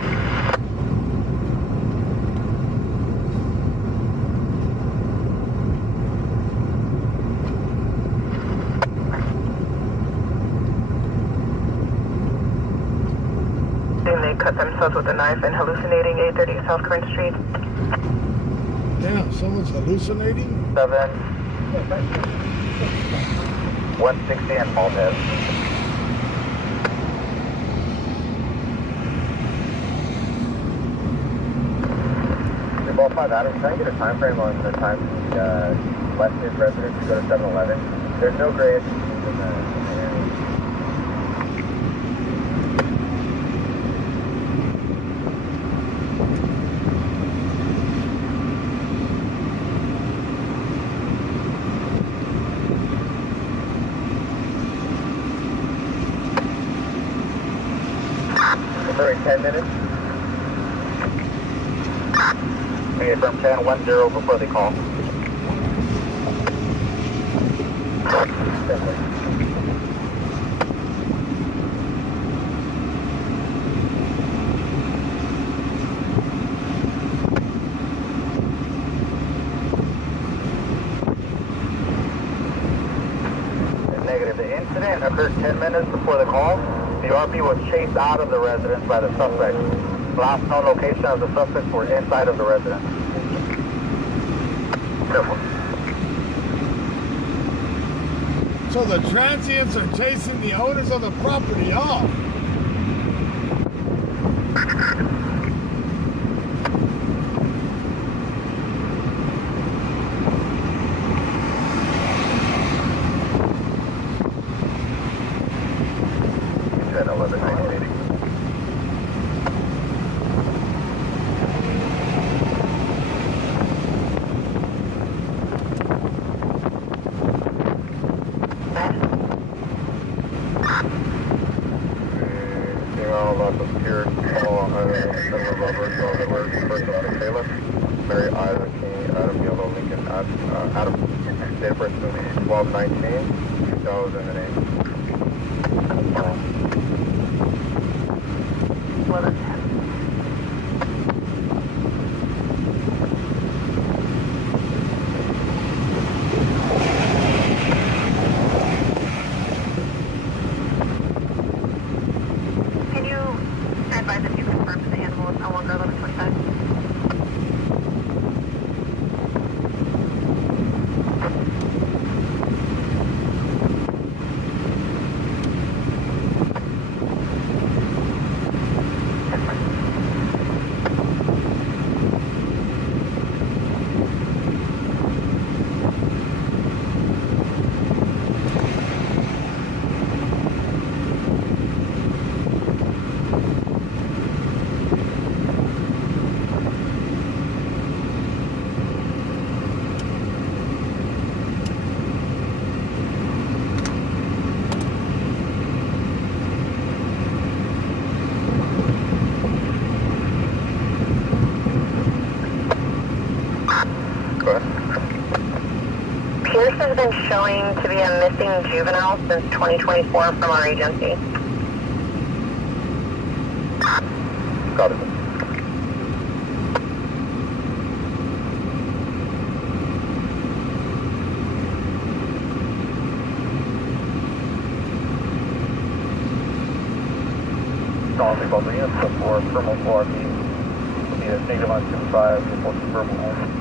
They cut themselves with a knife and hallucinating 830 South Current Street. Damn, someone's hallucinating? 160 and Maltese. You're both 5 Adam. Can I get a time frame on the time the West Mid residents to go to 7-Eleven? There's no gray issues in the area. Sorry, 10 minutes? Okay, from 10-10 before they call. Negative. The incident occurred 10 minutes before the call. The RP was chased out of the residence by the suspect. Last known location of the suspects were inside of the residence. Careful. So the transients are chasing the owners of the property off. Mary Isaac King, Adam Yellow Lincoln, Adam, date of birth will be 12/19/2008. 11:10. Can you advise if you confirm that the animal is no longer 1125? Pierce has been showing to be a missing juvenile since 2024 from our agency. Got it. Donaldly both units, so for thermal floor, be a negative on 25, report to verbal home.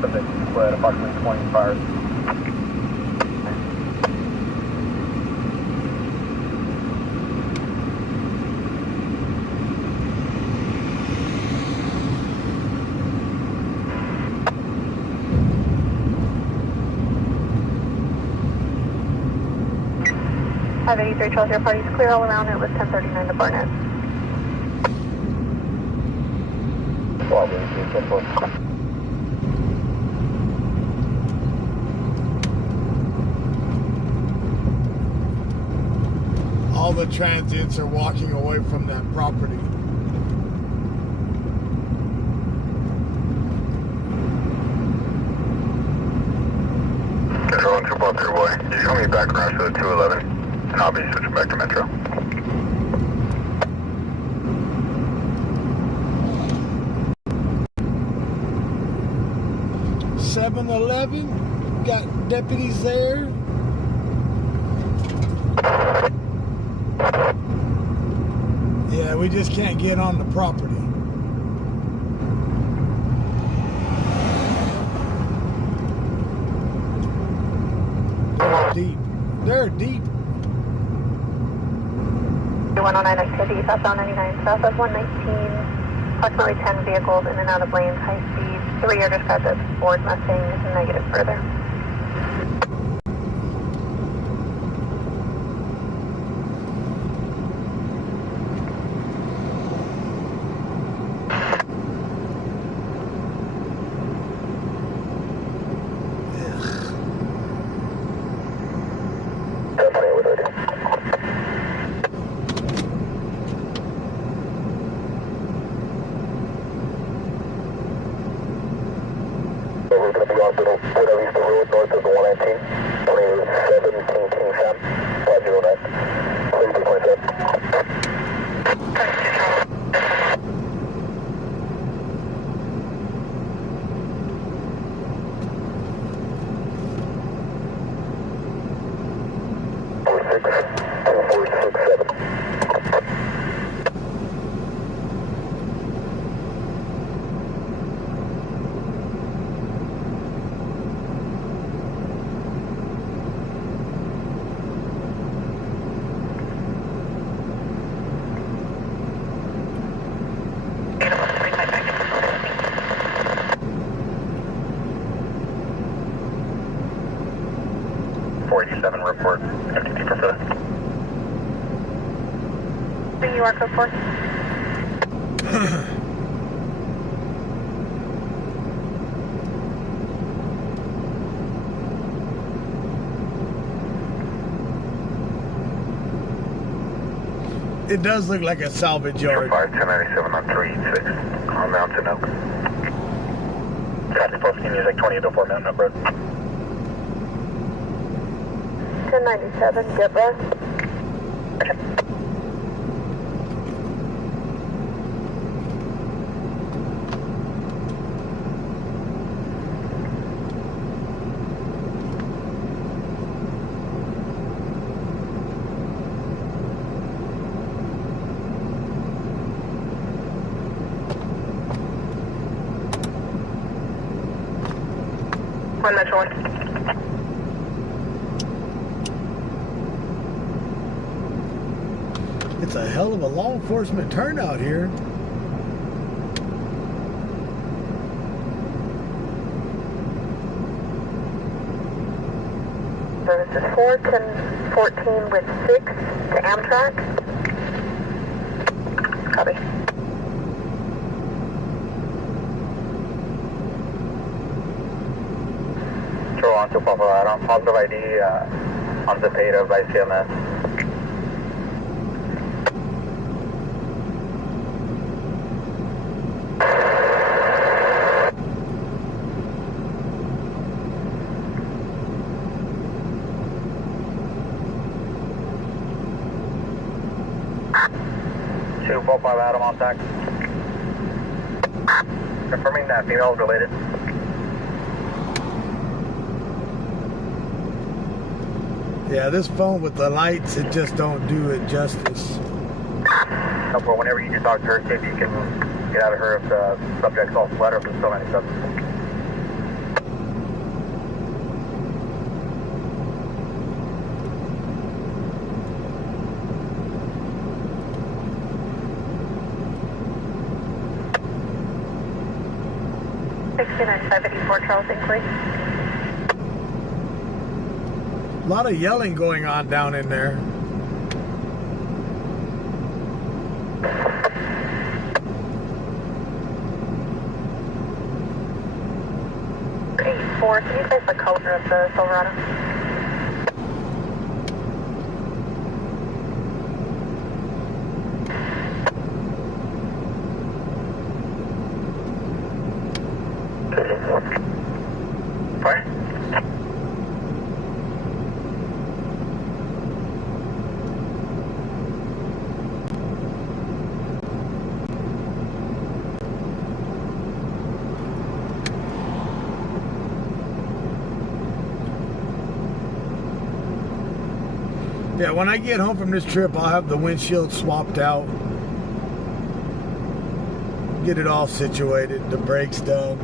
Subject fled approximately 20 fires. Five 83 Charles, your party's clear all around. It was 1039 to Barnett. All the transients are walking away from that property. Control 243 boy. You show me back around to the 211, and I'll be switching back to Metro. .7-Eleven, got deputies there. Yeah, we just can't get on the property. They're deep. They're deep. 109 activity, southbound 99, south of 119. Approximately 10 vehicles in and out of lanes, high speed. 3 are described as Ford Mustang, negative further. We're going to be on the Buena Vista Road north of the 119, 2017 King Sam, 509, 2467. Report FTP for further. You are code 4. It does look like a salvage yard. 1097 on 36 on Mountain Oak. Traffic posting music 20-4 Mountain Oak Road. 1097, get west. One Metro 1. It's a hell of a law enforcement turnout here. Services 4, 1014 with 6 to Amtrak. Copy. Control on to Papa Adam, positive ID on the Zepeda by CMS. 12-5 Adam on tax. Confirming that female is related. Yeah, this phone with the lights, it just don't do it justice. No, well, whenever you do talk to her, see if you can get out of her if the subject's all flat or if there's still any subjects. Charles Inquiry. A lot of yelling going on down in there. Can you place the color of the Silverado? Fire. Yeah, when I get home from this trip, I'll have the windshield swapped out. Get it all situated, the brakes done.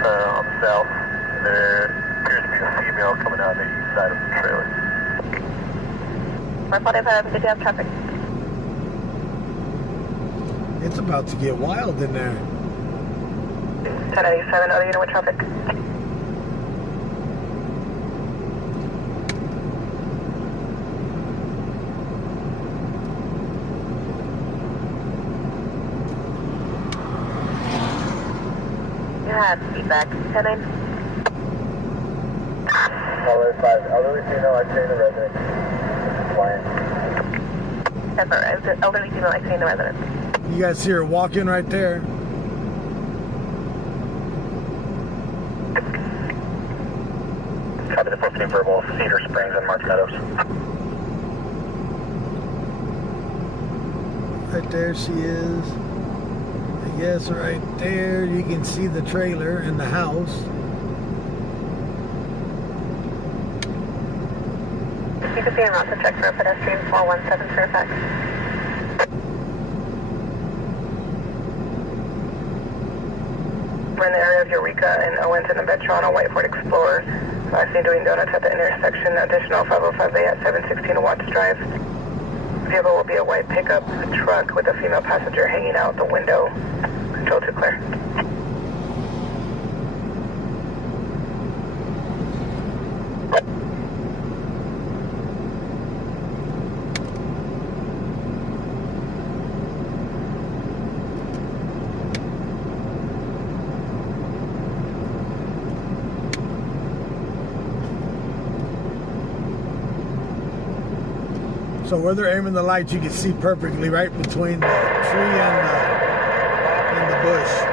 On the south, there appears to be a female coming out the east side of the trailer. Report if I have good job traffic. It's about to get wild in there. 1087, other unit with traffic. Feedback. 10-9. Caller 5, elderly female exiting the residence. Compliant. Elderly female exiting the residence. You guys see her walking right there. Copy the 14 verbal, Cedar Springs and March Meadows. Right there she is. Yes, right there you can see the trailer and the house. You can be en route to check for a pedestrian 417 Fairfax. We're in the area of Eureka and Owens and the Metro on a white Ford Explorer. Last seen doing donuts at the intersection. Additional 505A at 716 Watts Drive. Vehicle will be a white pickup truck with a female passenger hanging out the window. Control to clear. So where they're aiming the lights, you can see perfectly right between the tree and the bush.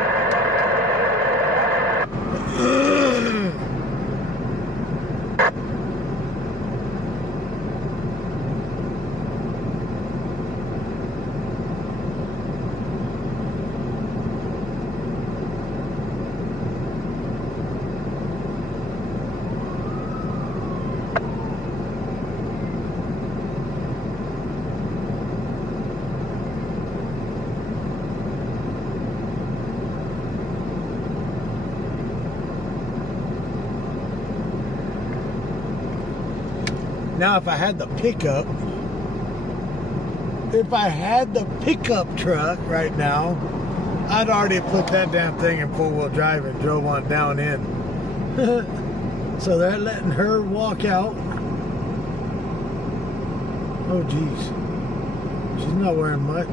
Now, if I had the pickup truck right now, I'd already put that damn thing in four-wheel drive and drove on down in. So they're letting her walk out. Oh, geez. She's not wearing much.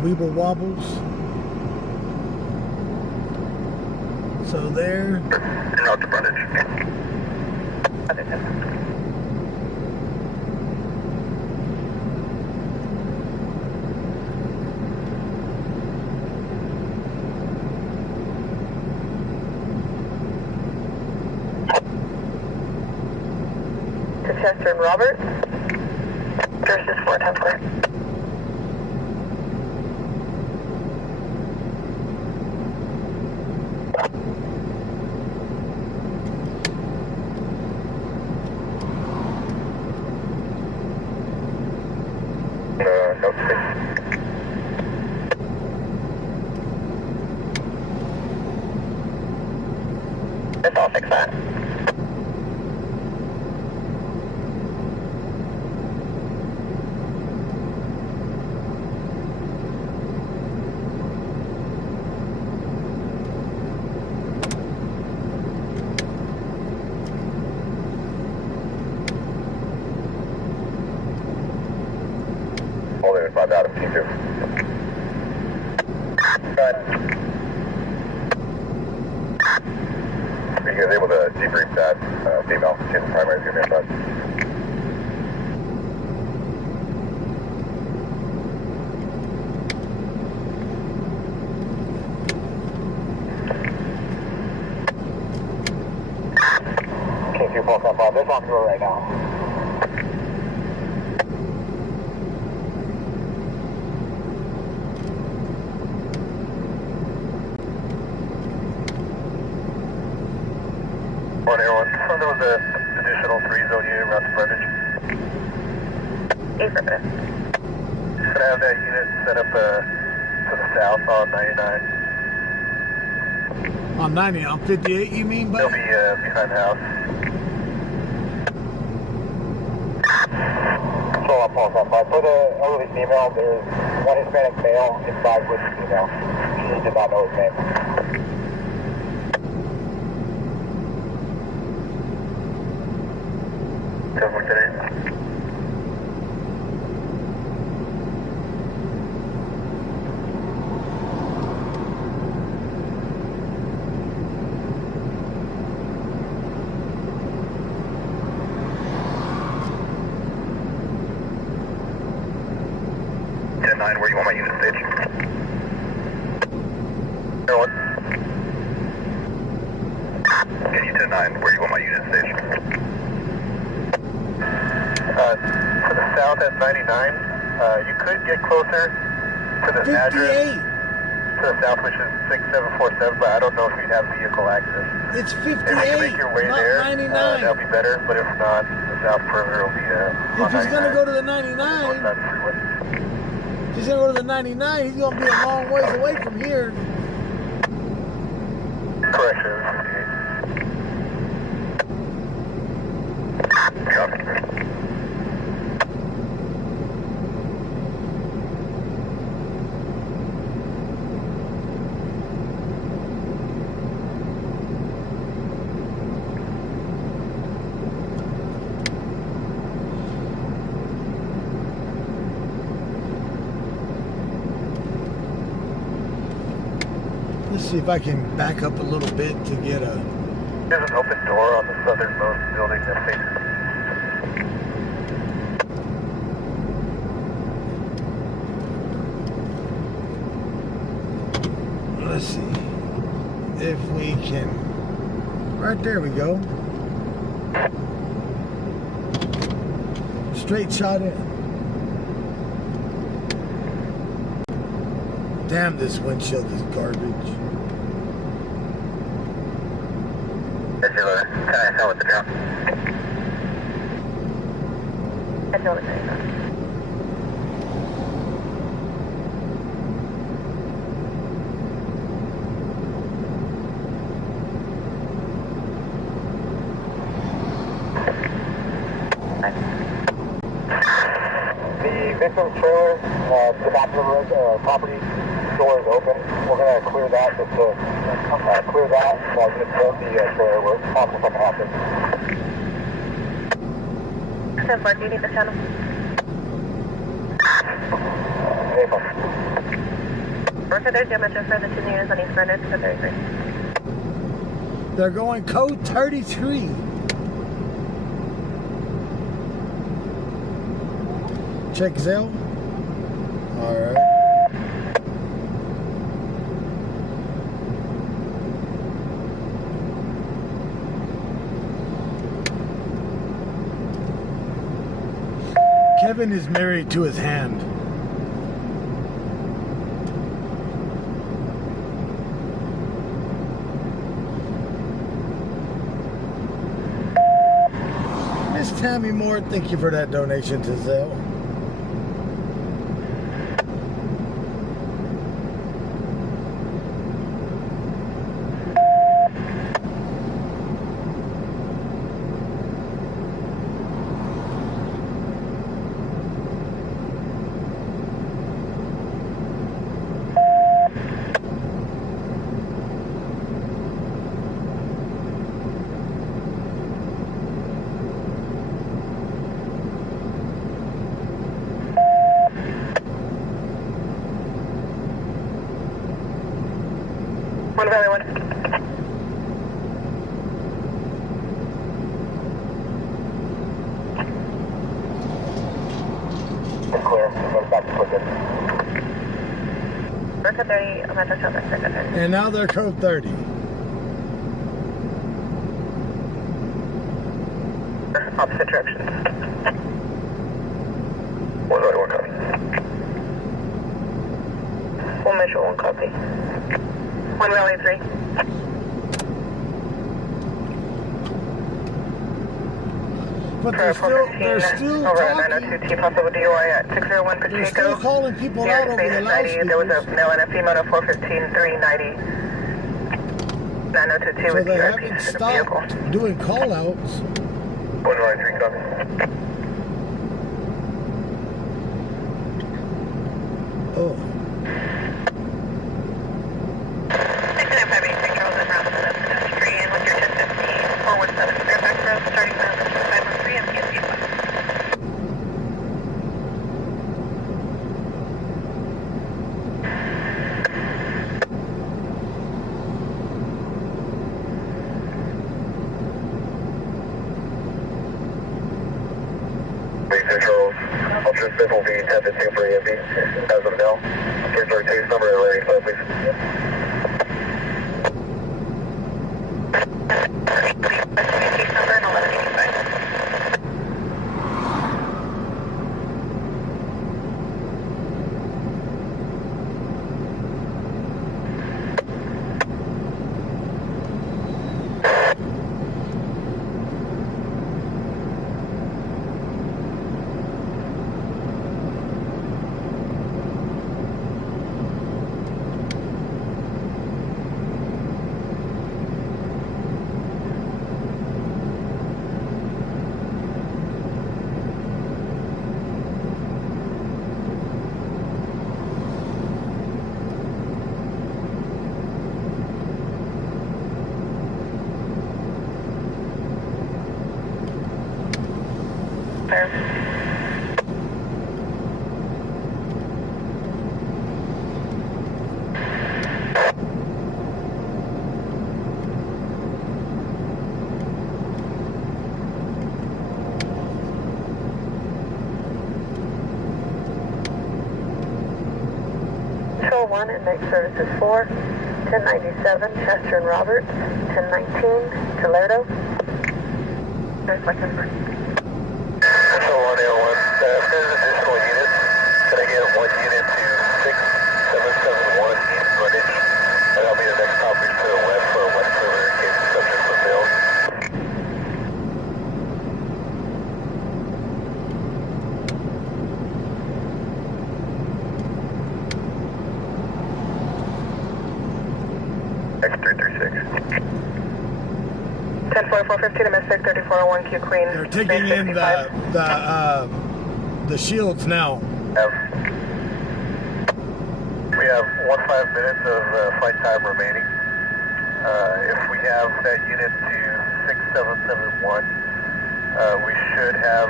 Weeble wobbles. So there. Out the frontage. Chester and Roberts. Versus Fort Temple. No space. Let's all fix that. Only 5 out of P2. Go ahead. Are you guys able to debrief that female? She's the primary female side. Okay, 2-4-5, they're talking to her right now. One Air 1, there was an additional 3-zone unit around the frontage. Affirmative. Gonna have that unit set up to the south on 99. On 90, on 58, you mean, They'll buddy? be behind the house. So I'll pause that part. For the elderly female, there's one Hispanic male inside with the female. She did not know his name. Nine, where you want my unit stage? Air 1. Can you 10-9, where you want my unit stage? To the south at 99, you could get closer to the 58. address to the south, which is 6747, but I don't know if you'd have vehicle access. It's If you can 58, make your way not there, 99. that'll be better, but if not, the south perimeter will be If he's going to go to the 99, north side of the freeway. if he's going to go to the 99, he's going to be a long ways away from here. Correction, 58. Copy. Let's see if I can back up a little bit to get a... There's an open door on the southernmost building that faces. Let's see if we can... Right there we go. Straight shot in. Damn, this windshield is garbage. Can I tell what the drop? I feel the same. The victim's trailer, the back of the property door is open. We're going to clear that just to clear that while we build the trailer. We're possible something happens. 10-4, do you need the channel? April. Work their damage for the 2 units on East Burnett for 33. They're going code 33. Check Zell. All right. Kevin is married to his hand. Miss Tammy Moore, thank you for that donation to Zelle. One Valley 1. It's clear. Go back to Quicken. Work 30, Metro South, Circuit 30. And now they're code 30. Opposite directions. One Valley 1 copy. One Metro 1 copy. One Valley 3. But they're still over talking. at 902T, possible DUI at 601 They're Pacheco. still calling people out over the 90. There was a loudspeakers. male and a female at 415, 390. 902T So with they the haven't earpiece vehicle. stopped doing call-outs. One Valley 3 copy. Oh. 6958 Charles and Round 7 pedestrian with your 1015 forward 7 Fairfax Road, starting from 513 and PSC 5. Big Charles. Ultra Smith will be 1015 for EMB. As of now. Here's our case number and ready, please. Case number and 1185. Fair. One and next service is 4, 1097 Chester and Roberts, 1019 Toledo. There's my number. So 101, if there's additional units, can I get 1 unit to 6771 East Greenwich? And that'll be the next property to the west for a west river in case the subject was failed. X336. 10-4-415 Mystic 3401 Q Queen. They're taking in the shields now. We have 15 minutes of flight time remaining. If we have that unit to 6771, we should have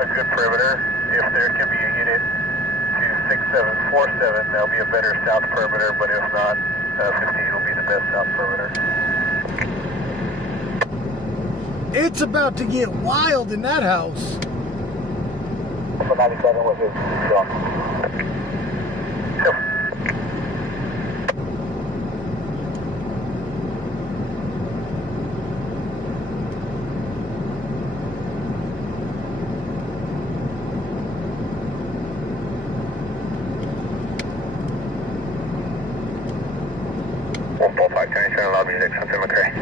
a good perimeter. If there can be a unit to 6747, that'll be a better south perimeter, but if not, 15 will be the best south perimeter. It's about to get wild in that house. 97 was his drunk. Turn loud music, something McCray.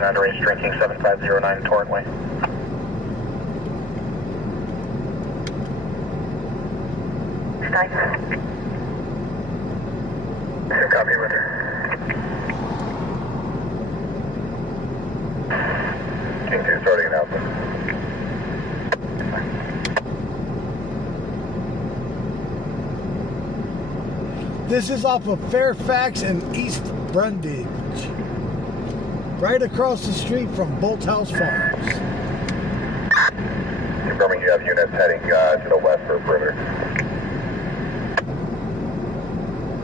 Underage drinking 7509 Torrent Way. Stein. Copy with her. King 2 starting announcement. This is off of Fairfax and East Brundage. Right across the street from Bolt House Farms. Confirming you have units heading to the west for perimeter.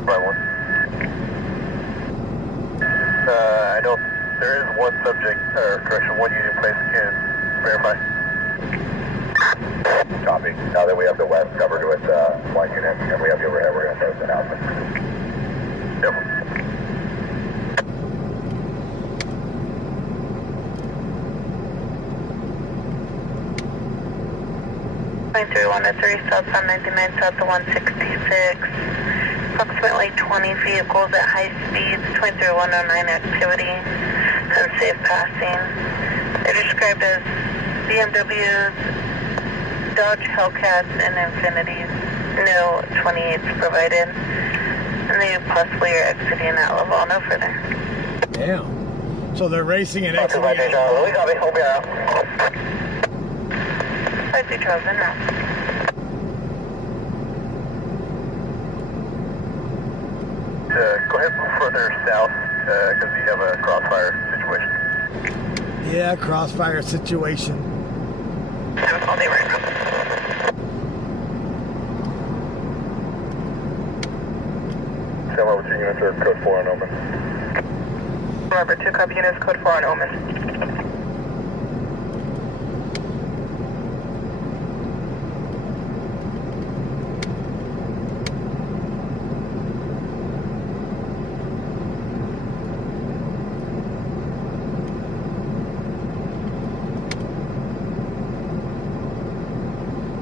Right one. I know there is one subject, or correction, one unit place. Can verify. Copy. Now that we have the west covered with one unit and we have the overhead, we're going to post an announcement. Yep. 103 south on 99 south to 166. Approximately 20 vehicles at high speeds, 23109 activity, unsafe passing. They're described as BMWs, Dodge Hellcats, and Infinities. No 28s provided. And they possibly are exiting at level, no further. Damn. So they're racing and exiting. We got it. Hold me out. 5,000 now. Go ahead and move further south, because we have a crossfire situation. Yeah, crossfire situation. All day right now. Same over 2 units are code 4 on Omen. Remember, 2 copy units, code 4 on Omen.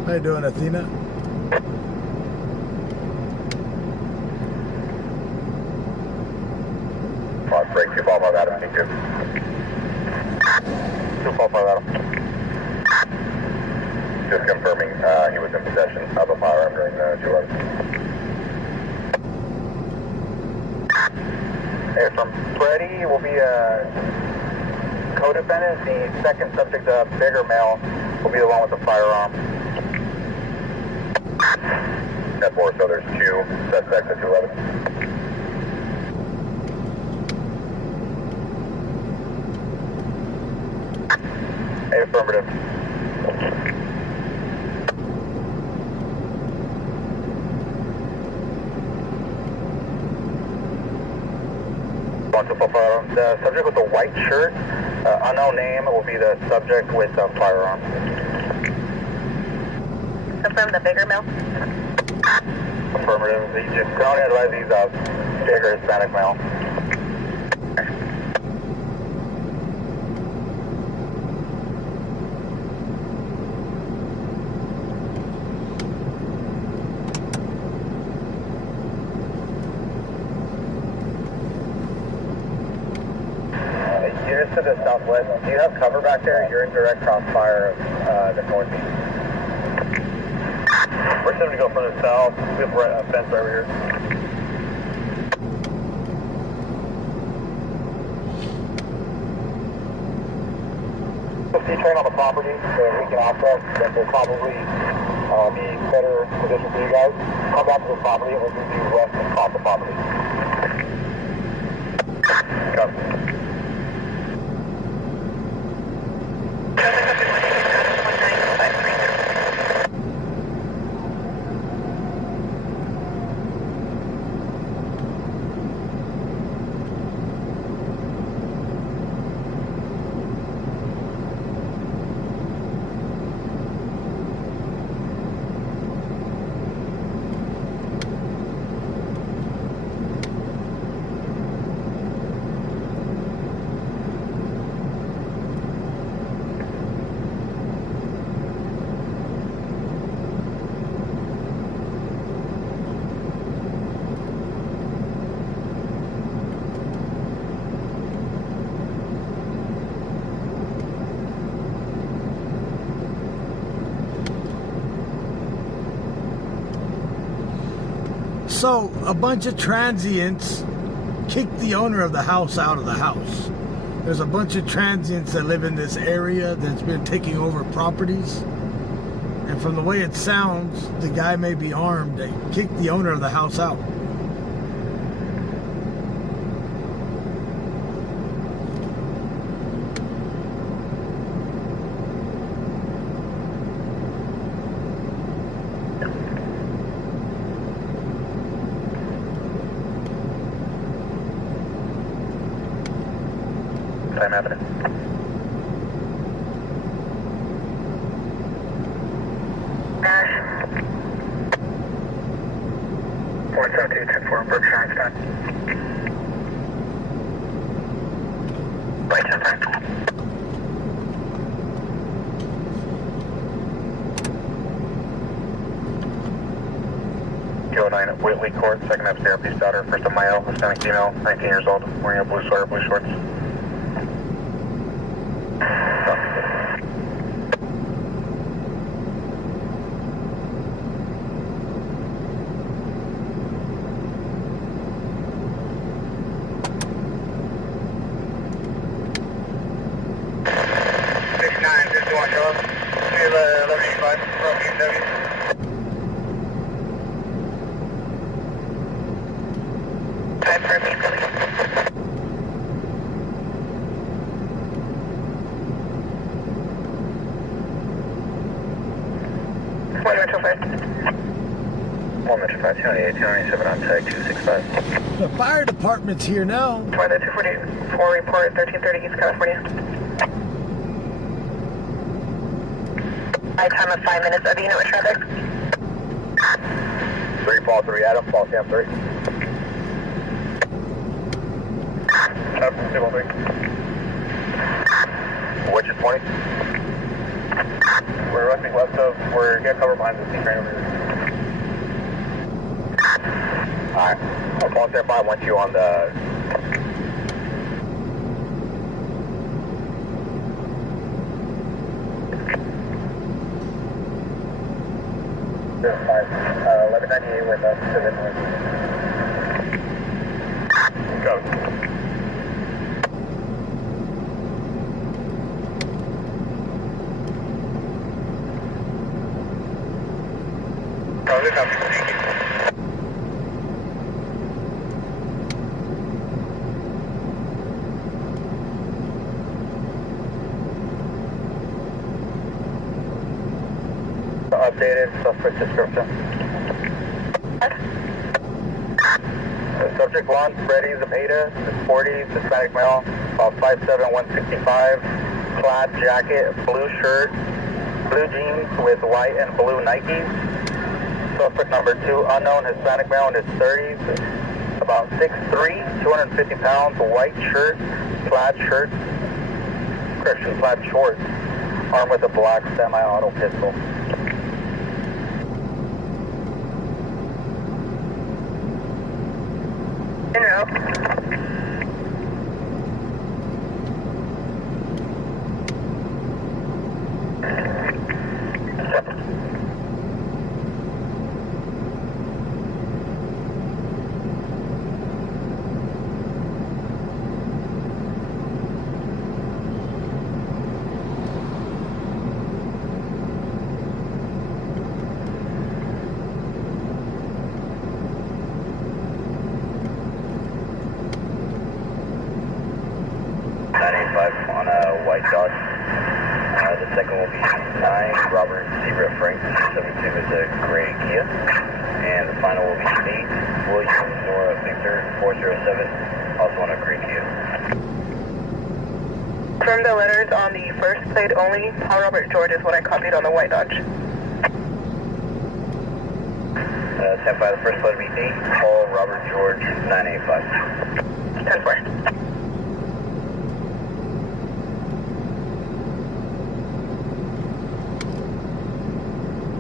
How you doing, Athena? Break 255 Adam, King 2. 255 Adam. Just confirming he was in possession of a firearm during the 211. Hey, from Freddie will be a co-defendant. The second subject, the bigger male, will be the one with the firearm. 10-4, so there's 2 suspects at 211. Hey, affirmative. The subject with the white shirt, unknown name, will be the subject with the firearm. Confirm the bigger male. Affirmative. Just don't advise he's a bigger Hispanic male. to the southwest. Do you have cover back there? You're in direct crossfire of the northeast. We're going to go further south. We have a fence over here. Train on the property, so we can access that will probably be better position for you guys. Come back to the property and we'll move you west and across the property. So, a bunch of transients kicked the owner of the house out of the house. There's a bunch of transients that live in this area that's been taking over properties. And from the way it sounds, the guy may be armed. They kicked the owner of the house out. Time happening. Dash. 472-10-4, Berkshire Einstein. Right, 10 time. Kilo 9 at Whitley Court, second up therapy's daughter, first of Mayo, Hispanic female, 19 years old, wearing a blue sweater, blue shorts. The fire department's here now. 244 report 1330 East California. My time of 5 minutes. Of unit with traffic. 3 Paul 3 Adam, Paul Sam 3. Which is 20? We're rushing west of, we're getting cover behind the C train over here. Alright, I'll call there 512 on the... There's 1198 with us to the north. Go. Updated suspect description. Subject 1, Freddie Zapata, 40, Hispanic male, about 5'7", 165, plaid jacket, blue shirt, blue jeans with white and blue Nikes. Suspect number 2, unknown Hispanic male in his 30s, about 6'3", 250 pounds, white shirt, plaid shorts, armed with a black semi-auto pistol. Kia. And the final will be 8 William Nora Victor 407, also on a green Kia. Confirm the letters on the first plate only. Paul Robert George is what I copied on the white Dodge. 10-5, the first plate will be 8 Paul Robert George 985. 10-4.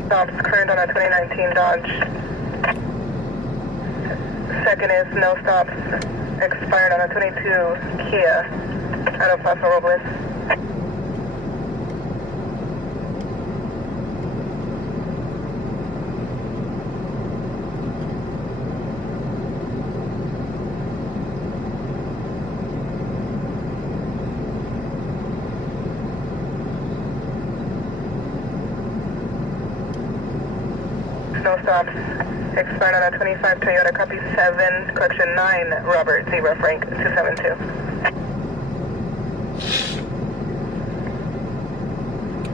Stops current on a 2019 Dodge. Second is no stops expired on a 22 Kia out of Paso Robles. No stops. Expired on a 25 Toyota, copy 7, correction 9, Robert, Zebra, Frank, 272.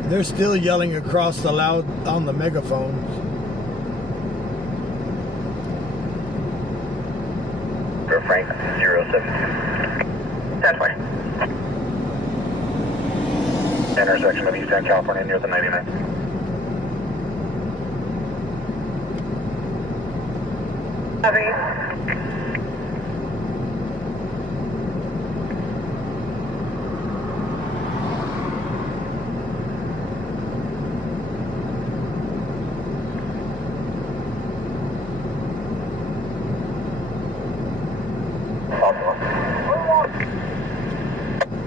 They're still yelling across the loud on the megaphones. For Frank 072. 10-4. Intersection of East End, California, near the 99. Copy.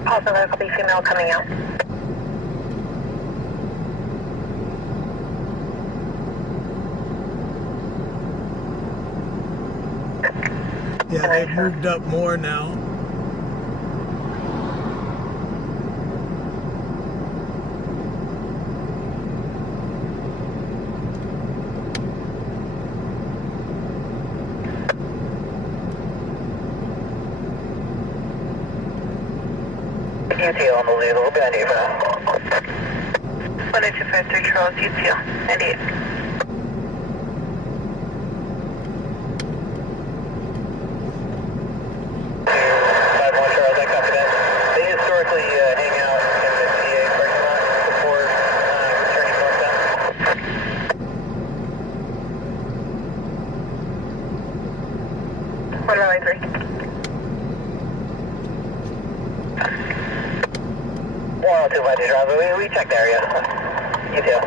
Also, there could be female coming out. Yeah, they've moved up more now. UTL on the lead, we'll be on 8 for now. 1253 Charles, UTL, 98. We checked the area. UTL.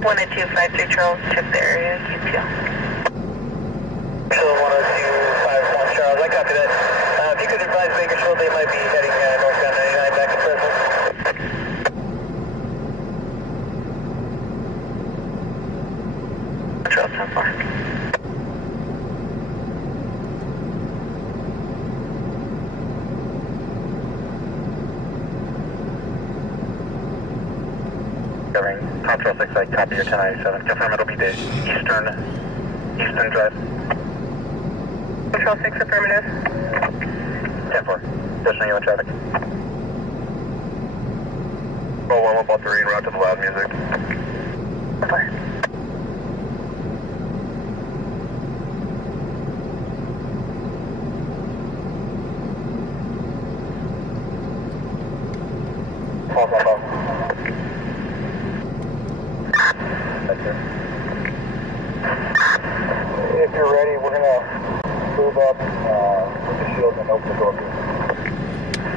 10253 Charles, check the area, UTL. So 10251 Charles, I copy that. If you could advise Bakersfield, they might be heading northbound 99 back to Fresno. Charles, 10-4. Top Trail 6, I copy your 1097. Confirm it'll be the Eastern Drive. Control 6, affirmative. 10-4. Positioning you in traffic. Roll 113, route to the loud music. 10-4. False on both. If you're ready, we're gonna move up with the shield and open the door.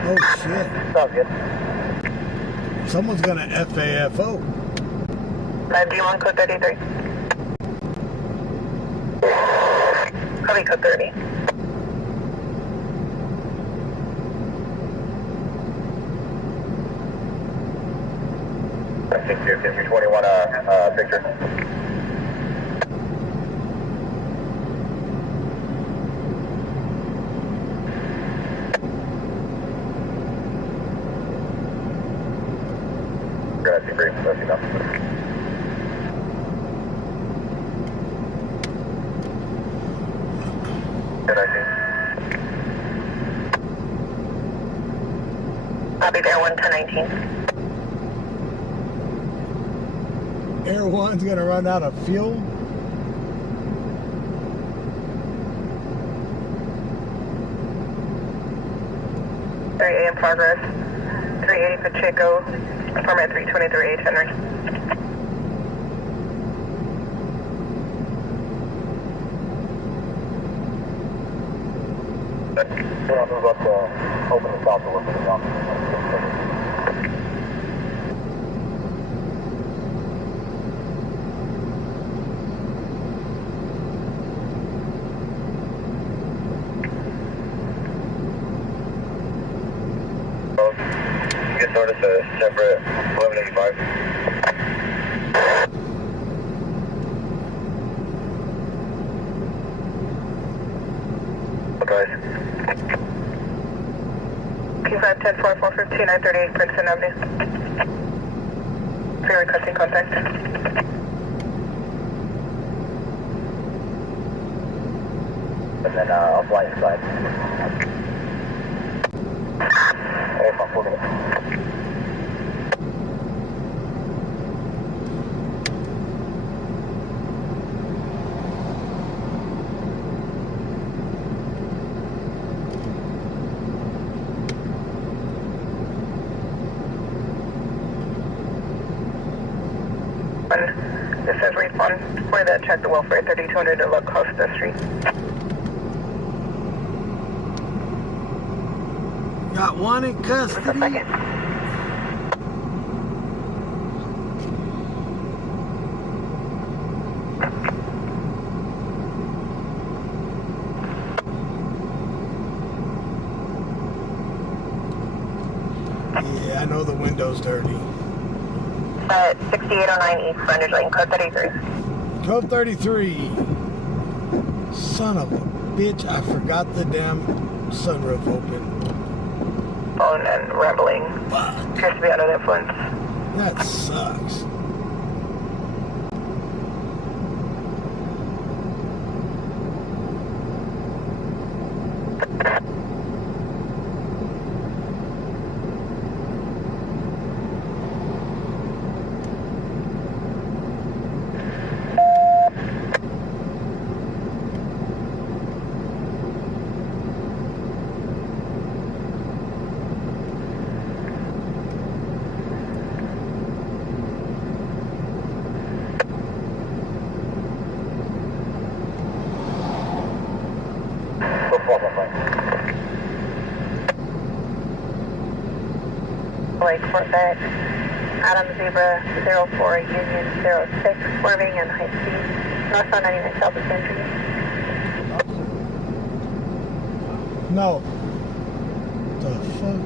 Oh shit. Sounds good. Someone's gonna FAFO. D1 code 33. Copy code 30. I think you 21 Victor. Gonna see brief, let you know. Copy there, 11019. Air One's gonna run out of fuel. 3A in progress. 380 Pacheco. Permit 323 H Henry. Yeah, move up to open the south door for the jump. Get notice a separate 1185. Guys. Q510 4415 938 Princeton Avenue. Ferry cutting contact. And then I'll fly inside. Hey, fuck, we're gonna... This says refund. Where that check the welfare 3200 to look across the street. Got one in custody. Yeah, I know the window's dirty. 6809 East Frontage Lane, code 33. Code 33. Son of a bitch, I forgot the damn sunroof open. Phone and rambling. Fuck. Appears to be under the influence. That sucks. Lake Corvette, Adam Zebra 04 Union 06, swerving and high speed, north on 99 south of Century. No. The fuck?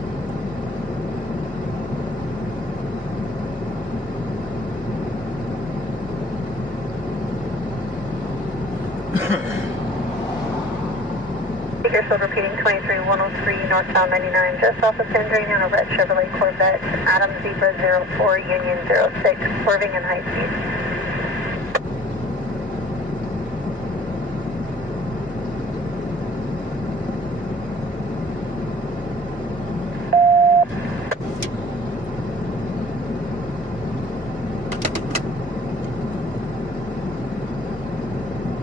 Bakersfield repeating 23103 northbound 99 just off of Century on a red Chevrolet Corvette, Adam Zebra 04 Union 06, swerving and high speed.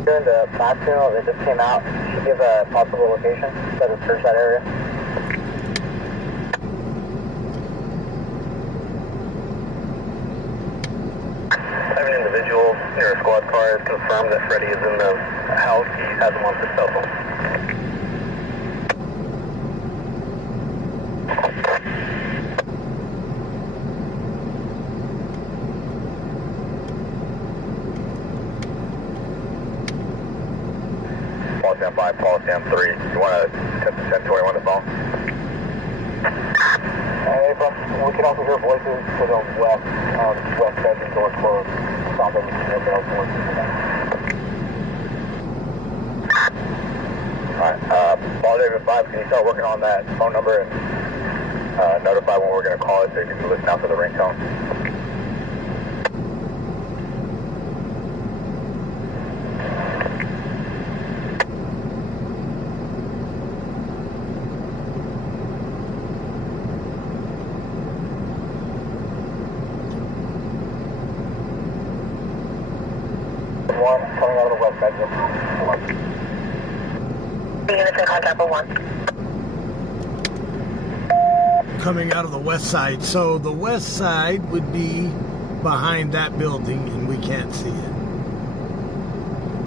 During the map channel that just came out, should give a possible location, better search that area. I have an individual near a squad car has confirmed that Freddie is in the house. He has him on his cell phone. Stand 5, Paul Stand 3. You want to attempt to 1021 the phone? Hey, bro. We can also hear voices to the west, west bedroom door closed. Sounds like we can hear male voices in there. Alright, Paul David 5, can you start working on that phone number and notify when we're going to call it so you can listen out for the ringtone? 1, coming out of the west exit. The units in contact for 1. Coming out of the west side. So the west side would be behind that building, and we can't see it.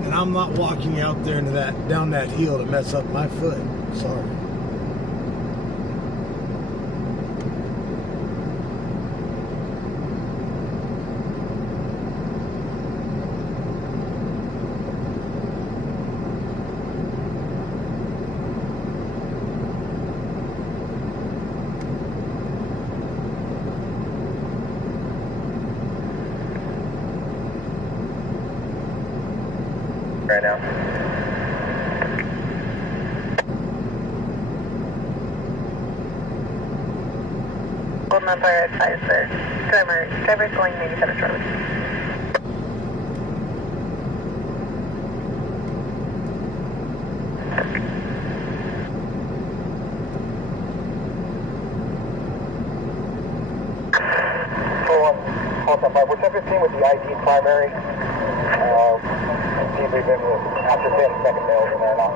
And I'm not walking out there into that down that hill to mess up my foot. Sorry. Right now. Golden Empire advisor. Driver's going 97 Charlie. We're 1015 with the ID primary. See if we've been after 10 second mails in there now.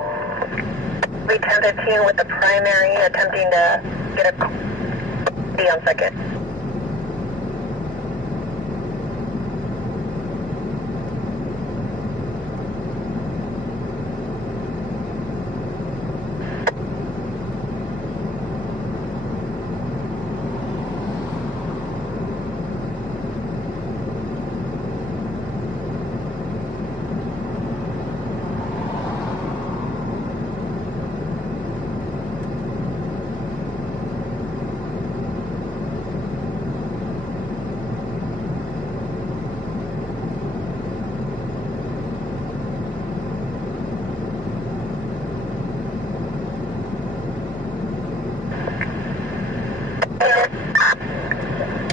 We 1015 with the primary attempting to get a be on second.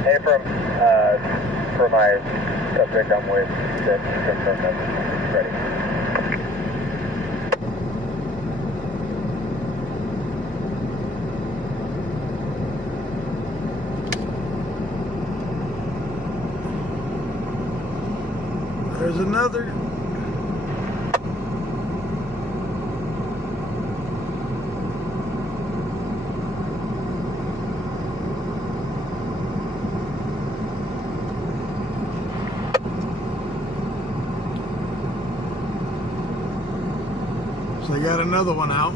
Hey, for my subject, I'm with 6, confirm message, ready. There's another. So they got another one out.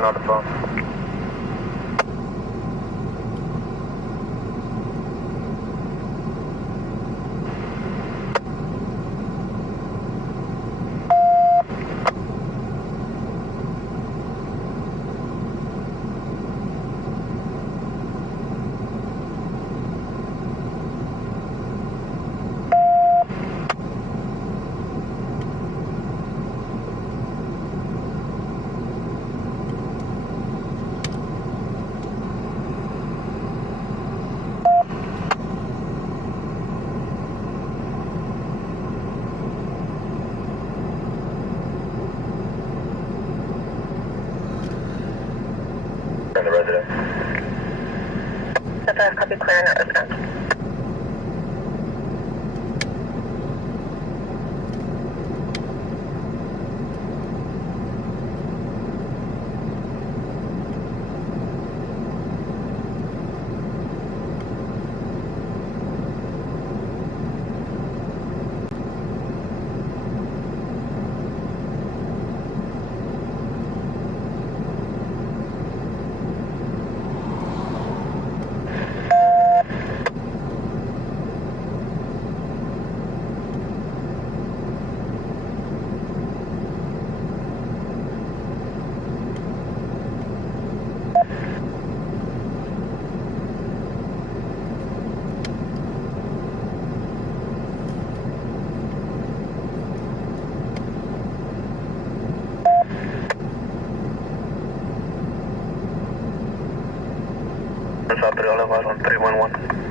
On the phone. And the resident. That's a copy clear in the resident. out on 311.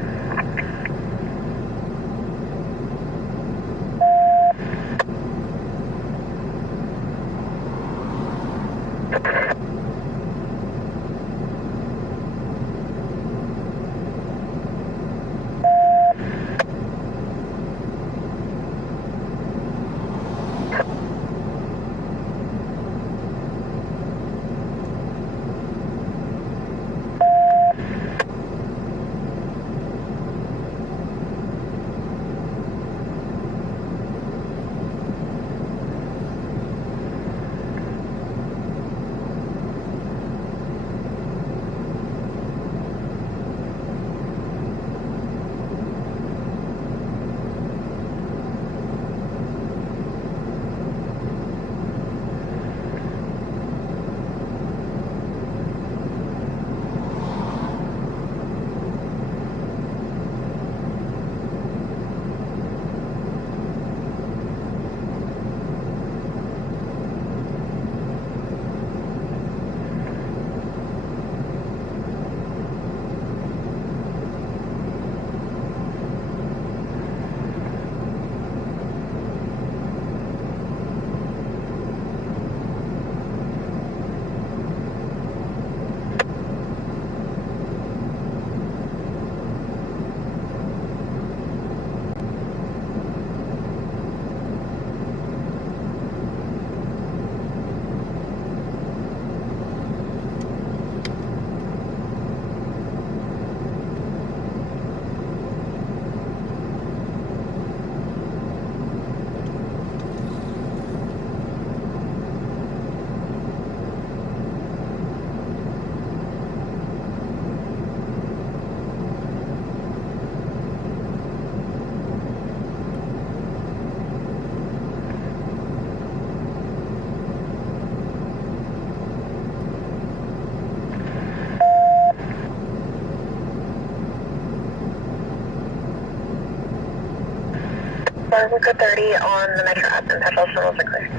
Barbuca 30 on the Metro app and petrol tunnels are clear.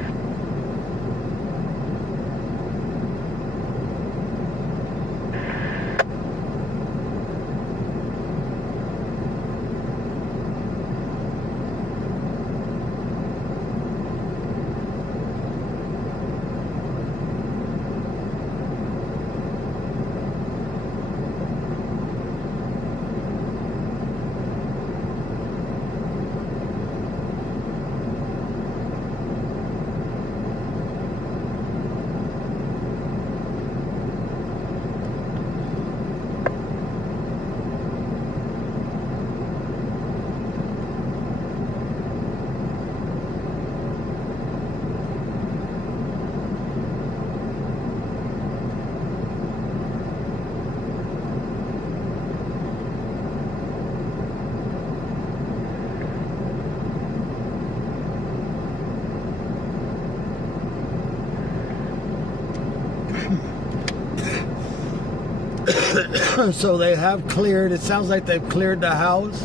So they have cleared, it sounds like they've cleared the house.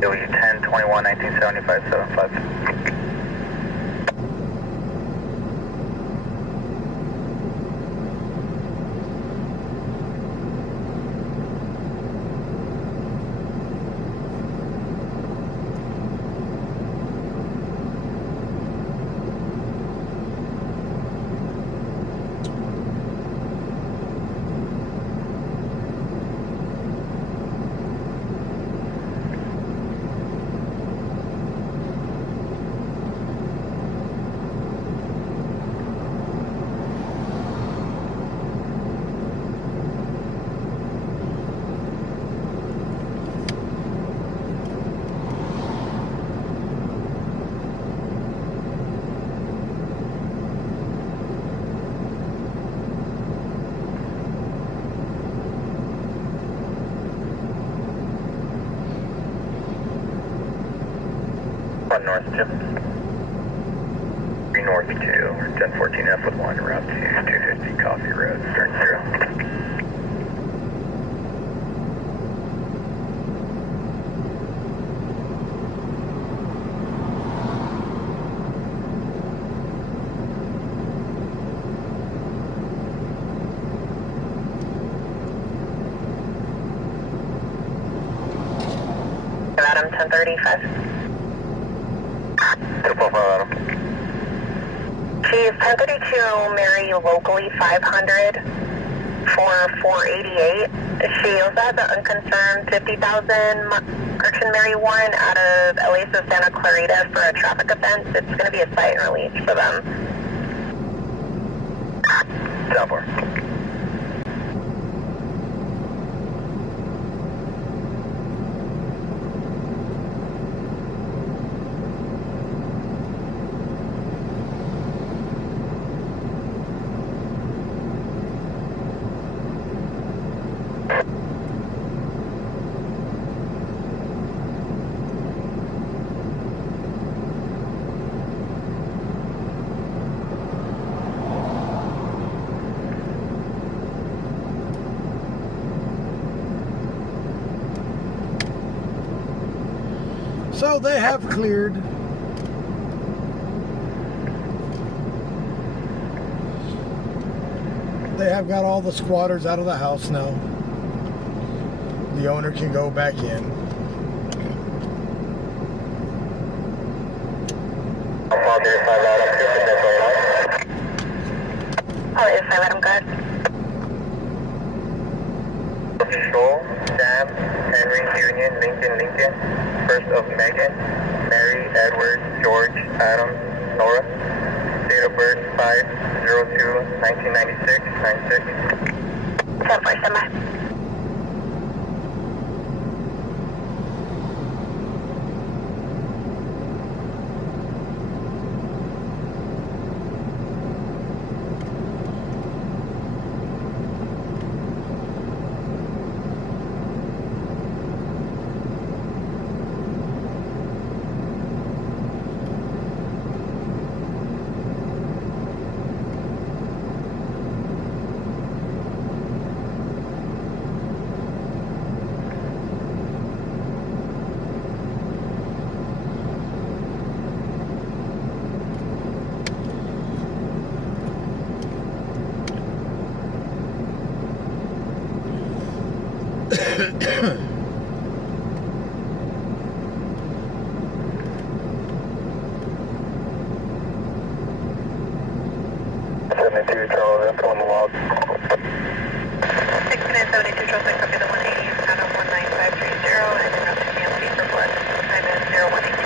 W1021 1975-75. North, Jim. North 2, 1014F with 1, route 2, 250 Coffee Road, stern 0. Adam 1035. 245 Adam. She's 1032 Mary locally 500 for 488. She also has an unconfirmed 50,000 correction Mary warrant out of Elisa Santa Clarita for a traffic offense. It's going to be a cite and release for them. 10-4. So they have cleared. They have got all the squatters out of the house now. The owner can go back in. Oh, is I let him go? Joel, Sam, Henry, Union, Lincoln, first of Megan, Mary, Edward, George, Adam, Nora, date of birth 5/02/1996, 96. 10-4, semi. Charles, info on the log. 672 Charles, I copy the 180, Adam 19530, and then up to Nancy for blood. Time is 0118.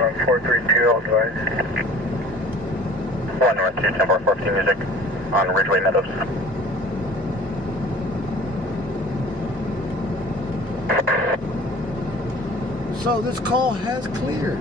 On 432, I'll advise. 1 North 2, 10-4, music on Ridgeway Meadows. So this call has cleared.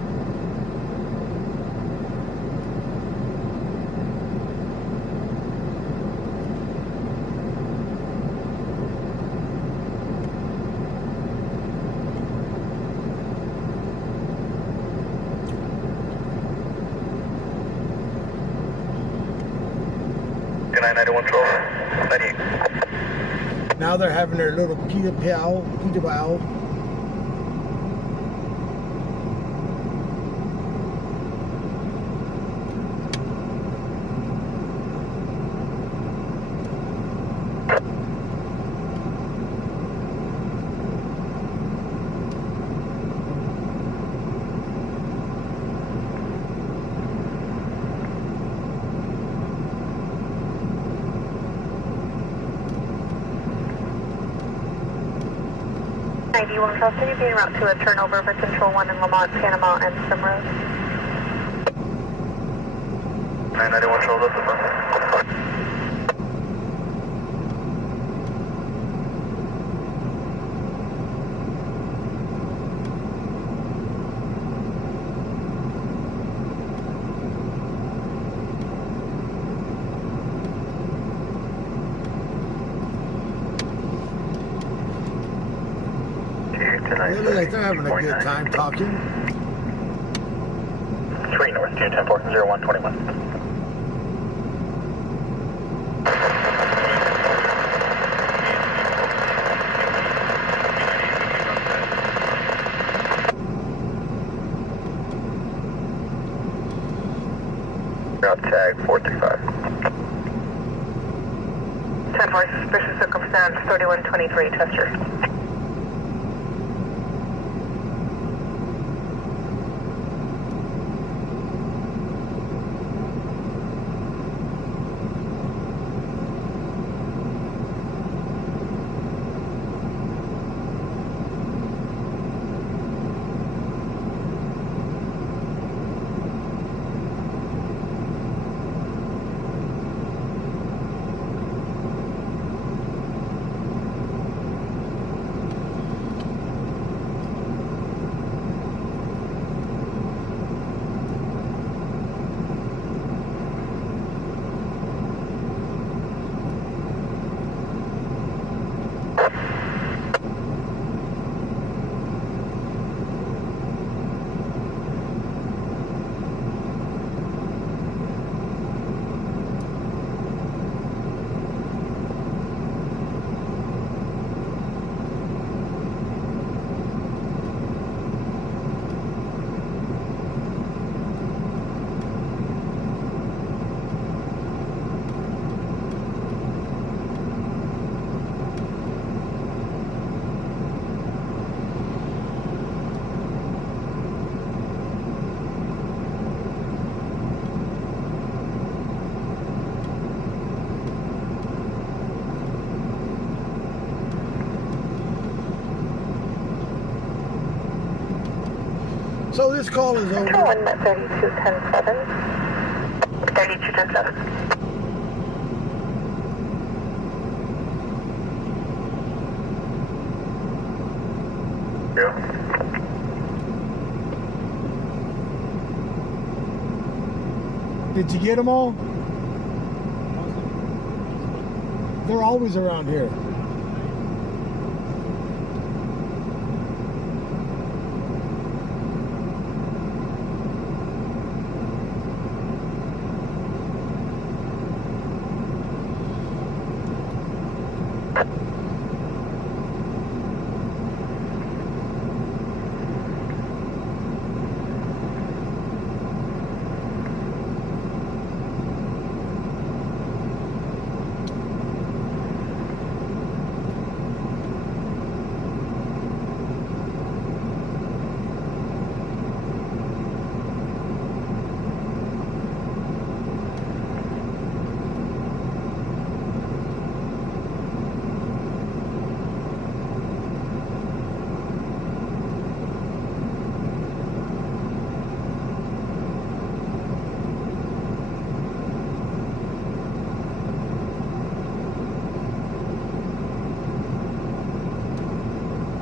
Good night, 9112. 98. Now they're having their little Peter Pow. One Charles, can you be en route to a turnover for Control 1 in Lamont, Panama, and some roads? 991 Charles, that's the front. Really, like they're having a good time talking. 3 North 2, 10-4, 0121. tag 435. 10-4, suspicious circumstance, 3123, Chester. So this call is over. 3210-7. 3210-7. Yeah. Did you get them all? They're always around here.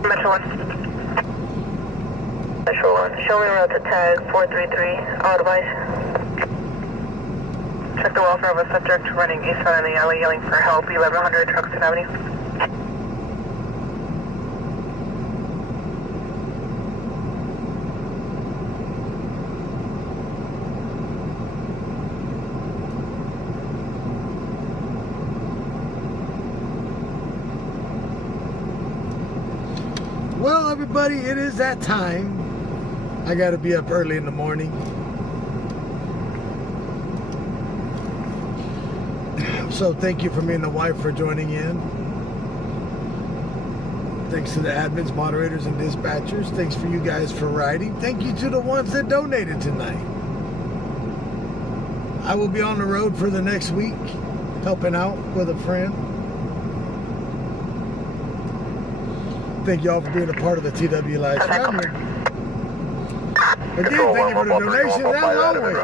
Metro 1. Metro 1. Show me route to tag 433, all device. Check the welfare of a subject running eastbound in the alley yelling for help, 1100 Truxton Avenue. Well, everybody, it is that time. I got to be up early in the morning. So thank you for me and the wife for joining in. Thanks to the admins, moderators, and dispatchers. Thanks for you guys for riding. Thank you to the ones that donated tonight. I will be on the road for the next week, helping out with a friend. Thank y'all for being a part of the TW Live family. Again, thank you for the donations, as always.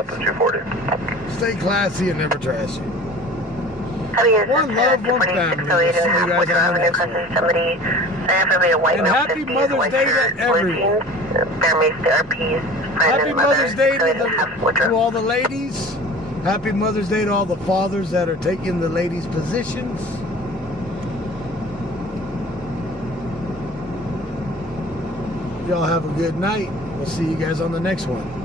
Stay classy and never trashy. One love, one family. We'll see you guys on the next one. And happy Mother's Day to everyone. Happy Mother's Day to all the ladies. Happy Mother's Day to all the fathers that are taking the ladies' positions. Y'all have a good night. We'll see you guys on the next one.